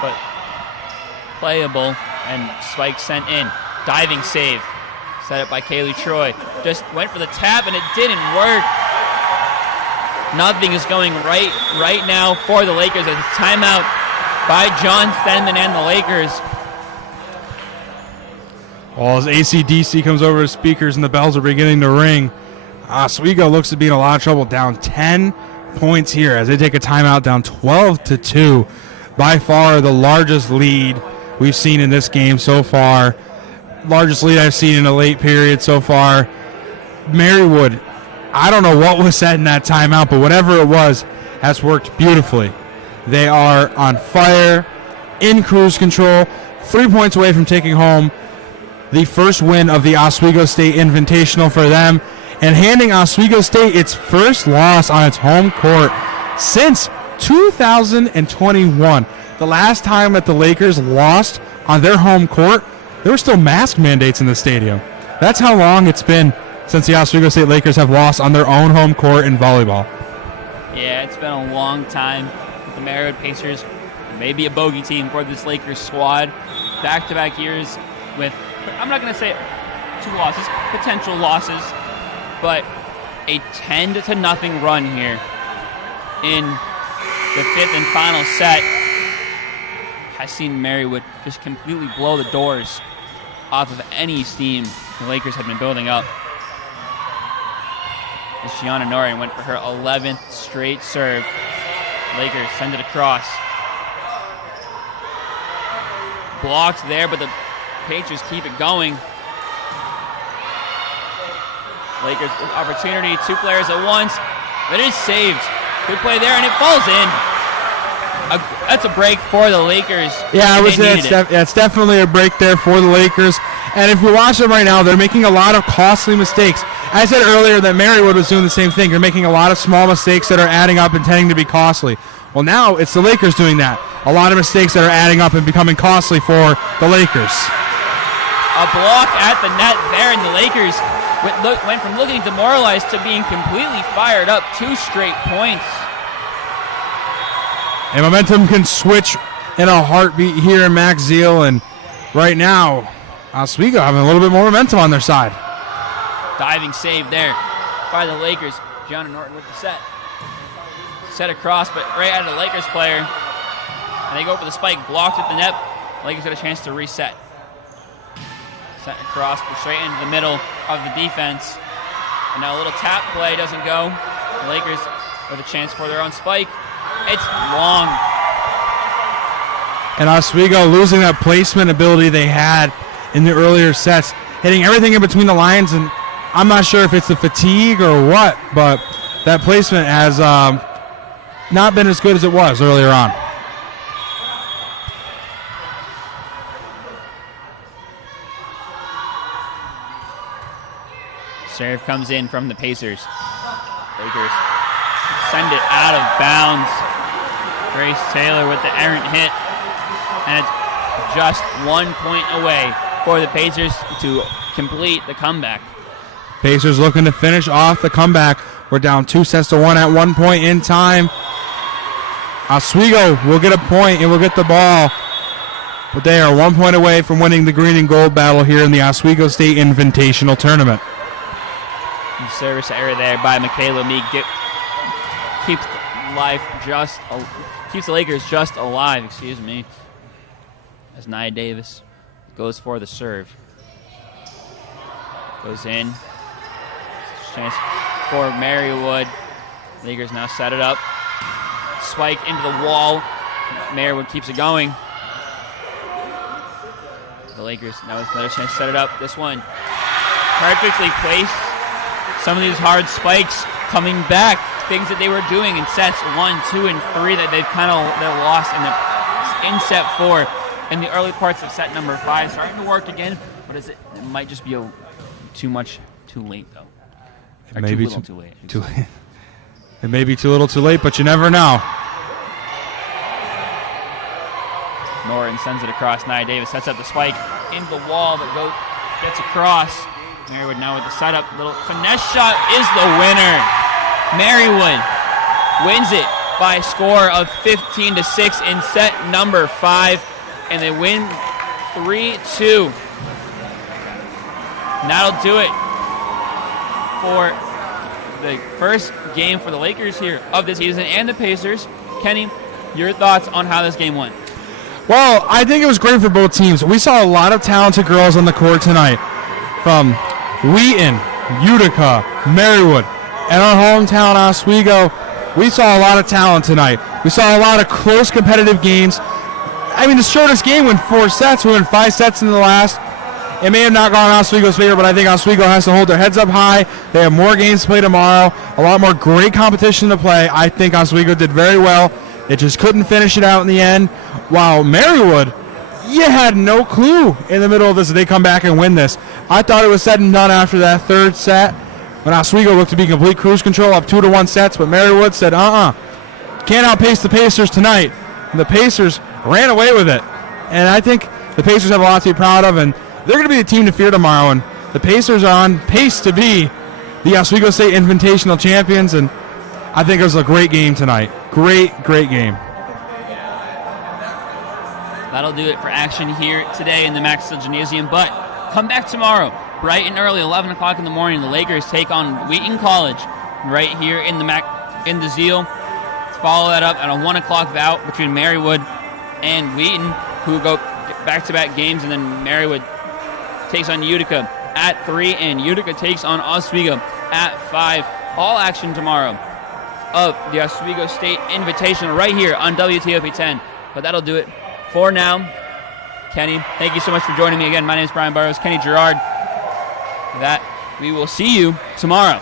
but playable, and spike sent in. Diving save. Set up by Kaylee Troy. Just went for the tap, and it didn't work. Nothing is going right now for the Lakers as a timeout by John Stenman and the Lakers. Well, as AC/DC comes over to speakers and the bells are beginning to ring, Oswego looks to be in a lot of trouble, down 10 points here as they take a timeout, down 12-2. By far the largest lead we've seen in this game so far. Largest lead I've seen in a late period so far. Marywood, I don't know what was said in that timeout, but whatever it was has worked beautifully. They are on fire, in cruise control, 3 points away from taking home the first win of the Oswego State Invitational for them, and handing Oswego State its first loss on its home court since 2021. The last time that the Lakers lost on their home court, there were still mask mandates in the stadium. That's how long it's been since the Oswego State Lakers have lost on their own home court in volleyball. Yeah, it's been a long time. The Marywood Pacers may be a bogey team for this Lakers squad. Back-to-back years with, I'm not going to say 2 losses, potential losses, but a 10-0 run here in the fifth and final set has seen Marywood just completely blow the doors off of any steam the Lakers had been building up. As Gianna Noren went for her 11th straight serve. Lakers send it across. Blocked there, but the Patriots keep it going. Lakers with opportunity, 2 players at once. But it is saved. Good play there, and it falls in. That's a break for the Lakers. Yeah, it's definitely a break there for the Lakers. And if you watch them right now, they're making a lot of costly mistakes. I said earlier that Marywood was doing the same thing. They're making a lot of small mistakes that are adding up and tending to be costly. Well, now it's the Lakers doing that. A lot of mistakes that are adding up and becoming costly for the Lakers. A block at the net there, and the Lakers went from looking demoralized to being completely fired up. 2 straight points. And momentum can switch in a heartbeat here in Max Zeal, and right now, Oswego having a little bit more momentum on their side. Diving save there by the Lakers. Gianna Norton with the set. Set across, but right out of the Lakers player. And they go for the spike, blocked at the net. Lakers got a chance to reset. Set across, but straight into the middle of the defense. And now a little tap play doesn't go. The Lakers with a chance for their own spike. It's long. And Oswego losing that placement ability they had in the earlier sets, hitting everything in between the lines, and I'm not sure if it's the fatigue or what, but that placement has not been as good as it was earlier on. Serve comes in from the Pacers. Lakers send it out of bounds. Grace Taylor with the errant hit. And it's just 1 point away for the Pacers to complete the comeback. Pacers looking to finish off the comeback. We're down 2-1 at 1 point in time. Oswego will get a point and will get the ball but they are 1 point away from winning the green and gold battle here in the Oswego State Invitational Tournament. The service error there by Michaela Meek keeps the Lakers just alive, as Nia Davis goes for the serve. Goes in. Chance for Marywood. Lakers now set it up. Spike into the wall. Marywood keeps it going. The Lakers now with another chance to set it up. This one perfectly placed. Some of these hard spikes coming back. Things that they were doing in sets 1, 2, and 3 that they've kind of lost in set 4 in the early parts of set number 5. Starting to work again, but it might just be too late though. It may be too late. It may be too little too late, but you never know. Norton sends it across. Nia Davis sets up the spike into the wall that gets across. Marywood now with the setup. Little finesse shot is the winner. Marywood wins it by a score of 15-6 in set number 5, and they win 3-2. And that'll do it for the first game for the Lakers here of the season and the Pacers. Kenny, your thoughts on how this game went? Well, I think it was great for both teams. We saw a lot of talented girls on the court tonight from Wheaton, Utica, Marywood, and our hometown Oswego. We saw a lot of talent tonight. We saw a lot of close competitive games. I mean, the shortest game went 4 sets. We went 5 sets in the last. It may have not gone Oswego's favor, but I think Oswego has to hold their heads up high. They have more games to play tomorrow, a lot more great competition to play. I think Oswego did very well. They just couldn't finish it out in the end. While Marywood, you had no clue in the middle of this that they come back and win this. I thought it was said and done after that 3rd set when Oswego looked to be complete cruise control up 2-1 sets, but Marywood said, can't outpace the Pacers tonight. And the Pacers ran away with it. And I think the Pacers have a lot to be proud of, and they're going to be the team to fear tomorrow. And the Pacers are on pace to be the Oswego State Invitational champions, and I think it was a great game tonight. Great game. That'll do it for action here today in the Maxwell Gymnasium, but come back tomorrow, bright and early, 11 o'clock in the morning. The Lakers take on Wheaton College right here in the Zeal. Follow that up at a 1 o'clock bout between Marywood and Wheaton, who go back-to-back games, and then Marywood takes on Utica at 3, and Utica takes on Oswego at 5. All action tomorrow of the Oswego State Invitational right here on WTOP 10. But that'll do it for now. Kenny, thank you so much for joining me again. My name is Brian Burrows, Kenny Gerard. That we will see you tomorrow.